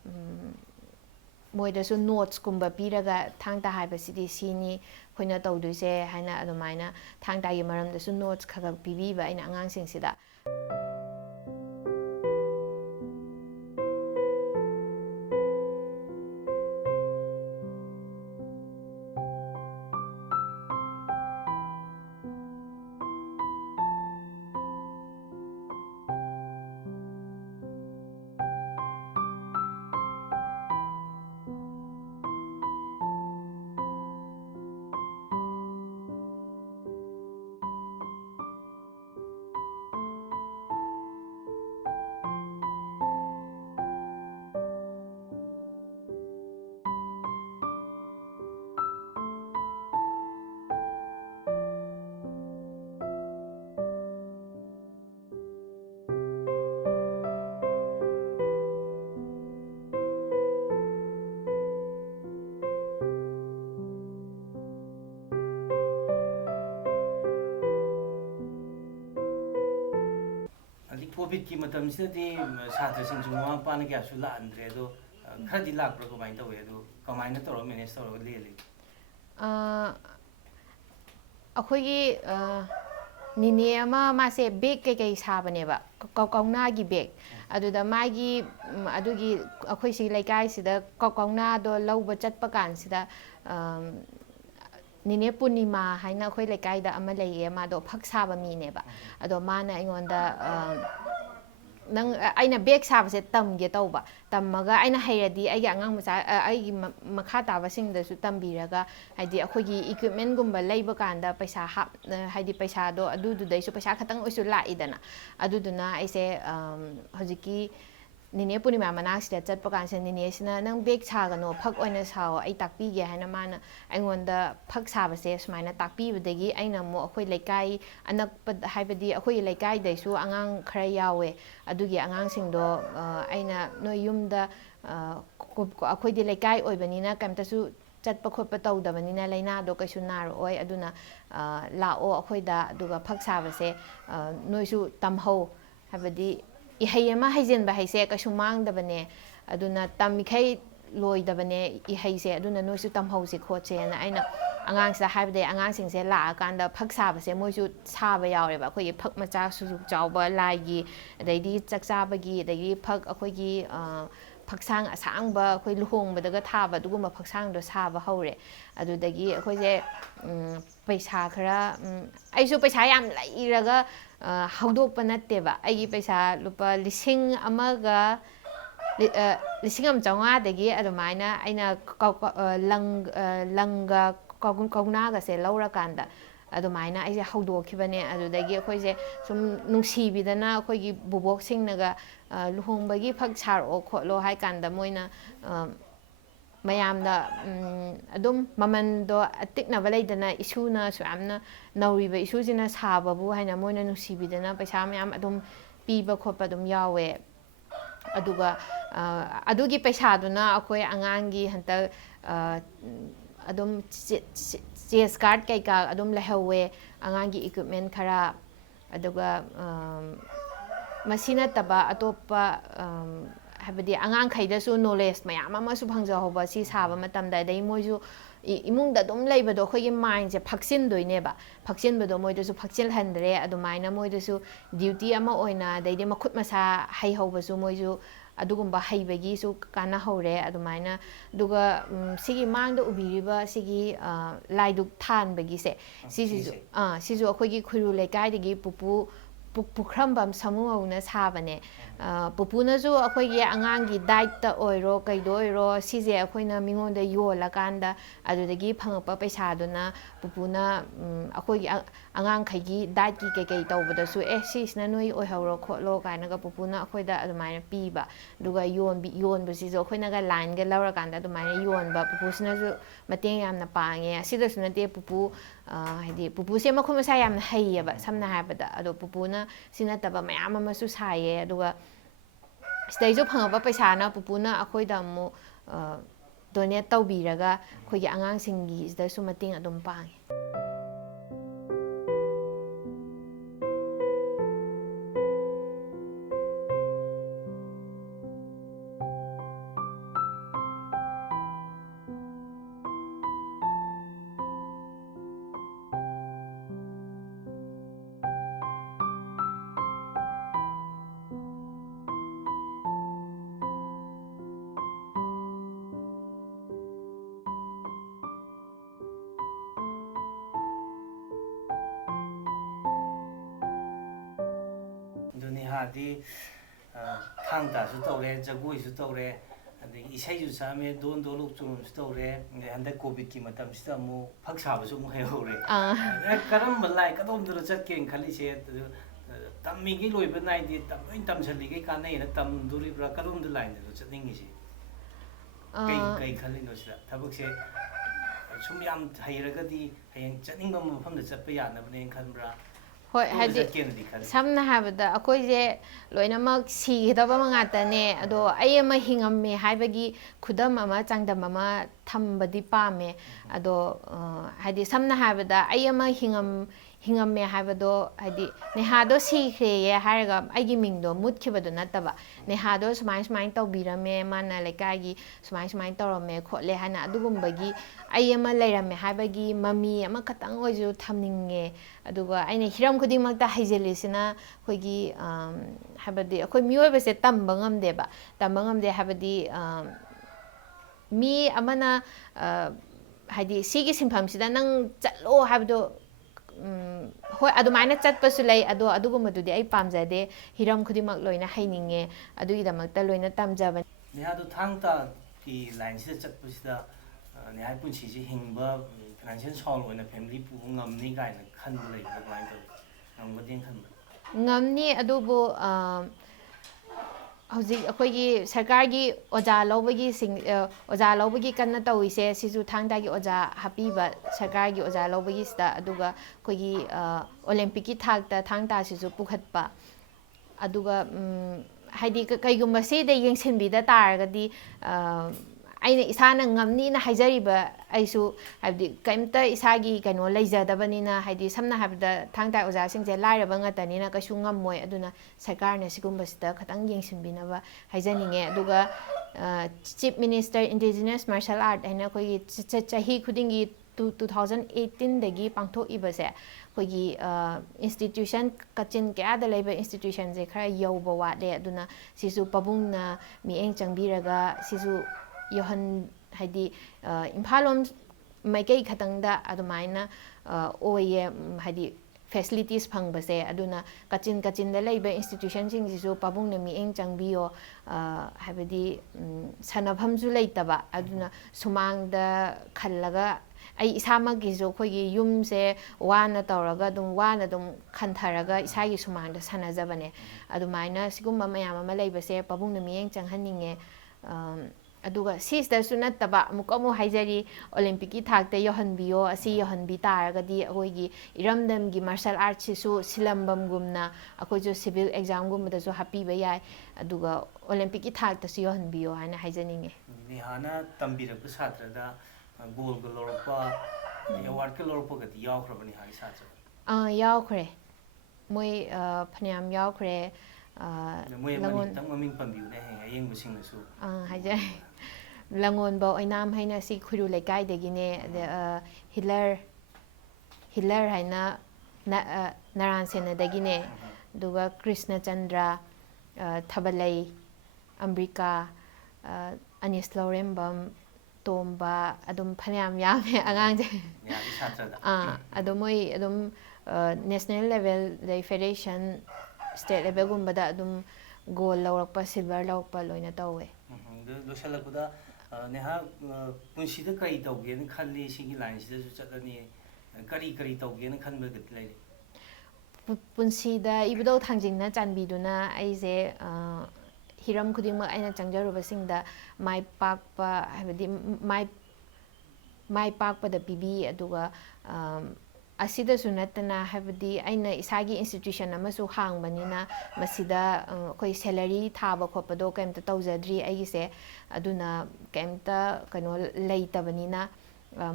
ꯃꯣꯏꯗꯁꯨ ꯅꯣꯠꯁꯀꯨꯝꯕ ꯄꯤꯔꯒ ꯊꯥꯡ ꯇꯥ ꯍꯥꯏꯕꯁꯤꯗꯤ ꯁꯤꯅꯤ ꯑꯩꯈꯣꯏꯅ ꯇꯧꯗꯣꯏꯁꯦ ꯍꯥꯏꯅ ꯑꯗꯨꯃꯥꯏꯅ ꯊꯥꯡ ꯇꯥꯒꯤ ꯃꯔꯝꯗꯁꯨ ꯅꯣꯠꯁ ꯈꯔ ꯄꯤꯕꯤꯕ ꯑꯩꯅ ꯑꯉꯥꯡꯁꯤꯡꯁꯤꯗ ꯀꯣꯚꯤꯗꯀꯤ ꯃꯇꯝꯁꯤꯗꯗꯤ ꯁꯥꯇ꯭ꯔꯁꯤꯡꯁꯨ ꯃꯃꯥ ꯃꯄꯥꯅ ꯀꯌꯥꯁꯨ ꯂꯥꯛꯍꯟꯗ꯭ꯔꯦ ꯑꯗꯣ ꯈꯔꯗꯤ ꯂꯥꯛꯄ꯭ꯔꯥ ꯀꯃꯥꯏꯅ ꯇꯧꯋꯤ ꯑꯗꯣ ꯀꯃꯥꯏꯅ ꯇꯧꯔꯒ ꯃꯦꯅꯦꯖ ꯇꯧꯔꯒ ꯂꯦꯜꯂꯤ ꯑꯩꯈꯣꯏꯒꯤ ꯅꯤꯅꯦ ꯑꯃ ꯃꯥꯁꯦ ꯕꯦꯛ ꯀꯩꯀꯩ ꯁꯥꯕꯅꯦꯕ ꯀꯧꯅꯥꯒꯤ ꯕꯦꯛ ꯑꯗꯨꯗ ꯃꯥꯒꯤ ꯑꯗꯨꯒꯤ ꯑꯩꯈꯣꯏ ꯁꯤ ꯂꯩꯀꯥꯏꯁꯤꯗ ꯀꯧꯅꯥꯗꯣ ꯂꯧꯕ ꯆꯠꯄ ꯀꯥꯟꯁꯤꯗ ꯅꯤꯅꯦ ꯄꯨꯔꯅꯤꯃꯥ ꯍꯥꯏꯅ ꯑꯩꯈꯣꯏ ꯂꯩꯀꯥꯏꯗ ꯑꯃ ꯂꯩꯌꯦ ꯃꯥꯗꯣ ꯐꯛ ꯁꯥꯕ ꯃꯤꯅꯦꯕ ꯑꯗꯣ ꯃꯥꯅ ꯑꯩꯉꯣꯟꯗ ꯅꯪ ꯑꯩꯅ ꯕꯦꯛ ꯁꯥꯕꯁꯦ ꯇꯝꯒꯦ ꯇꯧꯕ ꯇꯝꯃꯒ ꯑꯩꯅ ꯍꯩꯔꯗꯤ ꯑꯩꯒꯤ ꯑꯉꯥꯡ ꯃꯆꯥ ꯑꯩꯒꯤ ꯃꯈꯥ ꯇꯥꯕꯁꯤꯡꯗꯁꯨ ꯇꯝꯕꯤꯔꯒ ꯍꯥꯏꯗꯤ ꯑꯩꯈꯣꯏꯒꯤ ꯏꯀ꯭ꯋꯤꯞꯃꯦꯟꯒꯨꯝꯕ ꯂꯩꯕ ꯀꯥꯟꯗ ꯄꯩꯁꯥ ꯍꯥꯏꯗꯤ ꯄꯩꯁꯥꯗꯣ ꯑꯗꯨꯗꯨꯗꯩꯁꯨ ꯄꯩꯁꯥ ꯈꯛꯇꯪ ꯑꯣꯏꯁꯨ ꯂꯥꯛꯏꯗꯅ ꯑꯗꯨꯗꯨꯅ ꯑꯩꯁꯦ ꯍꯧꯖꯤꯛꯀꯤ ꯅꯤꯅꯦ ꯄꯨꯔꯅꯤꯃꯥ ꯃꯅꯥꯛꯁꯤꯗ ꯆꯠꯄ ꯀꯥꯟꯁꯤꯗ ꯅꯤꯅꯦꯁꯤꯅ ꯅꯪ ꯕꯦꯛ ꯁꯥꯒꯅꯣ ꯐꯛ ꯑꯣꯏꯅ ꯁꯥꯑꯣ ꯑꯩ ꯇꯥꯛꯄꯤꯒꯦ ꯍꯥꯏꯅ ꯃꯥꯅ ꯑꯩꯉꯣꯟꯗ ꯐꯛ ꯁꯥꯕꯁꯦ ꯁꯨꯃꯥꯏꯅ ꯇꯥꯛꯄꯤꯕꯗꯒꯤ ꯑꯩꯅ ꯑꯃꯨꯛ ꯑꯩꯈꯣꯏ ꯂꯩꯀꯥꯏ ꯑꯅꯛꯄ ꯍꯥꯏꯕꯗꯤ ꯑꯩꯈꯣꯏꯒꯤ ꯂꯩꯀꯥꯏꯗꯩꯁꯨ ꯑꯉꯥꯡ ꯈꯔ ꯌꯥꯎꯋꯦ ꯑꯗꯨꯒꯤ ꯑꯉꯥꯡꯁꯤꯡꯗꯣ ꯑꯩꯅ ꯅꯣꯏ ꯌꯨꯝꯗ ꯑꯩꯈꯣꯏꯗꯤ ꯂꯩꯀꯥꯏ ꯑꯣꯏꯕꯅꯤꯅ ꯀꯩꯝꯇꯁꯨ ꯆꯠꯄ ꯈꯣꯠꯄ ꯇꯧꯗꯕꯅꯤꯅ ꯂꯥꯏꯅꯥꯗꯣ ꯀꯩꯁꯨ ꯅꯥꯔꯛꯑꯣꯏ ꯑꯗꯨꯅ ꯂꯥꯛꯑꯣ ꯑꯩꯈꯣꯏꯗ ꯑꯗꯨꯒ ꯐꯛ ꯁꯥꯕꯁꯦ ꯅꯣꯏꯁꯨ ꯇꯝꯍꯧ ꯍꯥꯏꯕꯗꯤ ꯏꯍꯩ ꯑꯃ ꯍꯩꯖꯤꯟꯕ ꯍꯩꯁꯦ ꯀꯩꯁꯨ ꯃꯥꯡꯗꯕꯅꯦ ꯑꯗꯨꯅ ꯇꯝꯃꯤꯈꯩ ꯂꯣꯏꯗꯕꯅꯦ ꯏꯍꯩꯁꯦ ꯑꯗꯨꯅ ꯅꯣꯏꯁꯨ ꯇꯝꯍꯧꯁꯤ ꯈꯣꯠꯁꯦꯅ ꯑꯩꯅ ꯑꯉꯥꯡꯁꯤꯗ ꯍꯥꯏꯕꯗꯤ ꯑꯉꯥꯡꯁꯤꯡꯁꯦ ꯂꯥꯛꯑꯀꯥꯟꯗ ꯐꯛ ꯁꯥꯕꯁꯦ ꯃꯣꯏꯁꯨ ꯁꯥꯕ ꯌꯥꯎꯔꯦꯕ ꯑꯩꯈꯣꯏꯒꯤ ꯐꯛ ꯃꯆꯥ ꯁꯨꯔꯨꯛ ꯆꯥꯎꯕ ꯂꯥꯏꯒꯤ ꯑꯗꯩꯗꯤ ꯆꯥꯛꯆꯥꯕꯒꯤ ꯑꯗꯒꯤ ꯐꯛ ꯑꯩꯈꯣꯏꯒꯤ ꯐꯛꯁꯥꯡ ꯑꯁꯥꯡꯕ ꯑꯩꯈꯣꯏ ꯂꯨꯍꯣꯡꯕꯗꯒ ꯊꯥꯕ ꯑꯗꯨꯒꯨꯝꯕ ꯐꯛꯁꯥꯡꯗꯣ ꯁꯥꯕ ꯍꯧꯔꯦ ꯑꯗꯨꯗꯒꯤ ꯑꯩꯈꯣꯏꯁꯦ ꯄꯩꯁꯥ ꯈꯔ ꯑꯩꯁꯨ ꯄꯩꯁା ꯌꯥꯝ ꯂꯩꯔꯒ ꯍꯧꯗꯣꯛꯄ ꯅꯠꯇꯦꯕ ꯑꯩꯒꯤ ꯄꯩꯁꯥ ꯂꯨꯄꯥ 1,500ꯗꯒꯤ ꯑꯗꯨꯃꯥꯏꯅ ꯑꯩꯅ ꯂꯪꯒ ꯀꯧꯅꯥꯒꯁꯦ ꯂꯧꯔꯀꯥꯟꯗ ꯑꯗꯨꯃꯥꯏꯅ ꯑꯩꯁꯦ ꯍꯧꯗꯣꯛꯈꯤꯕꯅꯦ ꯑꯗꯨꯗꯒꯤ ꯑꯩꯈꯣꯏꯁꯦ ꯁꯨꯝ ꯅꯨꯡꯁꯤꯕꯤꯗꯅ ꯑꯩꯈꯣꯏꯒꯤ ꯕꯨꯕꯣꯛꯁꯤꯡꯅꯒ ꯂꯨꯍꯣꯡꯕꯒꯤ ꯐꯛ ꯁꯥꯔꯛꯑꯣ ꯈꯣꯠꯂꯣ ꯍꯥꯏ ꯀꯥꯟꯗ ꯃꯣꯏꯅ ꯃꯌꯥꯝꯅ ꯑꯗꯨꯝ ꯃꯃꯟꯗꯣ ꯑꯇꯤꯛꯅꯕ ꯂꯩꯗꯅ ꯏꯁꯨꯅꯁꯨ ꯌꯥꯝꯅ ꯅꯧꯔꯤꯕ ꯏꯁꯨꯁꯤꯅ ꯁꯥꯕꯕꯨ ꯍꯥꯏꯅ ꯃꯣꯏꯅ ꯅꯨꯡꯁꯤꯕꯤꯗꯅ ꯄꯩꯁꯥ ꯃꯌꯥꯝ ꯑꯗꯨꯝ ꯄꯤꯕ ꯈꯣꯠꯄ ꯑꯗꯨꯝ ꯌꯥꯎꯋꯦ ꯑꯗꯨꯒ ꯑꯗꯨꯒꯤ ꯄꯩꯁꯥꯗꯨꯅ ꯑꯩꯈꯣꯏ ꯑꯉꯥꯡꯒꯤ ꯍꯟꯇꯛ ꯑꯗꯨꯝ ꯆꯦꯁ ꯀꯥꯔꯠ ꯀꯩꯀꯥ ꯑꯗꯨꯝ ꯂꯩꯍꯧꯋꯦ ꯑꯉꯥꯡꯒꯤ ꯏꯀ꯭ꯋꯤꯞꯃꯦꯟ ꯈꯔ ꯑꯗꯨꯒ ꯃꯁꯤ ꯅꯠꯇꯕ ꯑꯇꯣꯞꯄ ꯍꯥꯏꯕꯗꯤ ꯑꯉꯥꯡꯈꯩꯗꯁꯨ ꯅꯣꯂꯦꯖ ꯃꯌꯥꯝ ꯑꯃꯁꯨ ꯐꯪꯖꯍꯧꯕ ꯁꯤ ꯁꯥꯕ ꯃꯇꯝꯗ ꯑꯗꯩ ꯃꯣꯏꯁꯨ ꯏꯃꯨꯡꯗ ꯑꯗꯨꯝ ꯂꯩꯕꯗꯣ ꯑꯩꯈꯣꯏꯒꯤ ꯃꯥꯏꯟꯁꯦ ꯐꯛꯆꯤꯟꯗꯣꯏꯅꯦꯕ ꯐꯛꯆꯤꯟꯕꯗꯣ ꯃꯣꯏꯗꯁꯨ ꯐꯛꯆꯤꯜꯍꯟꯗ꯭ꯔꯦ ꯑꯗꯨꯃꯥꯏꯅ ꯃꯣꯏꯗꯁꯨ ꯗ꯭ꯌꯨꯇꯤ ꯑꯃ ꯑꯣꯏꯅ ꯑꯗꯩꯗꯤ ꯃꯈꯨꯠ ꯃꯁꯥ ꯍꯩꯍꯧꯕꯁꯨ ꯃꯣꯏꯁꯨ ꯑꯗꯨꯒꯨꯝꯕ ꯍꯩꯕꯒꯤꯁꯨ ꯀꯥꯟꯅꯍꯧꯔꯦ ꯑꯗꯨꯃꯥꯏꯅ ꯑꯗꯨꯒ ꯁꯤꯒꯤ ꯃꯥꯡꯗ ꯎꯕꯤꯔꯤꯕ ꯁꯤꯒꯤ ꯂꯥꯏꯗꯨꯛ ꯊꯥꯟꯕꯒꯤꯁꯦ ꯁꯤꯁꯨ ꯑꯩꯈꯣꯏꯒꯤ ꯈꯨꯔꯨ ꯂꯩꯀꯥꯏꯗꯒꯤ ꯄꯨꯈ꯭ꯔꯝꯕꯝ ꯁꯃꯨꯍꯧꯅ ꯁꯥꯕꯅꯦ ꯄꯨꯄꯨꯅꯁꯨ ꯑꯩꯈꯣꯏꯒꯤ ꯑꯉꯥꯡꯒꯤ ꯗꯥꯏꯠꯇ ꯑꯣꯏꯔꯣ ꯀꯩꯗ ꯑꯣꯏꯔꯣ ꯁꯤꯁꯦ ꯑꯩꯈꯣꯏꯅ ꯃꯤꯉꯣꯟꯗ ꯌꯣꯜꯂꯀꯥꯟꯗ ꯑꯗꯨꯗꯒꯤ ꯐꯪꯉꯛꯄ ꯄꯩꯁꯥꯗꯨꯅ ꯄꯨꯄꯨꯅ ꯑꯩꯈꯣꯏꯒꯤ ꯑꯉꯥꯡꯈꯩꯒꯤ ꯗꯥꯏꯠꯀꯤ ꯀꯩꯀꯩ ꯇꯧꯕꯗꯁꯨ ꯁꯤꯁꯤꯅ ꯅꯣꯏ ꯑꯣꯏꯍꯧꯔꯣ ꯈꯣꯠꯂꯣ ꯀꯥꯏꯅꯒ ꯄꯨꯄꯨꯅ ꯑꯩꯈꯣꯏꯗ ꯑꯗꯨꯃꯥꯏꯅ ꯄꯤꯕ ꯑꯗꯨꯒ ꯌꯣꯟꯕꯁꯤꯁꯨ ꯑꯩꯈꯣꯏꯅꯒ ꯂꯥꯏꯟꯒ ꯂꯧꯔꯀꯥꯟꯗ ꯑꯗꯨꯃꯥꯏꯅ ꯌꯣꯟꯕ ꯄꯨꯄꯨꯁꯤꯅꯁꯨ ꯃꯇꯦꯡ ꯌꯥꯝꯅ ꯄꯥꯡꯉꯦ ꯑꯁꯤꯗꯁꯨ ꯅꯠꯇꯦ ꯄꯨꯄꯨ ꯍꯥꯏꯗꯤ ꯄꯨꯄꯨꯁꯦ ꯃꯈꯨꯠ ꯃꯁꯥ ꯌꯥꯝꯅ ꯍꯩꯌꯦꯕ ꯁꯝꯅ ꯍꯥꯏꯔꯕꯗ ꯑꯗꯣ ꯄꯨꯄꯨꯅ ꯁꯤ ꯅꯠꯇꯕ ꯃꯌꯥꯝ ꯑꯃꯁꯨ ꯁꯥꯏꯌꯦ ꯑꯗꯨꯒ ꯁꯤꯗꯩꯁꯨ ꯐꯪꯉꯛꯄ ꯄꯩꯁꯥꯅ ꯄꯨꯄꯨꯅ ꯑꯩꯈꯣꯏꯗ ꯑꯃꯨꯛ ꯗꯣꯅꯦꯠ ꯇꯧꯕꯤꯔꯒ ꯑꯩꯈꯣꯏꯒꯤ ꯑꯉꯥꯡꯁꯤꯡꯒꯤꯁꯤꯗꯁꯨ ꯃꯇꯦꯡ ꯑꯗꯨꯝ ꯄꯥꯡꯉꯦ ꯑꯗꯨ ꯅꯤꯍꯥꯗꯤ ꯊꯥꯡ ꯇꯥꯁꯨ ꯇꯧꯔꯦ ꯖꯒꯣꯏꯁꯨ ꯇꯧꯔꯦ ꯑꯗꯒꯤ ꯏꯁꯩꯁꯨ ꯁꯛꯑꯝꯃꯦ ꯗꯣꯟ ꯗꯣꯂꯣꯛ ꯆꯨꯔꯨꯝꯁꯨ ꯇꯧꯔꯦ ꯑꯗꯩ ꯍꯟꯗꯛ ꯀꯣꯚꯤꯗꯀꯤ ꯃꯇꯝꯁꯤꯗ ꯑꯃꯨꯛ ꯐꯛ ꯁꯥꯕꯁꯨ ꯑꯃꯨꯛ ꯍꯩꯍꯧꯔꯦ ꯀꯔꯝꯕ ꯂꯥꯏꯟ ꯀꯗꯣꯝꯗꯅꯣ ꯆꯠꯀꯦꯅ ꯈꯜꯂꯤꯁꯦ ꯇꯝꯃꯤꯒꯩ ꯂꯣꯏꯕ ꯅꯥꯏꯗꯦ ꯂꯣꯏ ꯇꯝꯁꯤꯜꯂꯤꯒꯩ ꯀꯥꯟꯅꯩꯅ ꯇꯝꯗꯣꯔꯤꯕ꯭ꯔꯥ ꯀꯔꯣꯝꯗ ꯂꯥꯏꯟꯗꯅꯣ ꯆꯠꯅꯤꯡꯉꯤꯁꯦ ꯀꯩ ꯈꯜꯂꯤꯅꯣ ꯁꯤꯗ ꯊꯕꯛꯁꯦ ꯁꯨꯝ ꯌꯥꯝ ꯍꯩꯔꯒꯗꯤ ꯍꯌꯦꯡ ꯆꯠꯅꯤꯡꯕ ꯃꯐꯝꯗ ꯆꯠꯄ ꯌꯥꯅꯕꯅꯦꯅ ꯈꯟꯕ꯭ꯔꯥ ꯍꯣꯏ ꯍꯥꯏꯗꯤ ꯁꯝꯅ ꯍꯥꯏꯔꯕꯗ ꯑꯩꯈꯣꯏꯁꯦ ꯂꯣꯏꯅꯃꯛ ꯁꯤꯒꯗꯕ ꯉꯥꯛꯇꯅꯦ ꯑꯗꯣ ꯑꯩ ꯑꯃ ꯍꯤꯡꯉꯝꯃꯦ ꯍꯥꯏꯕꯒꯤ ꯈꯨꯗꯝ ꯑꯃ ꯆꯥꯡꯗꯝ ꯑꯃ ꯊꯝꯕꯗꯤ ꯄꯥꯝꯃꯦ ꯑꯗꯣ ꯍꯥꯏꯗꯤ ꯁꯝꯅ ꯍꯥꯏꯔꯕꯗ ꯑꯩ ꯑꯃ ꯍꯤꯡꯉꯝꯃꯦ ꯍꯥꯏꯕꯗꯣ ꯍꯥꯏꯗꯤ ꯅꯦꯍꯥꯗꯣ ꯁꯤꯈ꯭ꯔꯦꯌꯦ ꯍꯥꯏꯔꯒ ꯑꯩꯒꯤ ꯃꯤꯡꯗꯣ ꯃꯨꯠꯈꯤꯕꯗꯣ ꯅꯠꯇꯕ ꯅꯦꯍꯥꯗꯣ ꯁꯨꯃꯥꯏꯅ ꯇꯧꯕꯤꯔꯝꯃꯦ ꯃꯥꯅ ꯂꯩꯀꯥꯏꯒꯤ ꯁꯨꯃꯥꯏꯅ ꯇꯧꯔꯝꯃꯦ ꯈꯣꯠꯂꯦ ꯍꯥꯏꯅ ꯑꯗꯨꯒꯨꯝꯕꯒꯤ ꯑꯩ ꯑꯃ ꯂꯩꯔꯝꯃꯦ ꯍꯥꯏꯕꯒꯤ ꯃꯃꯤ ꯑꯃꯈꯛꯇꯪ ꯑꯣꯏꯁꯨ ꯊꯝꯅꯤꯡꯉꯦ ꯑꯗꯨꯒ ꯑꯩꯅ ꯍꯤꯔꯝ ꯈꯨꯗꯤꯡꯃꯛꯇ ꯍꯩꯖꯤꯜꯂꯤꯁꯤꯅ ꯑꯩꯈꯣꯏꯒꯤ ꯍꯥꯏꯕꯗꯤ ꯑꯩꯈꯣꯏ ꯃꯤꯑꯣꯏꯕꯁే ꯇꯝꯕ ꯉꯝꯗꯦ ꯍꯥꯏꯕꯗꯤ ꯃꯤ ꯑꯃꯅ ꯍꯥꯏꯗꯤ ꯁꯤꯒꯤ ꯁꯤꯟꯐꯝꯁꯤꯗ ꯅꯪ ꯆꯠꯂꯣ ꯍꯥꯏꯕꯗꯣ ꯍꯣꯏ ꯑꯗꯨꯃꯥꯏꯅ ꯆꯠꯄꯁꯨ ꯂꯩ ꯑꯗꯣ ꯑꯗꯨꯒꯨꯝꯕꯗꯨꯗꯤ ꯑꯩ ꯄꯥꯝꯖꯗꯦ ꯍꯤꯔꯝ ꯈꯨꯗꯤꯡꯃꯛ ꯂꯣꯏꯅ ꯍꯩꯅꯤꯡꯉꯦ ꯑꯗꯨꯒꯤꯗꯃꯛꯇ ꯂꯣꯏꯅ ꯇꯝꯖꯕꯅꯤ ꯅꯦꯍꯥꯗꯣ ꯊꯥꯡ ꯇꯥꯒꯤ ꯂꯥꯏꯟꯁꯤꯗ ꯆꯠꯄꯁꯤꯗ ꯅꯦꯍꯥꯒꯤ ꯄꯨꯟꯁꯤꯁꯤ ꯍꯤꯡꯕ ꯐꯥꯏꯅꯥꯟꯁꯤꯌꯦꯜ ꯁꯥꯎꯟ ꯑꯣꯏꯅ ꯐꯦꯃꯤꯂꯤ ꯄꯨꯕ ꯉꯝꯅꯤ ꯀꯥꯏꯅ ꯈꯟꯕ ꯂꯩꯕꯗ ꯀꯃꯥꯏꯅ ꯇꯧꯋꯤ ꯉꯝꯒꯅꯤꯅ ꯈꯟꯕ ꯉꯝꯅꯤ ꯑꯗꯨꯕꯨ ꯍꯧꯖꯤꯛ ꯑꯩꯈꯣꯏꯒꯤ ꯁꯔꯀꯥꯔꯒꯤ ꯑꯣꯖा ꯂꯧꯕꯒꯤ ꯀꯟꯅ ꯇꯧꯔꯤꯁꯦ ꯁꯤꯁꯨ ꯊꯥꯡ ꯇꯥꯒꯤ ꯑꯣꯖꯥ ꯍꯥꯞꯄꯤꯕ ꯁꯔꯀꯥꯔꯒꯤ ꯑꯣꯖꯥ ꯂꯧꯕꯒꯤꯁꯤꯗ ꯑꯗꯨꯒ ꯑꯩꯈꯣꯏꯒꯤ ꯑꯣꯂꯦꯝꯄꯤꯛꯀꯤ ꯊꯥꯛꯇ ꯊꯥꯡ ꯇꯥꯁꯤꯁꯨ ꯄꯨꯈꯠꯄ ꯑꯗꯨꯒ ꯍꯥꯏꯗꯤ ꯀꯩꯒꯨꯝꯕ ꯁꯤꯗ ꯌꯦꯡꯁꯤꯟꯕꯤꯗ ꯇꯥꯔꯒꯗꯤ ꯑꯩꯅ ꯏꯁꯥꯅ ꯉꯝꯅꯤꯅ ꯍꯥꯏꯖꯔꯤꯕ ꯑꯩꯁꯨ ꯍꯥꯏꯕꯗꯤ ꯀꯩꯝꯇ ꯏꯁꯥꯒꯤ ꯀꯩꯅꯣ ꯂꯩꯖꯗꯕꯅꯤ나 ꯍꯥꯏꯗꯤ ꯁꯝꯅ ꯍꯥꯏꯕꯗ ꯊꯥꯡ ꯇꯥ ꯑꯣꯖꯥꯁꯤꯡꯁꯦ ꯂꯥꯏꯔꯕ ꯉꯥꯛꯇꯅꯤꯅ ꯀꯩꯁꯨ ꯉꯝꯃꯣꯏ ꯑꯗꯨꯅ ꯁꯔꯀꯥꯔꯅ ꯁꯤꯒꯨꯝꯕꯁꯤꯗ ꯈꯤꯇꯪ ꯌꯦꯡꯁꯤꯟꯕꯤꯅꯕ ꯍꯥꯏꯖꯅꯤꯡꯉꯦ ꯑꯗꯨꯒ chief minister indigenous martial art ꯍꯥꯏꯅ ꯑꯩꯈꯣꯏꯒꯤ ꯆꯍꯤ ꯈꯨꯗꯤꯡꯒꯤ 2018ꯗꯒꯤ ꯄꯥꯡꯊꯣꯛꯏꯕꯁꯦ ꯑꯩꯈꯣꯏꯒꯤ ꯏꯟꯁꯇꯤꯇ꯭ꯌꯨꯁꯟ ꯀꯥꯆꯤꯟ ꯀꯌꯥꯗ ꯂꯩꯕ ꯏꯟꯁꯇꯤꯇ꯭ꯌꯨꯁꯟꯁꯦ ꯈꯔ ꯌꯧꯕ ꯋꯥꯠꯂꯦ ꯑꯗꯨꯅ ꯁꯤꯁꯨ ꯄꯥꯕꯨꯡꯅ ꯃꯤꯠꯌꯦꯡ ꯆꯪꯕꯤꯔꯒ ꯁꯤꯁꯨ ꯍꯥꯏꯗꯤ ꯏꯝꯐꯥꯜ ꯂꯣꯝ ꯃꯥꯏꯀꯩ ꯈꯛꯇꯪꯗ ꯑꯗꯨꯃꯥꯏꯅ ꯑꯣꯏꯌꯦ ꯍꯥꯏꯗꯤ ꯐꯦꯁꯤꯂꯤꯇꯤꯁ ꯐꯪꯕꯁꯦ ꯑꯗꯨꯅ ꯀꯥꯆꯤꯟꯗ ꯂꯩꯕ ꯏꯟꯁꯇꯤꯇ꯭ꯌꯨꯁꯟꯁꯤꯡꯁꯤꯁꯨ ꯄꯥꯕꯨꯡꯅ ꯃꯤꯠꯌꯦꯡ ꯆꯪꯕꯤꯌꯣ ꯍꯥꯏꯕꯗꯤ ꯁꯥꯟꯅꯐꯝꯁꯨ ꯂꯩꯇꯕ ꯑꯗꯨꯅ ꯁꯨꯃꯥꯡꯗ ꯈꯜꯂꯒ ꯑꯩ ꯏꯁꯥꯃꯛꯀꯤꯁꯨ ꯑꯩꯈꯣꯏꯒꯤ ꯌꯨꯝꯁꯦ ꯋꯥꯅ ꯇꯧꯔꯒ ꯋꯥꯅ ꯑꯗꯨꯝ ꯈꯟꯊꯔꯒ ꯏꯁꯥꯒꯤ ꯁꯨꯃꯥꯡꯗ ꯁꯥꯟꯅꯖꯕꯅꯦ ꯑꯗꯨꯃꯥꯏꯅ ꯁꯤꯒꯨꯝꯕ ꯃꯌꯥꯝ ꯑꯃ ꯂꯩꯕꯁꯦ ꯄꯥꯕꯨꯡꯅ ꯃꯤꯠꯌꯦꯡ ꯆꯪꯍꯟꯅꯤꯡꯉꯦ ꯑꯗꯨꯒ ꯁꯤꯁꯤꯗꯁꯨ ꯅꯠꯇꯕ ꯑꯃꯨꯛ ꯍꯥꯏꯖꯔꯤ ꯑꯣꯂꯦꯝꯄꯤꯛꯀꯤ ꯊꯥꯛꯇ ꯌꯧꯍꯟꯕꯤꯌꯣ ꯑꯁꯤ ꯌꯧꯍꯟꯕꯤ ꯇꯥꯔꯒꯗꯤ ꯑꯩꯈꯣꯏꯒꯤ ꯏꯔꯝꯗꯝꯒꯤ ꯃꯥꯔꯁꯦꯜ ꯑꯥꯔꯠꯁꯤꯁꯨ ꯁꯤꯂꯝꯕꯝꯒꯨꯝꯅ ꯑꯩꯈꯣꯏꯁꯨ ꯁꯤꯚꯤꯜ ꯑꯦꯛꯖꯥꯝꯒꯨꯝꯕꯗꯁꯨ ꯍꯥꯞꯄꯤꯕ ꯌꯥꯏ ꯑꯗꯨꯒ ꯑꯣꯂꯦꯝꯄꯤꯛꯀꯤ ꯊꯥꯛꯇꯁꯨ ꯌꯧꯍꯟꯕꯤꯌꯣ ꯍꯥꯏꯅ ꯍꯥꯏꯖꯅꯤꯡꯉꯦ ꯅꯦꯍꯥꯅ ꯇꯝꯕꯤꯔꯛꯄ ꯁꯥꯇ꯭ꯔꯗ ꯒꯣꯜꯒ ꯂꯧꯔꯛꯄ ꯑꯦꯋꯥꯔꯗꯀ ꯂꯧꯔꯛꯄꯒꯗꯤ ꯌꯥꯎꯈ꯭ꯔꯕ ꯅꯦꯍꯥꯒꯤ ꯁꯥꯇ꯭ꯔꯗ ꯌꯥꯎꯈ꯭ꯔꯦ ꯃꯣꯏ ꯐꯅꯌꯥꯝ ꯌꯥꯎꯈ꯭ꯔꯦ ꯃꯣꯏ ꯑꯃꯅꯤ ꯂꯉꯣꯟ ꯈꯤꯇꯪ ꯃꯃꯤꯡ ꯄꯟꯕꯤꯌꯨꯅꯦ ꯑꯌꯦꯡꯕꯁꯤꯡꯅꯁꯨ ꯍꯥꯏꯖꯔꯦ ꯂꯉꯣꯟꯕ ꯑꯣꯏꯅꯥꯝ ꯍꯥꯏꯅ ꯁꯤ ꯈꯨꯔꯨ ꯂꯩꯀꯥꯏꯗꯒꯤꯅꯦ ꯍꯤꯂꯔ ꯍꯥꯏꯅ ꯅꯔꯥꯟ ꯁꯦꯅꯗꯒꯤꯅꯦ ꯑꯗꯨꯒ ꯀ꯭ꯔꯤꯁꯅꯆꯟꯗ꯭ꯔ ꯊꯥꯕꯜꯂꯩ ꯑꯝꯕ꯭ꯔꯤꯀꯥ ꯑꯅꯤꯁ ꯂꯧꯔꯦꯝꯕꯝ ꯇꯣꯝꯕ ꯑꯗꯨꯝ ꯐꯅꯌꯥꯝ ꯌꯥꯝꯃꯦ ꯑꯉꯥꯡꯁꯦ ꯅꯦꯍꯥꯒꯤ ꯁꯥꯇ꯭ꯔꯗ ꯑꯗꯣ ꯃꯣꯏ ꯑꯗꯨꯝ ꯅꯦꯁꯅꯦꯜ ꯂꯦꯚꯦꯜ ꯑꯗꯩ ꯐꯦꯗꯔꯦꯁꯟ ꯁ꯭ꯇꯦꯠ ꯂꯦꯚꯦꯜꯒꯨꯝꯕꯗ ꯑꯗꯨꯝ ꯒꯣꯜ ꯂꯧꯔꯛꯄ ꯁꯤꯜꯚꯔ ꯂꯧꯔꯛꯄ ꯂꯣꯏꯅ ꯇꯧꯋꯦ ꯂꯣꯏꯁꯤꯜꯂꯛꯄꯗ ꯅꯦꯍꯥ ꯄꯨꯟꯁꯤꯗ ꯀꯔꯤ ꯇꯧꯒꯦꯅ ꯈꯜꯂꯤ ꯁꯤꯒꯤ ꯂꯥꯏꯟꯁꯤꯗꯁꯨ ꯆꯠꯂꯅꯤ ꯀꯔꯤ ꯇꯧꯒꯦꯅ ꯈꯟꯕꯒꯗꯤ ꯂꯩꯔꯤ ꯄꯨꯟꯁꯤꯗ ꯏꯕꯨꯙꯧ ꯊꯥꯡꯖꯤꯡꯅ ꯆꯥꯟꯕꯤꯗꯨꯅ ꯑꯩꯁꯦ ꯍꯤꯔꯝ ꯈꯨꯗꯤꯡꯃꯛ ꯑꯩꯅ ꯆꯪꯖꯔꯨꯕꯁꯤꯡꯗ ꯃꯥꯏ ꯄꯥꯛꯄ ꯍꯥꯏꯕꯗꯤ ꯃꯥꯏ ꯄꯥꯛꯄꯗ ꯄꯤꯕꯤ ꯑꯗꯨꯒ ꯑꯁꯤꯗꯁꯨ ꯅꯠꯇꯅ ꯍꯥꯏꯕꯗꯤ ꯑꯩꯅ ꯏꯁꯥꯒꯤ ꯏꯟꯁꯇꯤꯇ꯭ꯌꯨꯁꯟ ꯑꯃꯁꯨ ꯍꯥꯡꯕꯅꯤꯅ ꯃꯁꯤꯗ ꯑꯩꯈꯣꯏ ꯁꯦꯂꯔꯤ ꯊꯥꯕ ꯈꯣꯠꯄꯗꯣ ꯀꯩꯝꯇ ꯇꯧꯖꯗ꯭ꯔꯤ ꯑꯩꯒꯤꯁꯦ ꯑꯗꯨꯅ ꯀꯩꯝꯇ ꯀꯩꯅꯣ ꯂꯩꯇꯕꯅꯤꯅ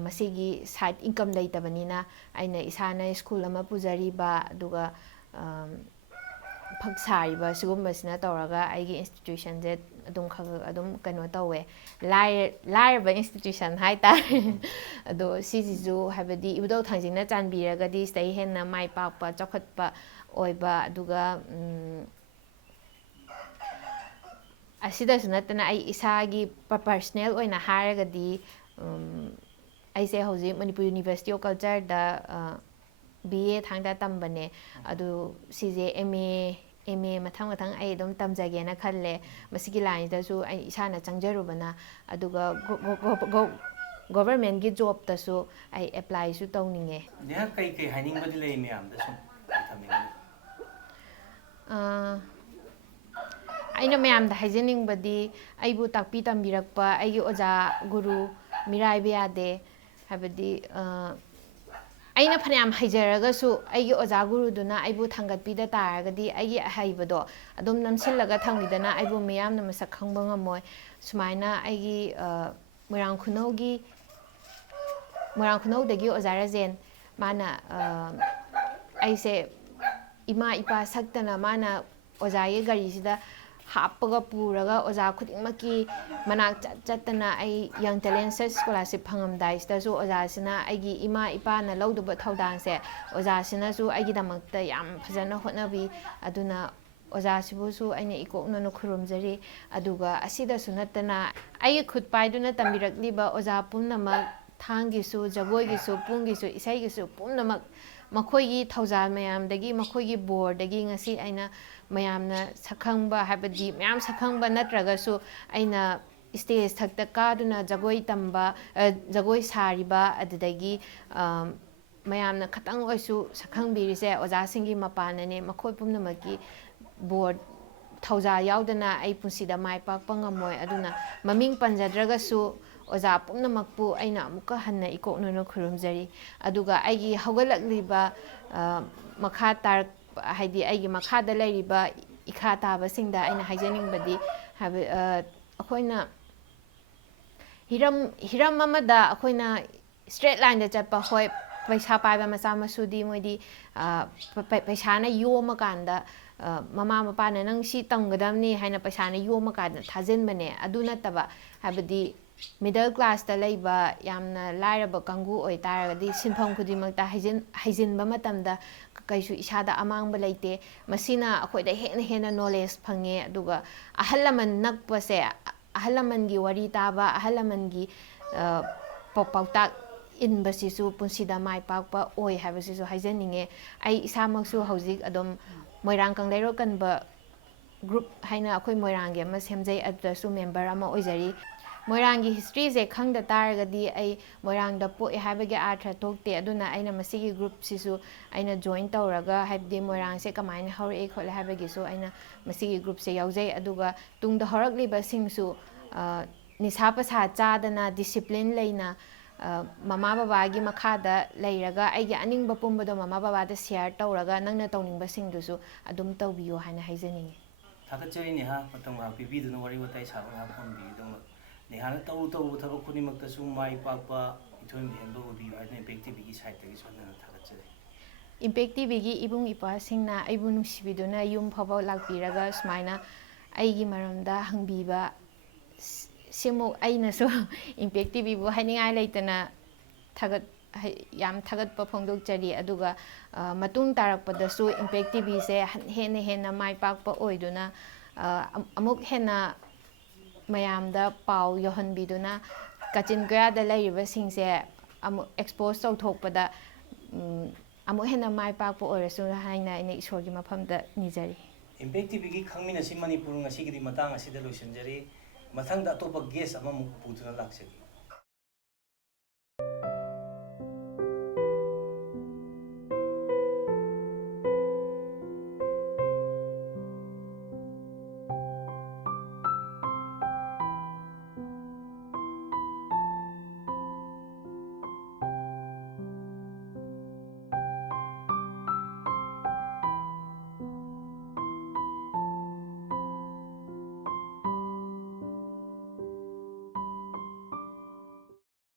ꯃꯁꯤꯒꯤ ꯁꯥꯏꯠ ꯏꯟꯀꯝ ꯂꯩꯇꯕꯅꯤꯅ ꯑꯩꯅ ꯏꯁꯥꯅ ꯁ꯭ꯀꯨꯜ ꯑꯃ ꯄꯨꯖꯔꯤꯕ ꯑꯗꯨꯒ ꯐꯛ ꯁꯥꯔꯤꯕ ꯁꯤꯒꯨꯝꯕꯁꯤꯅ ꯇꯧꯔꯒ ꯑꯩꯒꯤ ꯏꯟꯁꯇꯤꯇ꯭ꯌꯨꯁꯟꯁꯦ ꯑꯗꯨꯝ ꯑꯗꯨꯝ ꯀꯩꯅꯣ ꯇꯧꯋꯦ ꯂꯥꯏꯔꯕ ꯏꯟꯁꯇꯤꯇ꯭ꯌꯨꯁꯟ ꯍꯥꯏꯇꯥꯔꯦ ꯑꯗꯣ ꯁꯤꯁꯤꯁꯨ ꯍꯥꯏꯕꯗꯤ ꯏꯕꯨꯙꯧ ꯊꯥꯡꯖꯤꯡꯅ ꯆꯥꯟꯕꯤꯔꯒꯗꯤ ꯁꯤꯗꯩ ꯍꯦꯟꯅ ꯃꯥꯏ ꯄꯥꯛꯄ ꯆꯥꯎꯈꯠꯄ ꯑꯣꯏꯕ ꯑꯗꯨꯒ ꯑꯁꯤꯗꯁꯨ ꯅꯠꯇꯅ ꯑꯩ ꯏꯁꯥꯒꯤ ꯄꯔꯁꯅꯦꯜ ꯑꯣꯏꯅ ꯍꯥꯏꯔꯒꯗꯤ ꯑꯩꯁꯦ ꯍꯧꯖꯤꯛ ꯃꯅꯤꯄꯨꯔ ꯌꯨꯅꯤꯚꯔꯁꯤꯇꯤ ꯑꯣꯐ ꯀꯜꯆꯔꯗ BA ꯊꯥꯡꯗ ꯇꯝꯕꯅꯦ ꯑꯗꯨ ꯁꯤꯁꯦ MA ꯃꯊꯪ ꯑꯩ ꯑꯗꯨꯝ ꯇꯝꯖꯒꯦꯅ ꯈꯜꯂꯦ ꯃꯁꯤꯒꯤ ꯂꯥꯏꯟꯁꯤꯗꯁꯨ ꯑꯩ ꯏꯁꯥꯅ ꯆꯪꯖꯔꯨꯕꯅ ꯑꯗꯨꯒ ꯒꯣꯚꯔꯃꯦꯟꯒꯤ ꯖꯣꯕꯇꯁꯨ ꯑꯩ ꯑꯦꯄ꯭ꯂꯥꯏꯁꯨ ꯇꯧꯅꯤꯡꯉꯦ ꯅꯦꯍꯥ ꯀꯩ ꯍꯥꯏꯅꯤꯡꯕꯗꯤ ꯂꯩ ꯃꯌꯥꯝꯗ ꯁꯨꯝ ꯊꯝꯅꯤꯡꯉꯤ ꯑꯩꯅ ꯃꯌꯥꯝꯗ ꯍꯥꯏꯖꯅꯤꯡꯕꯗꯤ ꯑꯩꯕꯨ ꯇꯥꯛꯄꯤ ꯇꯝꯕꯤꯔꯛꯄ ꯑꯩꯒꯤ ꯑꯣꯖꯥ ꯒꯨꯔꯨ ꯃꯤꯔꯥꯏꯕ ꯌꯥꯗꯦ ꯍꯥꯏꯕꯗꯤ ꯑꯩꯅ ꯐꯅꯌꯥꯝ ꯍꯩꯖꯔꯒꯁꯨ ꯑꯩꯒꯤ ꯑꯣꯖꯥ ꯒꯨꯔꯨꯗꯨꯅ ꯑꯩꯕꯨ ꯊꯥꯡꯒꯠꯄꯤꯗ ꯇꯥꯔꯒꯗꯤ ꯑꯩꯒꯤ ꯑꯍꯩꯕꯗꯣ ꯑꯗꯨꯝ ꯅꯝꯁꯤꯜꯂꯒ ꯊꯝꯈꯤꯗꯅ ꯑꯩꯕꯨ ꯃꯤꯌꯥꯝꯅ ꯃꯁꯛ ꯈꯪꯕ ꯉꯝꯃꯣꯏ ꯁꯨꯃꯥꯏꯅ ꯑꯩꯒꯤ ꯃꯣꯏꯔꯥꯡꯈꯨꯅꯧꯗꯒꯤ ꯑꯣꯖꯥ ꯔꯥꯖꯦꯟ ꯃꯥꯅ ꯑꯩꯁꯦ ꯏꯃꯥ ꯏꯄꯥ ꯁꯛꯇꯅ ꯃꯥꯅ ꯑꯣꯖꯥꯒꯤ ꯒꯥꯔꯤꯁꯤꯗ ꯍꯥꯞꯄꯒ ꯄꯨꯔꯒ ꯑꯣꯖꯥ ꯈꯨꯗꯤꯡꯃꯛꯀꯤ ꯃꯅꯥꯛ ꯆꯠꯇꯅ ꯑꯩ ꯌꯪ ꯇꯦꯂꯦꯟ ꯁꯔꯆ ꯁ꯭ꯀꯣꯂꯥꯔꯁꯤꯞ ꯐꯪꯉꯝꯗꯥꯏꯁꯤꯗꯁꯨ ꯑꯣꯖꯥꯁꯤꯅ ꯑꯩꯒꯤ ꯏꯃꯥ ꯏꯄꯥꯅ ꯂꯧꯗꯧꯕ ꯊꯧꯗꯥꯡꯁꯦ ꯑꯣꯖꯥꯁꯤꯅꯁꯨ ꯑꯩꯒꯤꯗꯃꯛꯇ ꯌꯥꯝ ꯐꯖꯅ ꯍꯣꯠꯅꯕꯤ ꯑꯗꯨꯅ ꯑꯣꯖꯥꯁꯤꯕꯨꯁꯨ ꯑꯩꯅ ꯏꯀꯣꯛꯅꯅ ꯈꯨꯔꯨꯝꯖꯔꯤ ꯑꯗꯨꯒ ꯑꯁꯤꯗꯁꯨ ꯅꯠꯇꯅ ꯑꯩꯒꯤ ꯈꯨꯠ ꯄꯥꯏꯗꯨꯅ ꯇꯝꯕꯤꯔꯛꯂꯤꯕ ꯑꯣꯖꯥ ꯄꯨꯝꯅꯃꯛ ꯊꯥꯡꯒꯤꯁꯨ ꯖꯒꯣꯏꯒꯤꯁꯨ ꯄꯨꯡꯒꯤꯁꯨ ꯏꯁꯩꯒꯤꯁꯨ ꯄꯨꯝꯅꯃꯛ ꯃꯈꯣꯏꯒꯤ ꯊꯧꯖꯥꯜ ꯃꯌꯥꯝꯗꯒꯤ ꯃꯈꯣꯏꯒꯤ ꯕꯣꯔꯗꯒꯤ ꯉꯁꯤ ꯑꯩꯅ ꯃꯌꯥꯝꯅ ꯁꯛꯈꯪꯕ ꯍꯥꯏꯕꯗꯤ ꯃꯌꯥꯝ ꯁꯛꯈꯪꯕ ꯅꯠꯇ꯭ꯔꯒꯁꯨ ꯑꯩꯅ ꯁ꯭ꯇꯦꯖ ꯊꯛꯇ ꯀꯥꯗꯨꯅ ꯖꯒꯣꯏ ꯇꯝꯕ ꯖꯒꯣꯏ ꯁꯥꯔꯤꯕ ꯑꯗꯨꯗꯒꯤ ꯃꯌꯥꯝꯅ ꯈꯇꯪ ꯑꯣꯏꯁꯨ ꯁꯛꯈꯪꯕꯤꯔꯤꯁꯦ ꯑꯣꯖꯥꯁꯤꯡꯒꯤ ꯃꯄꯥꯟꯅꯅꯦ ꯃꯈꯣꯏ ꯄꯨꯝꯅꯃꯛꯀꯤ ꯕꯣꯔ ꯊꯧꯖꯥꯜ ꯌꯥꯎꯗꯅ ꯑꯩ ꯄꯨꯟꯁꯤꯗ ꯃꯥꯏ ꯄꯥꯛꯄ ꯉꯝꯃꯣꯏ ꯑꯗꯨꯅ ꯃꯃꯤꯡ ꯄꯟꯖꯗ꯭ꯔꯒꯁꯨ ꯑꯣꯖꯥ ꯄꯨꯝꯅꯃꯛꯄꯨ ꯑꯩꯅ ꯑꯃꯨꯛꯀ ꯍꯟꯅ ꯏꯀꯣꯛꯅꯅ ꯈꯨꯔꯨꯝꯖꯔꯤ ꯑꯗꯨꯒ ꯑꯩꯒꯤ ꯍꯧꯒꯠꯂꯛꯂꯤꯕ ꯃꯈꯥ ꯇꯥꯔꯛꯄ ꯍꯥꯏꯗꯤ ꯑꯩꯒꯤ ꯃꯈꯥꯗ ꯂꯩꯔꯤꯕ ꯏꯈꯥ ꯇꯥꯕꯁꯤꯡꯗ ꯑꯩꯅ ꯍꯥꯏꯖꯅꯤꯡꯕꯗꯤ ꯑꯩꯈꯣꯏꯅ ꯍꯤꯔꯝ ꯑꯃꯗ ꯑꯩꯈꯣꯏꯅ ꯁ꯭ꯇ꯭ꯔꯦꯠ ꯂꯥꯏꯟꯗ ꯆꯠꯄ ꯍꯣꯏ ꯄꯩꯁా ꯄꯥꯏꯕ ꯃꯆꯥ ꯃꯁꯨꯗꯤ ꯃꯣꯏꯗꯤ ꯄꯩꯁꯥꯅ ꯌꯣꯝꯃꯀꯥꯟꯗ ꯃꯃꯥ ꯃꯄꯥꯅ ꯅꯪ ꯁꯤ ꯇꯝꯒꯗꯕꯅꯤ ꯍꯥꯏꯅ ꯄꯩꯁꯥꯅ ꯌꯣꯝꯃꯀꯥꯟꯗ ꯊꯥꯖꯤꯟꯕꯅꯦ ꯑꯗꯨ ꯅꯠꯇꯕ ꯍꯥꯏꯕꯗꯤ ꯃꯤꯗꯜ ꯀ꯭ꯂꯥꯁꯇ ꯂꯩꯕ ꯌꯥꯝꯅ ꯂꯥꯏꯔꯕ ꯀꯥꯡꯕꯨ ꯑꯣꯏꯇꯥꯔꯒꯗꯤ ꯁꯤꯟꯐꯝ ꯈꯨꯗꯤꯡꯃꯛꯇ ꯍꯩꯖꯤꯟꯕ ꯃꯇꯝꯗ ꯀꯩꯁꯨ ꯏꯁꯥꯗ ꯑꯃꯥꯡꯕ ꯂꯩꯇꯦ ꯃꯁꯤꯅ ꯑꯩꯈꯣꯏꯗ ꯍꯦꯟꯅ ꯍꯦꯟꯅ ꯅꯣꯂꯦꯖ ꯐꯪꯉꯦ ꯑꯗꯨꯒ ꯑꯍꯜ ꯂꯃꯟ ꯅꯛꯄꯁꯦ ꯑꯍꯜ ꯂꯃꯟꯒꯤ ꯋꯥꯔꯤ ꯇꯥꯕ ꯑꯍꯜ ꯂꯃꯟꯒꯤ ꯄꯥꯎꯇꯥꯛ ꯏꯟꯕꯁꯤꯁꯨ ꯄꯨꯟꯁꯤꯗ ꯃꯥꯏ ꯄꯥꯛꯄ ꯑꯣꯏ ꯍꯥꯏꯕꯁꯤꯁꯨ ꯍꯥꯏꯖꯅꯤꯡꯉꯦ ꯑꯩ ꯏꯁꯥꯃꯛꯁꯨ ꯍꯧꯖꯤꯛ ꯑꯗꯨꯝ ꯃꯣꯏꯔꯥꯡ ꯀꯪꯂꯩꯔꯣꯜ ꯀꯟꯕ ꯒ꯭ꯔꯨꯞ ꯍꯥꯏꯅ ꯑꯩꯈꯣꯏ ꯃꯣꯏꯔꯥꯡꯒꯤ ꯑꯃ ꯁꯦꯝꯖꯩ ꯑꯗꯨꯗꯁꯨ ꯃꯦꯝꯕꯔ ꯑꯃ ꯑꯣꯏꯖꯔꯤ ꯃꯣꯏꯔꯥꯡꯒꯤ ꯍꯤꯁꯇ꯭ꯔꯤꯁꯦ ꯈꯪꯗ ꯇꯥꯔꯒꯗꯤ ꯑꯩ ꯃꯣꯏꯔꯥꯡꯗ ꯄꯣꯛꯑꯦ ꯍꯥꯏꯕꯒꯤ ꯑꯥꯔꯊ ꯊꯣꯛꯇꯦ ꯑꯗꯨꯅ ꯑꯩꯅ ꯃꯁꯤꯒꯤ ꯒ꯭ꯔꯨꯞꯁꯤꯁꯨ ꯑꯩꯅ ꯖꯣꯏꯟ ꯇꯧꯔꯒ ꯍꯥꯏꯕꯗꯤ ꯃꯣꯏꯔꯥꯡꯁꯦ ꯀꯃꯥꯏꯅ ꯍꯧꯔꯛꯏ ꯈꯣꯠꯂꯦ ꯍꯥꯏꯕꯒꯤꯁꯨ ꯑꯩꯅ ꯃꯁꯤꯒꯤ ꯒ꯭ꯔꯨꯞꯁꯦ ꯌꯥꯎꯖꯩ ꯑꯗꯨꯒ ꯇꯨꯡꯗ ꯍꯧꯔꯛꯂꯤꯕꯁꯤꯡꯁꯨ ꯅꯤꯁꯥ ꯄꯁꯥ ꯆꯥꯗꯅ ꯗꯤꯁꯤꯄ꯭ꯂꯤꯟ ꯂꯩꯅ ꯃꯃꯥ ꯕꯕꯥꯒꯤ ꯃꯈꯥꯗ ꯂꯩꯔꯒ ꯑꯩꯒꯤ ꯑꯅꯤꯡꯕ ꯄꯨꯝꯕꯗꯣ ꯃꯃꯥ ꯕꯕꯥꯗ ꯁꯤꯌꯔ ꯇꯧꯔꯒ ꯅꯪꯅ ꯇꯧꯅꯤꯡꯕꯁꯤꯡꯗꯨꯁꯨ ꯑꯗꯨꯝ ꯇꯧꯕꯤꯌꯣ ꯍꯥꯏꯅ ꯍꯥꯏꯖꯅꯤꯡꯉꯤ ꯊꯥꯒꯠꯆꯔꯤ ꯅꯦꯍꯥ ꯃꯇꯝ ꯉꯥꯏꯍꯥꯛ ꯄꯤꯕꯤꯗꯨꯅ ꯋꯥꯔꯤ ꯋꯥꯇꯥꯏ ꯁꯥꯕ ꯉꯥꯏꯍꯥꯛ ꯐꯪꯕꯤꯒꯤꯗꯃꯛ ꯅꯦꯍꯥꯅ ꯇꯧꯔꯨ ꯊꯕꯛ ꯈꯨꯗꯤꯡꯃꯛꯇꯁꯨ ꯃꯥꯏ ꯄꯥꯛꯄ ꯏꯊꯣꯏ ꯃꯤꯍꯦꯟꯕ ꯑꯣꯏꯕꯤꯌꯨ ꯍꯥꯏꯗꯨꯅ ꯏꯝꯄꯦꯛ ꯇꯤꯚꯤꯒꯤ ꯁꯥꯏꯠꯇꯒꯤꯁꯨ ꯍꯟꯅ ꯊꯥꯒꯠꯆꯔꯤ ꯏꯝꯄꯦꯛ ꯇꯤꯚꯤꯒꯤ ꯏꯕꯨꯡ ꯏꯄ꯭ꯋꯥꯁꯤꯡꯅ ꯑꯩꯕꯨ ꯅꯨꯡꯁꯤꯕꯤꯗꯨꯅ ꯌꯨꯝ ꯐꯥꯎꯕ ꯂꯥꯛꯄꯤꯔꯒ ꯁꯨꯃꯥꯏꯅ ꯑꯩꯒꯤ ꯃꯔꯝꯗ ꯍꯪꯕꯤꯕ ꯁꯤꯃꯨꯛ ꯑꯩꯅꯁꯨ ꯏꯝꯄꯦꯛ ꯇꯤꯚꯤꯕꯨ ꯍꯥꯏꯅꯤꯡꯉꯥꯏ ꯂꯩꯇꯅ ꯌꯥꯝ ꯊꯥꯒꯠꯄ ꯐꯣꯡꯗꯣꯛꯆꯔꯤ ꯑꯗꯨꯒ ꯃꯇꯨꯡ ꯇꯥꯔꯛꯄꯗꯁꯨ ꯏꯝꯄꯦꯛ ꯇꯤꯚꯤꯁꯦ ꯍꯦꯟꯅ ꯍꯦꯟꯅ ꯃꯥꯏ ꯄꯥꯛꯄ ꯑꯣꯏꯗꯨꯅ ꯑꯃꯨꯛ ꯍꯦꯟꯅ ꯃꯌꯥꯝꯗ ꯄꯥꯎ ꯌꯧꯍꯟꯕꯤꯗꯨꯅ ꯀꯥꯆꯤꯟ ꯀꯣꯌꯥꯗ ꯂꯩꯔꯤꯕꯁꯤꯡꯁꯦ ꯑꯃꯨꯛ ꯑꯦꯛꯁꯄꯣꯖ ꯇꯧꯊꯣꯛꯄꯗ ꯑꯃꯨꯛ ꯍꯦꯟꯅ ꯃꯥꯏ ꯄꯥꯛꯄ ꯑꯣꯏꯔꯁꯨ ꯍꯥꯏꯅ ꯑꯩꯅ ꯏꯁꯣꯔꯒꯤ ꯃꯐꯝꯗ ꯅꯤꯖꯔꯤ ꯏꯝꯄꯦꯛ ꯇꯤꯚꯤꯒꯤ ꯈꯪꯃꯤꯟꯅꯁꯤ ꯃꯅꯤꯄꯨꯔ ꯉꯁꯤꯒꯤꯗꯤ ꯃꯇꯥꯡ ꯑꯁꯤꯗ ꯂꯣꯏꯁꯤꯟꯖꯔꯤ ꯃꯊꯪꯗ ꯑꯇꯣꯞꯄ ꯒꯦꯁ ꯑꯃꯃꯨꯛ ꯄꯨꯗꯨꯅ ꯂꯥꯛꯆꯒꯦ